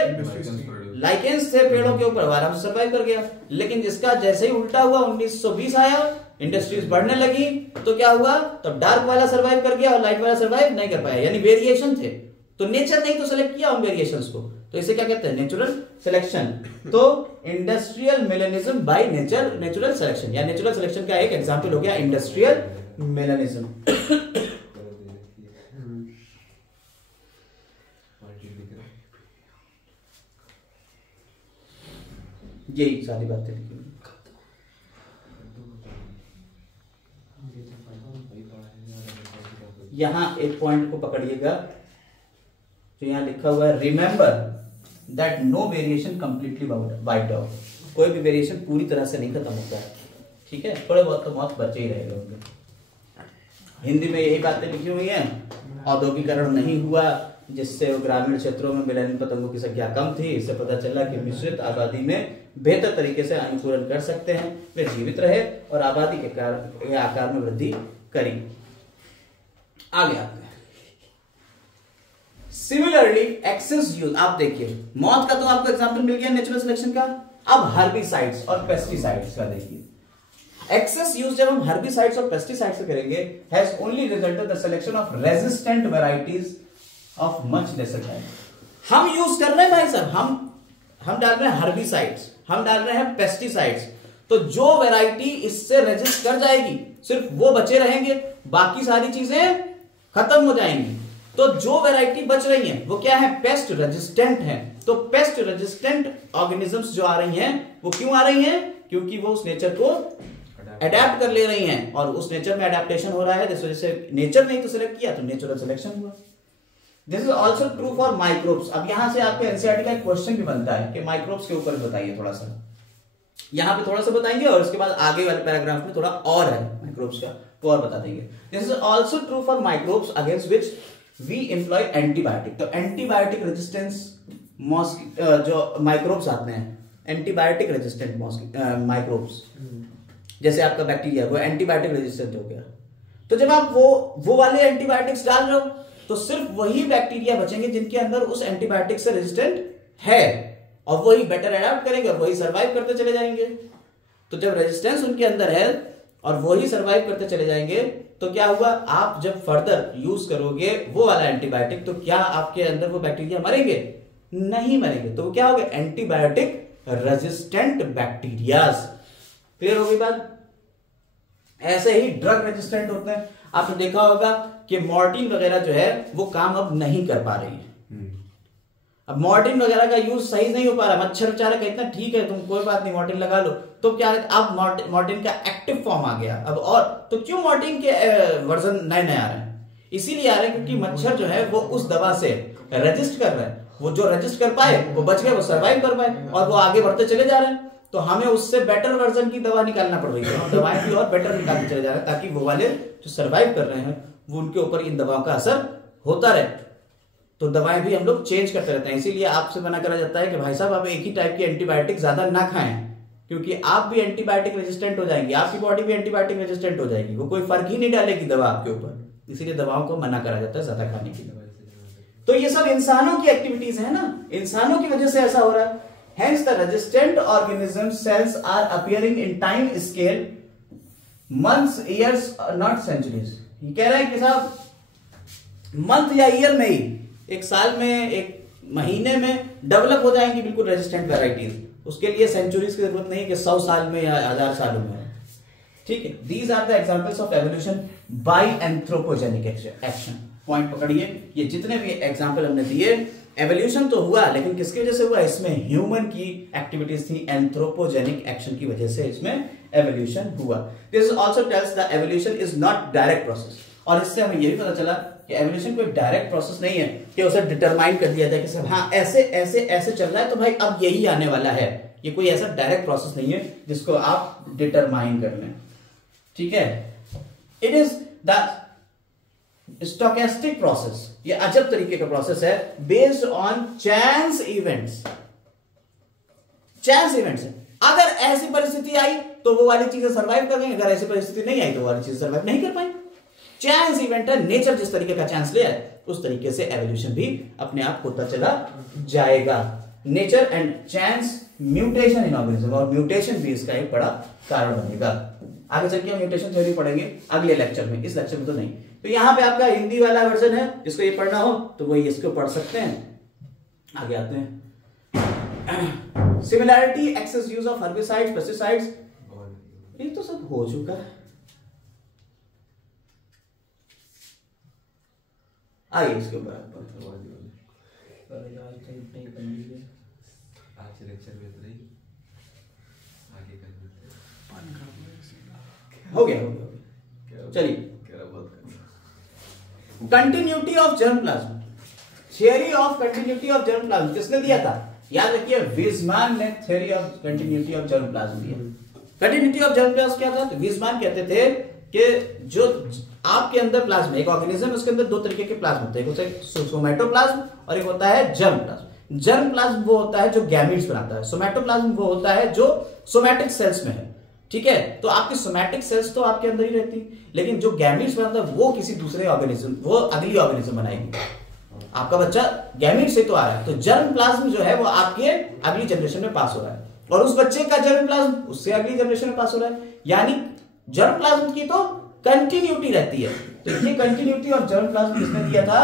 लाइकेंस थे पेड़ों के ऊपर, आराम से सर्वाइव कर गया। लेकिन जिसका जैसे ही उल्टा हुआ, 1920 आया, इंडस्ट्रीज बढ़ने लगी, तो क्या हुआ, तो डार्क वाला सर्वाइव कर गया और लाइट वाला सर्वाइव नहीं कर पाया, यानी वेरिएशन थे। तो नेचर नहीं तो सेलेक्ट किया उन वेरिएशंस को, तो इसे क्या कहते हैं, नेचुरल सिलेक्शन। तो industrial melanism by natural selection, या नेचुरल सिलेक्शन का एक एग्जांपल हो गया इंडस्ट्रियल मेलानिज्म। यही सारी बातें लिखी हुई। यहाँ एक पॉइंट को पकड़िएगा, तो यहाँ लिखा हुआ है remember that no variation completely wiped out. कोई भी वेरिएशन पूरी तरह से नहीं खत्म होता है, ठीक है, थोड़े बहुत तो बहुत बचे ही रहेगा उनके। हिंदी में यही बातें लिखी हुई हैं। औद्योगिकरण नहीं हुआ, जिससे ग्रामीण क्षेत्रों में मिलेनियम पतंगों की संख्या कम थी। इससे पता चला कि मिश्रित आबादी में बेहतर तरीके से अनुकूलन कर सकते हैं, वे जीवित रहे और आबादी के आकार में वृद्धि करी। आगे आते हैं। सिमिलरली एक्सेस यूज, आप देखिए मौत का तो आपको एग्जांपल मिल गया नेचुरल सिलेक्शन का। अब हर्बिसाइड्स और पेस्टिसाइड्स का देखिए। एक्सेस यूज जब हम हर्बिसाइड्स और पेस्टिसाइड्स से करेंगे, has only resulted the selection of resistant varieties of much lesser time. हम यूज कर रहे हैं भाई साहब, हम डाल रहे हैं हर्बिसाइड्स, हम डाल रहे हैं पेस्टिसाइड्स, तो जो वैरायटी इससे रेजिस्ट कर जाएगी सिर्फ वो बचे रहेंगे, बाकी सारी चीजें खत्म हो जाएंगी। तो जो वैरायटी बच रही है वो क्या है, पेस्ट रेजिस्टेंट है। तो पेस्ट रेजिस्टेंट ऑर्गेनिजम्स जो आ रही हैं वो क्यों आ रही हैं, क्योंकि वो उस नेचर को अडेप्ट कर ले रही हैं और उस नेचर में अडेप्टेशन हो रहा है, जिस वजह से नेचर ने तो सिलेक्ट किया तो नेचुरल सिलेक्शन हुआ। This is also true for microbes. अब यहां से आपके एनसीईआरटी का एक क्वेश्चन भी बनता है कि माइक्रोब्स के ऊपर बताइए थोड़ा सा। यहां पे थोड़ा सा बताएंगे और उसके बाद आगे वाले पैराग्राफ में थोड़ा और है माइक्रोब्स का, वो और बता देंगे। This is also true for microbes against which we employ antibiotic. तो एंटीबायोटिक रेजिस्टेंस जो माइक्रोब्स आते हैं, एंटीबायोटिक रेजिस्टेंट माइक्रोब्स, जैसे आपका बैक्टीरिया वो एंटीबायोटिक रेजिस्टेंट हो गया। तो जब आप वो वाले एंटीबायोटिक्स डाल रहे हो तो सिर्फ वही बैक्टीरिया बचेंगे जिनके अंदर उस एंटीबायोटिक से रेजिस्टेंट है, और वही बेटर अडैप्ट करेंगे और वही सर्वाइव करते चले जाएंगे। तो जब रेजिस्टेंस उनके अंदर है और वही सर्वाइव करते चले जाएंगे, तो क्या हुआ, आप जब फर्दर यूज करोगे वो वाला एंटीबायोटिक, तो क्या आपके अंदर वो बैक्टीरिया मरेंगे? नहीं मरेंगे। तो क्या हो गया, एंटीबायोटिक रेजिस्टेंट बैक्टीरियाज। क्लियर हो गई बात? ऐसे ही ड्रग रेजिस्टेंट होते हैं। आपने देखा होगा कि मॉर्टिन वगैरह जो है वो काम अब नहीं कर पा रही है। अब मॉर्टिन वगैरह का यूज सही नहीं हो पा रहा, मच्छर बेचारा कहता है ठीक है तुम कोई बात नहीं मॉर्टिन लगा लो, तो क्या अब मॉर्टिन का एक्टिव फॉर्म आ गया अब। और तो क्यों मॉर्टिन के वर्जन नए नए आ रहे हैं? इसीलिए आ रहे हैं क्योंकि मच्छर जो है वो उस दवा से रजिस्ट कर रहे हैं, वो जो रजिस्ट कर पाए वो बच गए, वो सर्वाइव कर पाए और वो आगे बढ़ते चले जा रहे हैं। तो हमें उससे बेटर वर्जन की दवा निकालना पड़ रही है, हम दवाएं भी और बेटर निकालते चले जा रहे हैं ताकि वो वाले जो सर्वाइव कर रहे हैं वो उनके ऊपर इन दवाओं का असर होता रहे। तो दवाएं भी हम लोग चेंज करते रहते हैं। इसीलिए आपसे मना करा जाता है कि भाई साहब आप एक ही टाइप की एंटीबायोटिक ज्यादा ना खाएं, क्योंकि आप भी एंटीबायोटिक रेजिस्टेंट हो जाएंगे, आपकी बॉडी भी एंटीबायोटिक रेजिस्टेंट हो जाएगी, वो कोई फर्क ही नहीं डालेगी दवा आपके ऊपर। इसीलिए दवाओं को मना करा जाता है ज्यादा खाने की। तो ये सब इंसानों की एक्टिविटीज है ना, इंसानों की वजह से ऐसा हो रहा है। Hence the resistant organism cells are appearing in time scale months, years, not centuries। ये कह रहा है कि साहब मंथ या ईयर में ही, एक साल में, एक महीने में डेवलप हो जाएंगी बिल्कुल रेजिस्टेंट वैरायटीज। उसके लिए सेंचुरीज की जरूरत नहीं है कि 100 साल में या 1000 सालों में। ठीक है, these are the examples of evolution by anthropogenic action. Point पकड़िए, ये जितने भी एग्जांपल हमने दिए, एवोल्यूशन तो हुआ लेकिन किसकी वजह से हुआ? इसमें ह्यूमन की एक्टिविटीज थी, एंथ्रोपोजेनिक एक्शन की वजह से इसमें एवोल्यूशन हुआ। This also tells the evolution is not direct process. और इससे हमें यह भी पता चला कि एवोल्यूशन कोई डायरेक्ट प्रोसेस नहीं है कि उसे डिटरमाइन कर दिया जाए कि सब हाँ ऐसे ऐसे ऐसे चल रहा है तो भाई अब यही आने वाला है। ये कोई ऐसा डायरेक्ट प्रोसेस नहीं है जिसको आप डिटरमाइन कर लें। ठीक है, it is the stochastic process. ये अजब तरीके का प्रोसेस है, based on chance events. Chance events है, अगर ऐसी परिस्थिति आई तो वो वाली चीजें सर्वाइव कर गई, अगर ऐसी परिस्थिति नहीं आई तो वो वाली चीजें सर्वाइव नहीं कर पाई। चांस इवेंट है, नेचर जिस तरीके का चांस ले आए उस तरीके से एवोल्यूशन भी अपने आप होता चला जाएगा। Nature and chance mutation in organism, और म्यूटेशन भी इसका एक बड़ा कारण बनेगा। आगे चल के हम म्यूटेशन थ्योरी पढ़ेंगे अगले लेक्चर में, इस लेक्चर में तो नहीं। तो यहां पे आपका हिंदी वाला वर्जन है, जिसको ये पढ़ना हो तो वही इसको पढ़ सकते हैं। आगे आते हैं, similarity excess use of herbicides pesticides, ये तो सब हो चुका है। आइए इसके ऊपर आज लेक्चर में इतना ही। हो गया चलिए। Continuity of germplasm, theory of continuity of germplasm किसने दिया था? याद रखिए वीजमान ने theory of continuity of germplasm दिया। कंटिन्यूटी ऑफ जर्मप्लाज्म क्या था? तो वीजमान कहते थे कि जो आपके अंदर प्लाज्मा, एक ऑर्गेनिज्म उसके अंदर दो तरीके के प्लाज्मा होते हैं, एक होता है सोमैटोप्लाज्म और एक होता है जर्मप्लाज्म। जर्मप्लाज्म वो होता है जो गैमीट्स बनाता है, सोमैटोप्लाज्म वो होता है जो सोमैटिक सेल्स में है। ठीक है, तो आपकी सोमैटिक सेल्स तो आपके अंदर ही रहती, लेकिन जो गैमीट्स बनाता है वो किसी दूसरे ऑर्गेनिज्म, वो अगली ऑर्गेनिज्म बनाएगी। आपका बच्चा गैमीट से तो आ रहा है, तो जर्मप्लाज्म जो है वो आपके अगली जनरेशन में पास हो रहा है, और उस बच्चे का जर्मप्लाज्म उससे अगली जनरेशन में पास हो रहा है। यानी जर्मप्लाज्म की तो कंटिन्यूटी रहती है। तो ये कंटिन्यूटी ऑफ जर्मप्लाज्म किसने दिया था?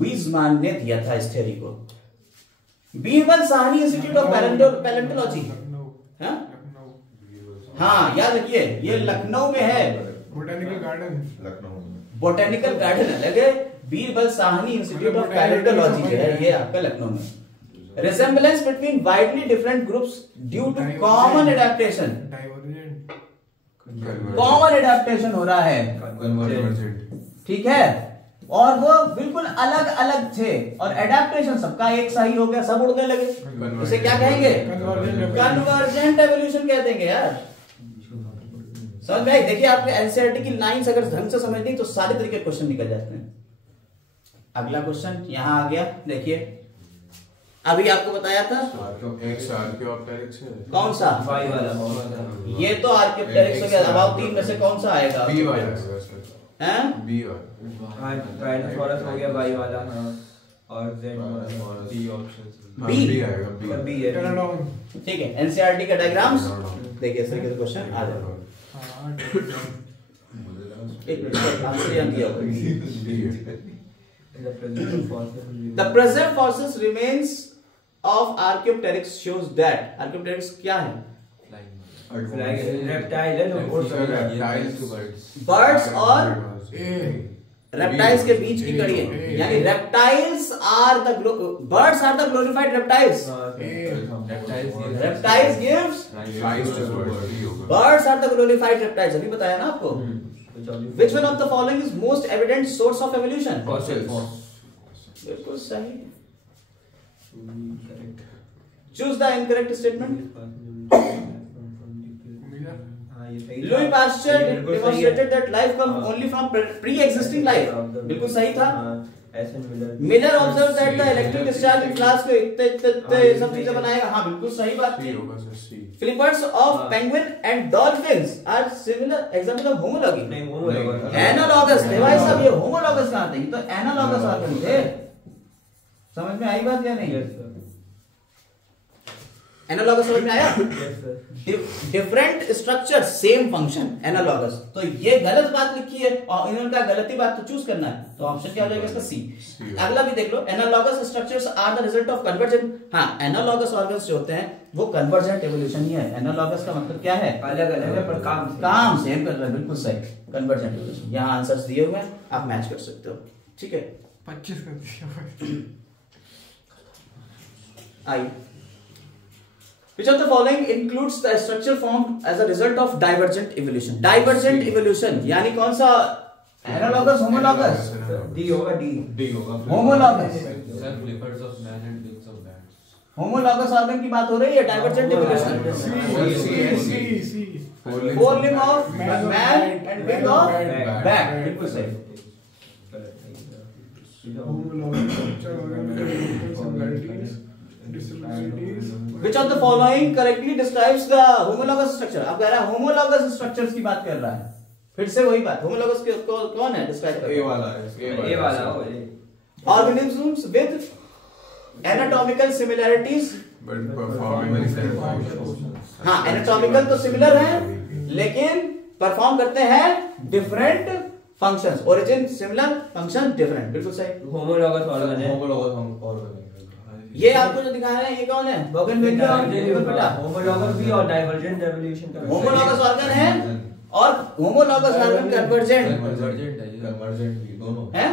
वीजमान ने दिया था इस थ्योरी को। Birbal Sahni institute of palaeontology, हाँ याद रखिए ये लखनऊ में है। बोटेनिकल गार्डन लखनऊ में, बोटेनिकल गार्डन अलग है, Birbal Sahni institute of palaeontology जो है ये आपका लखनऊ में। Resemblance between widely different groups due to common adaptation, common adaptation हो रहा है, ठीक है, और वो बिल्कुल अलग अलग थे और एडेप्टेशन सबका एक सा ही हो गया, सब उड़ने लगे। इसे क्या कहेंगे? कन्वर्जेंट एवोल्यूशन कह देंगे यार। समझ में आई? देखिए आपके एनसीईआरटी की लाइंस अगर ढंग से समझ नहीं तो सारे तरीके क्वेश्चन निकल जाते हैं। अगला क्वेश्चन यहां आ गया, देखिए अभी आपको बताया था कौन सा वाई वाला, ये तो आर्कियोप्टेरिक्स हो गया। अब 3 में से कौन सा आएगा? बी वाला हैं? बी वाला ट्राइनोसॉरस हो गया वाई वाला, और Z B option B B आएगा, बी है। ठीक है, एनसीईआरटी का डायग्राम्स देखिए इस तरीके से क्वेश्चन आ जाएगा। एक मिनट आंसर यहाँ दिया होगा। The present fossils remains of Archaeopteryx shows that Archaeopteryx क्या है? रेप्टाइल है जो उड़ सकता है। बर्ड्स और रेप्टाइल्स के बीच की कड़ी है, यानी reptiles are the birds are the glorified reptiles, reptiles gives birds are the glorified reptiles. अभी बताया ना आपको। Which one of the following is most evident source of evolution? बिल्कुल सही। Choose the incorrect statement. Louis Pasteur demonstrated that life comes only from pre-existing life. बिल्कुल सही था। Miller observed that the electric discharge in flask को इतने सब चीजें बनाएगा। हाँ बिल्कुल सही बात थी। Flippers of penguin and dolphins are similar example of homology. Analogous थे भाई साहब, ये homologous कहाँ थे? तो analogous ऑर्गन थे। समझ में आई बात या नहीं? एनालॉगस समझ में आया? Different structure same function, analogous. तो ये गलत बात लिखी है और इन्होंने कहा गलत ही बात, तो चूज करना है। तो ऑप्शन क्या हो जाएगा इसका? सी। अगला भी देख लो, analogous structures are the result of convergent. हाँ, एनालॉगस ऑर्गन्स जो होते हैं वो कन्वर्जेंट एवोल्यूशन ही है। एनालॉगस का मतलब क्या है? अलग अलग है पर काम सेम कर रहे हैं। बिल्कुल सही, कन्वर्जेंट एवोल्यूशन। यहाँ आंसर्स दिए हुए हैं, आप मैच कर सकते हो। ठीक है, 25 कर दिया। आई Which of the following includes the structure formed as a result of divergent evolution? Divergent evolution यानी कौन सा? Analogous, homologous? डी होगा, डी होगा। Homologous. Sir, flippers of man and wings of bats. Homologous organ की बात हो रही है, divergent evolution. C Four limb of man and wing of bat. बिल्कुल सही। Which of the following correctly describes the homologous structure? अब कह रहा है homologous structures की बात कर रहा है। फिर से वही बात, homologous कौन है डिस्क्राइब कर? ए वाला है, ए वाला। Organisms with anatomical similarities. but performing different functions. हाँ, anatomical तो similar है, लेकिन परफॉर्म करते हैं different functions. Origin similar, function different. बिल्कुल सही। होमोलॉगस ऑर्गन है। ये आपको जो दिखा रहे हैं ये कौन है? बोगनवेलिया और डेलिबेटा। होमोलॉगस भी और डाइवर्जेंट एवोल्यूशन का। होमोलॉगस ऑर्गन है और होमोलॉगस ऑर्गन कन्वर्जेंट कन्वर्जेंट भी दोनों है।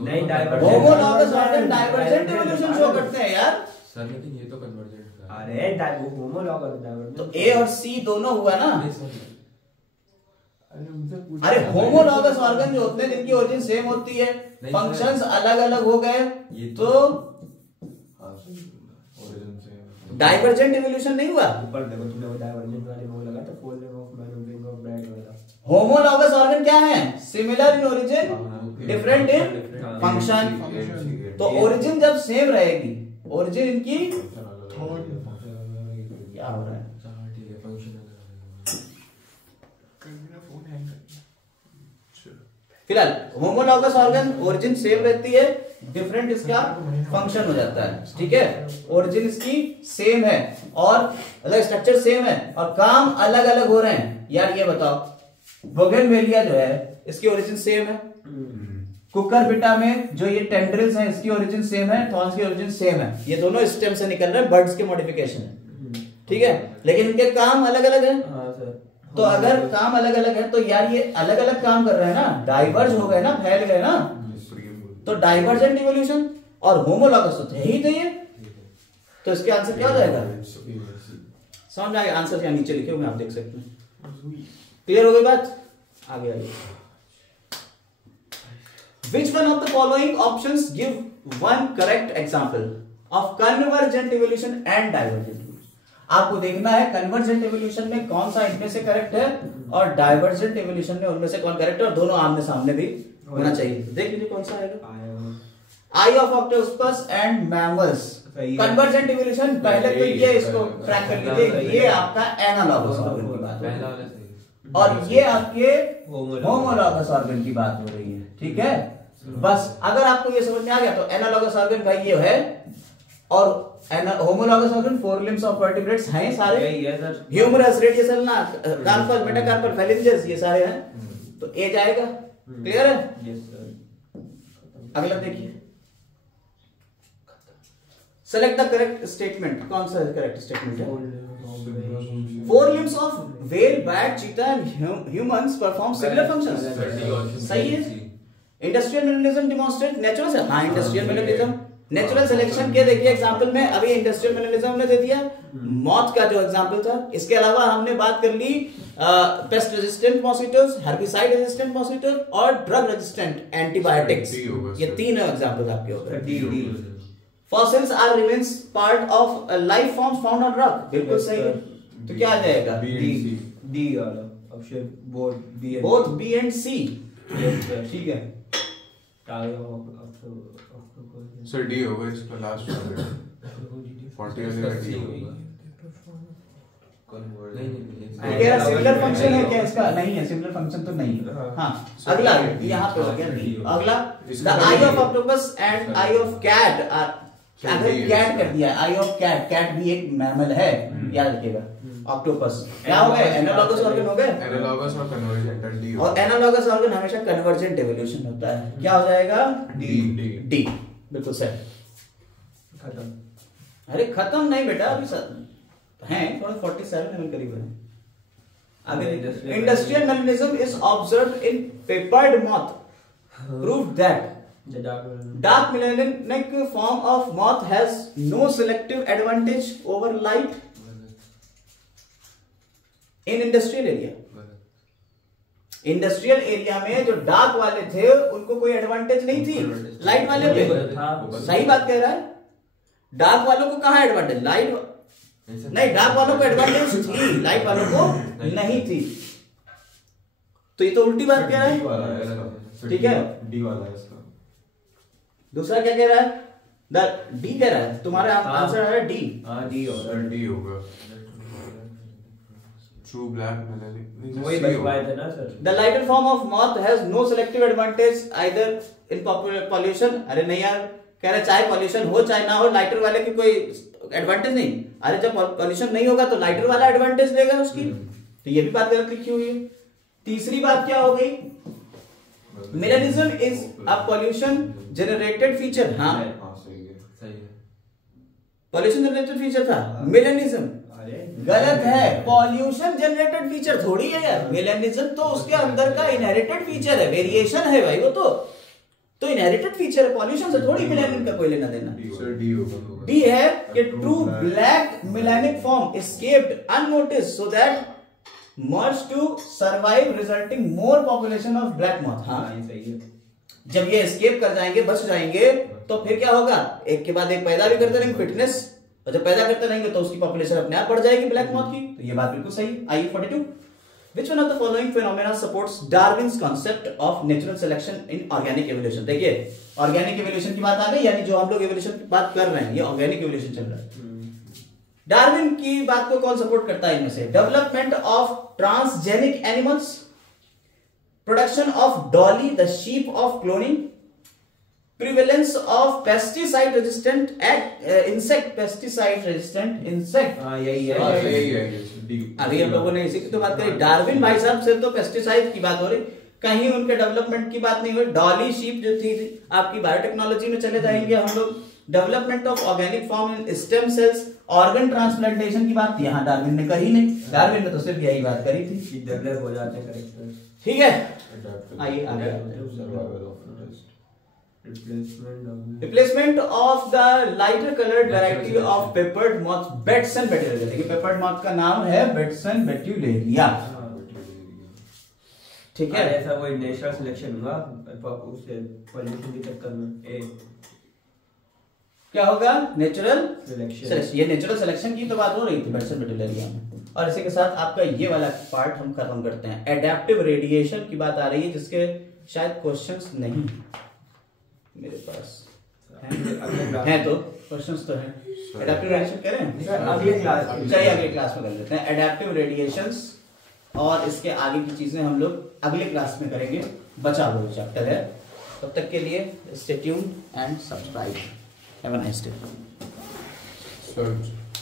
नहीं, divergent. Homologous organ divergent evolution show करते हैं यार। सर लेकिन ये तो कन्वर्जेंट का। अरे होमोलॉगस डाइवर्जेंट तो ए और सी दोनों हुआ ना। अरे होमोलॉगस ऑर्गन जो होते हैं जिनकी ओरिजिन सेम होती है, नहीं, फंक्शंस अलग अलग हो गए ये तो origin से डाइवर्जेंट इवोल्यूशन नहीं हुआ। ऊपर देखो तुमने बताया वर्जन वाले में वो लगा था फोल name of man ring of bright वाला। होमोलॉगस ऑर्गन क्या है? Similar in origin, different in function. तो ओरिजिन जब सेम रहेगी, ओरिजिन इनकी क्या हो रहा है? ठीक है, फंक्शन फोन हैंग कर फिलहाल होमोलॉगस ऑर्गन ओरिजिन सेम रहती है, डिफरेंट इसका फंक्शन हो जाता है, ठीक है। ओरिजिन इसकी सेम है और अलग स्ट्रक्चर सेम है और काम अलग अलग हो रहे हैं। यार ये बताओ, बोगनवेलिया जो है इसकी ओरिजिन सेम है, कुकरबिटा में जो ये टेंड्रिल्स हैं इसकी ओरिजिन सेम है, थॉर्न्स की ओरिजिन सेम है, ये दोनों स्टेम से निकल रहे हैं, बर्ड्स के मॉडिफिकेशन है, ठीक है, लेकिन इनके काम अलग अलग है। हाँ सर। तो अगर काम अलग अलग है तो यार ये अलग अलग काम कर रहे हैं ना, डाइवर्ज हो गए ना, फैल गए ना, तो डाइवर्जेंट इवोल्यूशन। और होमोलॉगस तो थे ही थे ये, तो इसके आंसर क्या हो जाएगा? समझ में आएगा? आंसर यहाँ नीचे लिखे हुए आप देख सकते हैं। क्लियर हो गई बात? आगे आइए। Which one of the following options give one correct example of convergent evolution and divergent evolution? आपको देखना है कन्वर्जेंट एवोल्यूशन में कौन सा इनमें से करेक्ट है और डाइवर्जेंट एवोल्यूशन में उनमें से कौन करेक्ट है, और दोनों आमने सामने भी होना चाहिए। देख लीजिए कौन सा आएगा। Eye of octopus and mammals. Convergent evolution पहले तो ये इसको ट्रैक कर लीजिए, ये आपका एनालॉगस ऑर्गन की बात पहला है वाला सही। और ये आपके होमोलॉगस ऑर्गन की बात हो रही है, ठीक है। बस अगर आपको ये समझ में आ गया तो एनालॉगस ऑर्गन भाई ये है और homologous organ four limbs of vertebrates हैं सारे, humerus, radius, carpel, metacarpal, phalanges, ये सारे हैं, तो ए जाएगा। क्लियर है? Yes sir. अगला देखिए, सेलेक्ट द करेक्ट स्टेटमेंट। कौन सा करेक्ट स्टेटमेंट है? Four limbs of whale, bat, चीता and humans perform similar functions. सही है। इंडस्ट्रियल मिलेनिज्म डिमॉन्स्ट्रेट नेचुरल से, हाँ इंडस्ट्रियल मिलेनिज्म। नेचुरल सिलेक्शन के देखिए एग्जांपल में अभी इंडस्ट्रियल मिलेनिज्म ने दे दिया, मौत का जो एग्जांपल था। इसके अलावा हमने बात कर ली pest resistant mosquitoes, herbicide resistant mosquito और ड्रग रेजिस्टेंट एंटीबायोटिक्स। ये तीन एग्जांपल आपके हो गए। Fossils are remains part of life forms found on rock. बिल्कुल सही है। तो क्या आ जाएगा? डी वाला option, both B and C. ठीक है। सर डी होगा इसका लास्ट वाला 40 वाले का डी होगा। क्या सिमिलर फंक्शन है क्या इसका? नहीं है, सिमिलर फंक्शन तो नहीं है। हाँ अगला यहाँ पे हो गया। अगला the eye of octopus and eye of cat are, अगर कैट कर दिया, आई ऑफ कैट, कैट भी एक मैमल है, याद रखिएगा। ऑक्टोपस क्या हो गए? एनालॉगस ऑर्गन हो गए। एनालॉगस और कन्वर्जेंट डी, और एनालॉगस ऑर्गन हमेशा कन्वर्जेंट एवोल्यूशन होता है। क्या हो जाएगा? डी। बिल्कुल सही। खत्म। अरे खत्म नहीं बेटा, अभी हैं थोड़ा 47 लेवल करीब है। आगे industrial melanism is observed in peppered moth, proved that dark melanic form of moth has no selective advantage over light in industrial area. Industrial area में जो डार्क वाले थे उनको कोई एडवांटेज नहीं थी लाइट वाले पे। सही बात कह रहा है। डार्क वालों को कहाँ एडवांटेज? लाइट नहीं, डार्क वालों को एडवांटेज थी, लाइट वालों को नहीं थी। तो ये तो उल्टी बात कह रहा है, ठीक है। डी वाला है इसका। दूसरा क्या कह रहा है? डी कह रहा है। तुम्हारा आंसर है डी। डी होगा। डी होगा। True black melanic. वही बचवाए थे ना sir. The lighter form of moth has no selective advantage either in pollution. अरे नहीं यार, कह रहे चाहे पॉल्यूशन हो चाहे ना हो, लाइटर वाले की कोई एडवांटेज नहीं। अरे जब पॉल्यूशन नहीं होगा तो लाइटर वाला एडवांटेज लेगा उसकी। तो ये भी बात गलत लिखी हुई है। तीसरी बात क्या हो गई? Melanism is a pollution generated feature. हाँ सही है। पॉल्यूशन जनरेटेड फीचर था मेलेनिज्म। गलत है, पॉल्यूशन जनरेटेड फीचर थोड़ी है यार। मेलेनिज्म तो उसके अंदर का इनहेरिटेड फीचर है, वेरिएशन है भाई वो तो इनहेरिटेड फीचर है, पॉल्यूशन से थोड़ी मेलेनिन का कोई लेना देना। डी होगा। डी है कि true black melanic form escaped unnoticed so that merge to survive resulting more population of black moth. हाँ, ये सही है। जब ये एस्केप कर जाएंगे, बच जाएंगे, तो फिर क्या होगा, एक के बाद एक पैदा भी करते रहेंगे फिटनेस, और जब पैदा करते रहेंगे तो उसकी पॉपुलेशन अपने आप बढ़ जाएगी ब्लैक मॉथ की। तो ये बात बिल्कुल सही। आइए 42, which one of the following phenomena supports Darwin's concept of natural selection in organic evolution? देखिए ऑर्गेनिक एवोल्यूशन की बात आ गई, यानी जो हम लोग एवोल्यूशन की बात कर रहे हैं ये ऑर्गेनिक एवोल्यूशन चल रहा है। डार्विन की बात को कौन सपोर्ट करता है इनमें से? Development of transgenic animals, production of Dolly the sheep of cloning, prevalence of pesticide resistant insect, pesticide resistant insect. हाँ यही है। यही है डी। अभी हम लोगों ने इसी की तो बात करी। डार्विन भाई साहब सिर्फ तो पेस्टिसाइड की बात हो रही, कहीं उनके डेवलपमेंट की बात नहीं हुई। डॉली शीप जो थी आपकी बायोटेक्नोलॉजी में चले जाएंगे हम लोग। Development of organic form in stem cells, organ transplantation की बात यहाँ डार्विन ने कही नहीं। डार्विन ने तो सिर्फ यही बात करी थी। कि डेवलप हो जाते हैं करेक्टर। ठीक है, Adaptive. आइए आगे। Survival of fittest. Replacement of the lighter coloured variety of peppered moth, Biston betularia. देखिए पेपर्ड मॉथ का नाम है बेटसन बेट्यूलेरिया। ठीक है, ऐसा कोई नेचुरल सिलेक्शन हुआ उससे पॉल्यूशन के चक्कर में क्या होगा? Natural selection. सिलेक्शन। ये नेचुरल सिलेक्शन की तो बात हो रही थी बेटसन बेट्यूलेरिया में। और इसी के साथ आपका ये वाला पार्ट हम खत्म करते हैं। एडेप्टिव रेडिएशन की बात आ रही है, जिसके शायद क्वेश्चंस नहीं मेरे पास है तो क्वेश्चंस तो हैं। एडेप्टिव रेडिएशन करें अगले क्लास में। चाहिए, अगले क्लास में कर लेते हैं एडेप्टिव रेडिएशंस, और इसके आगे की चीजें हम लोग अगले क्लास में करेंगे। बचा हुआ चैप्टर है, तब तक के लिए stay tuned and subscribe. Have a nice day. So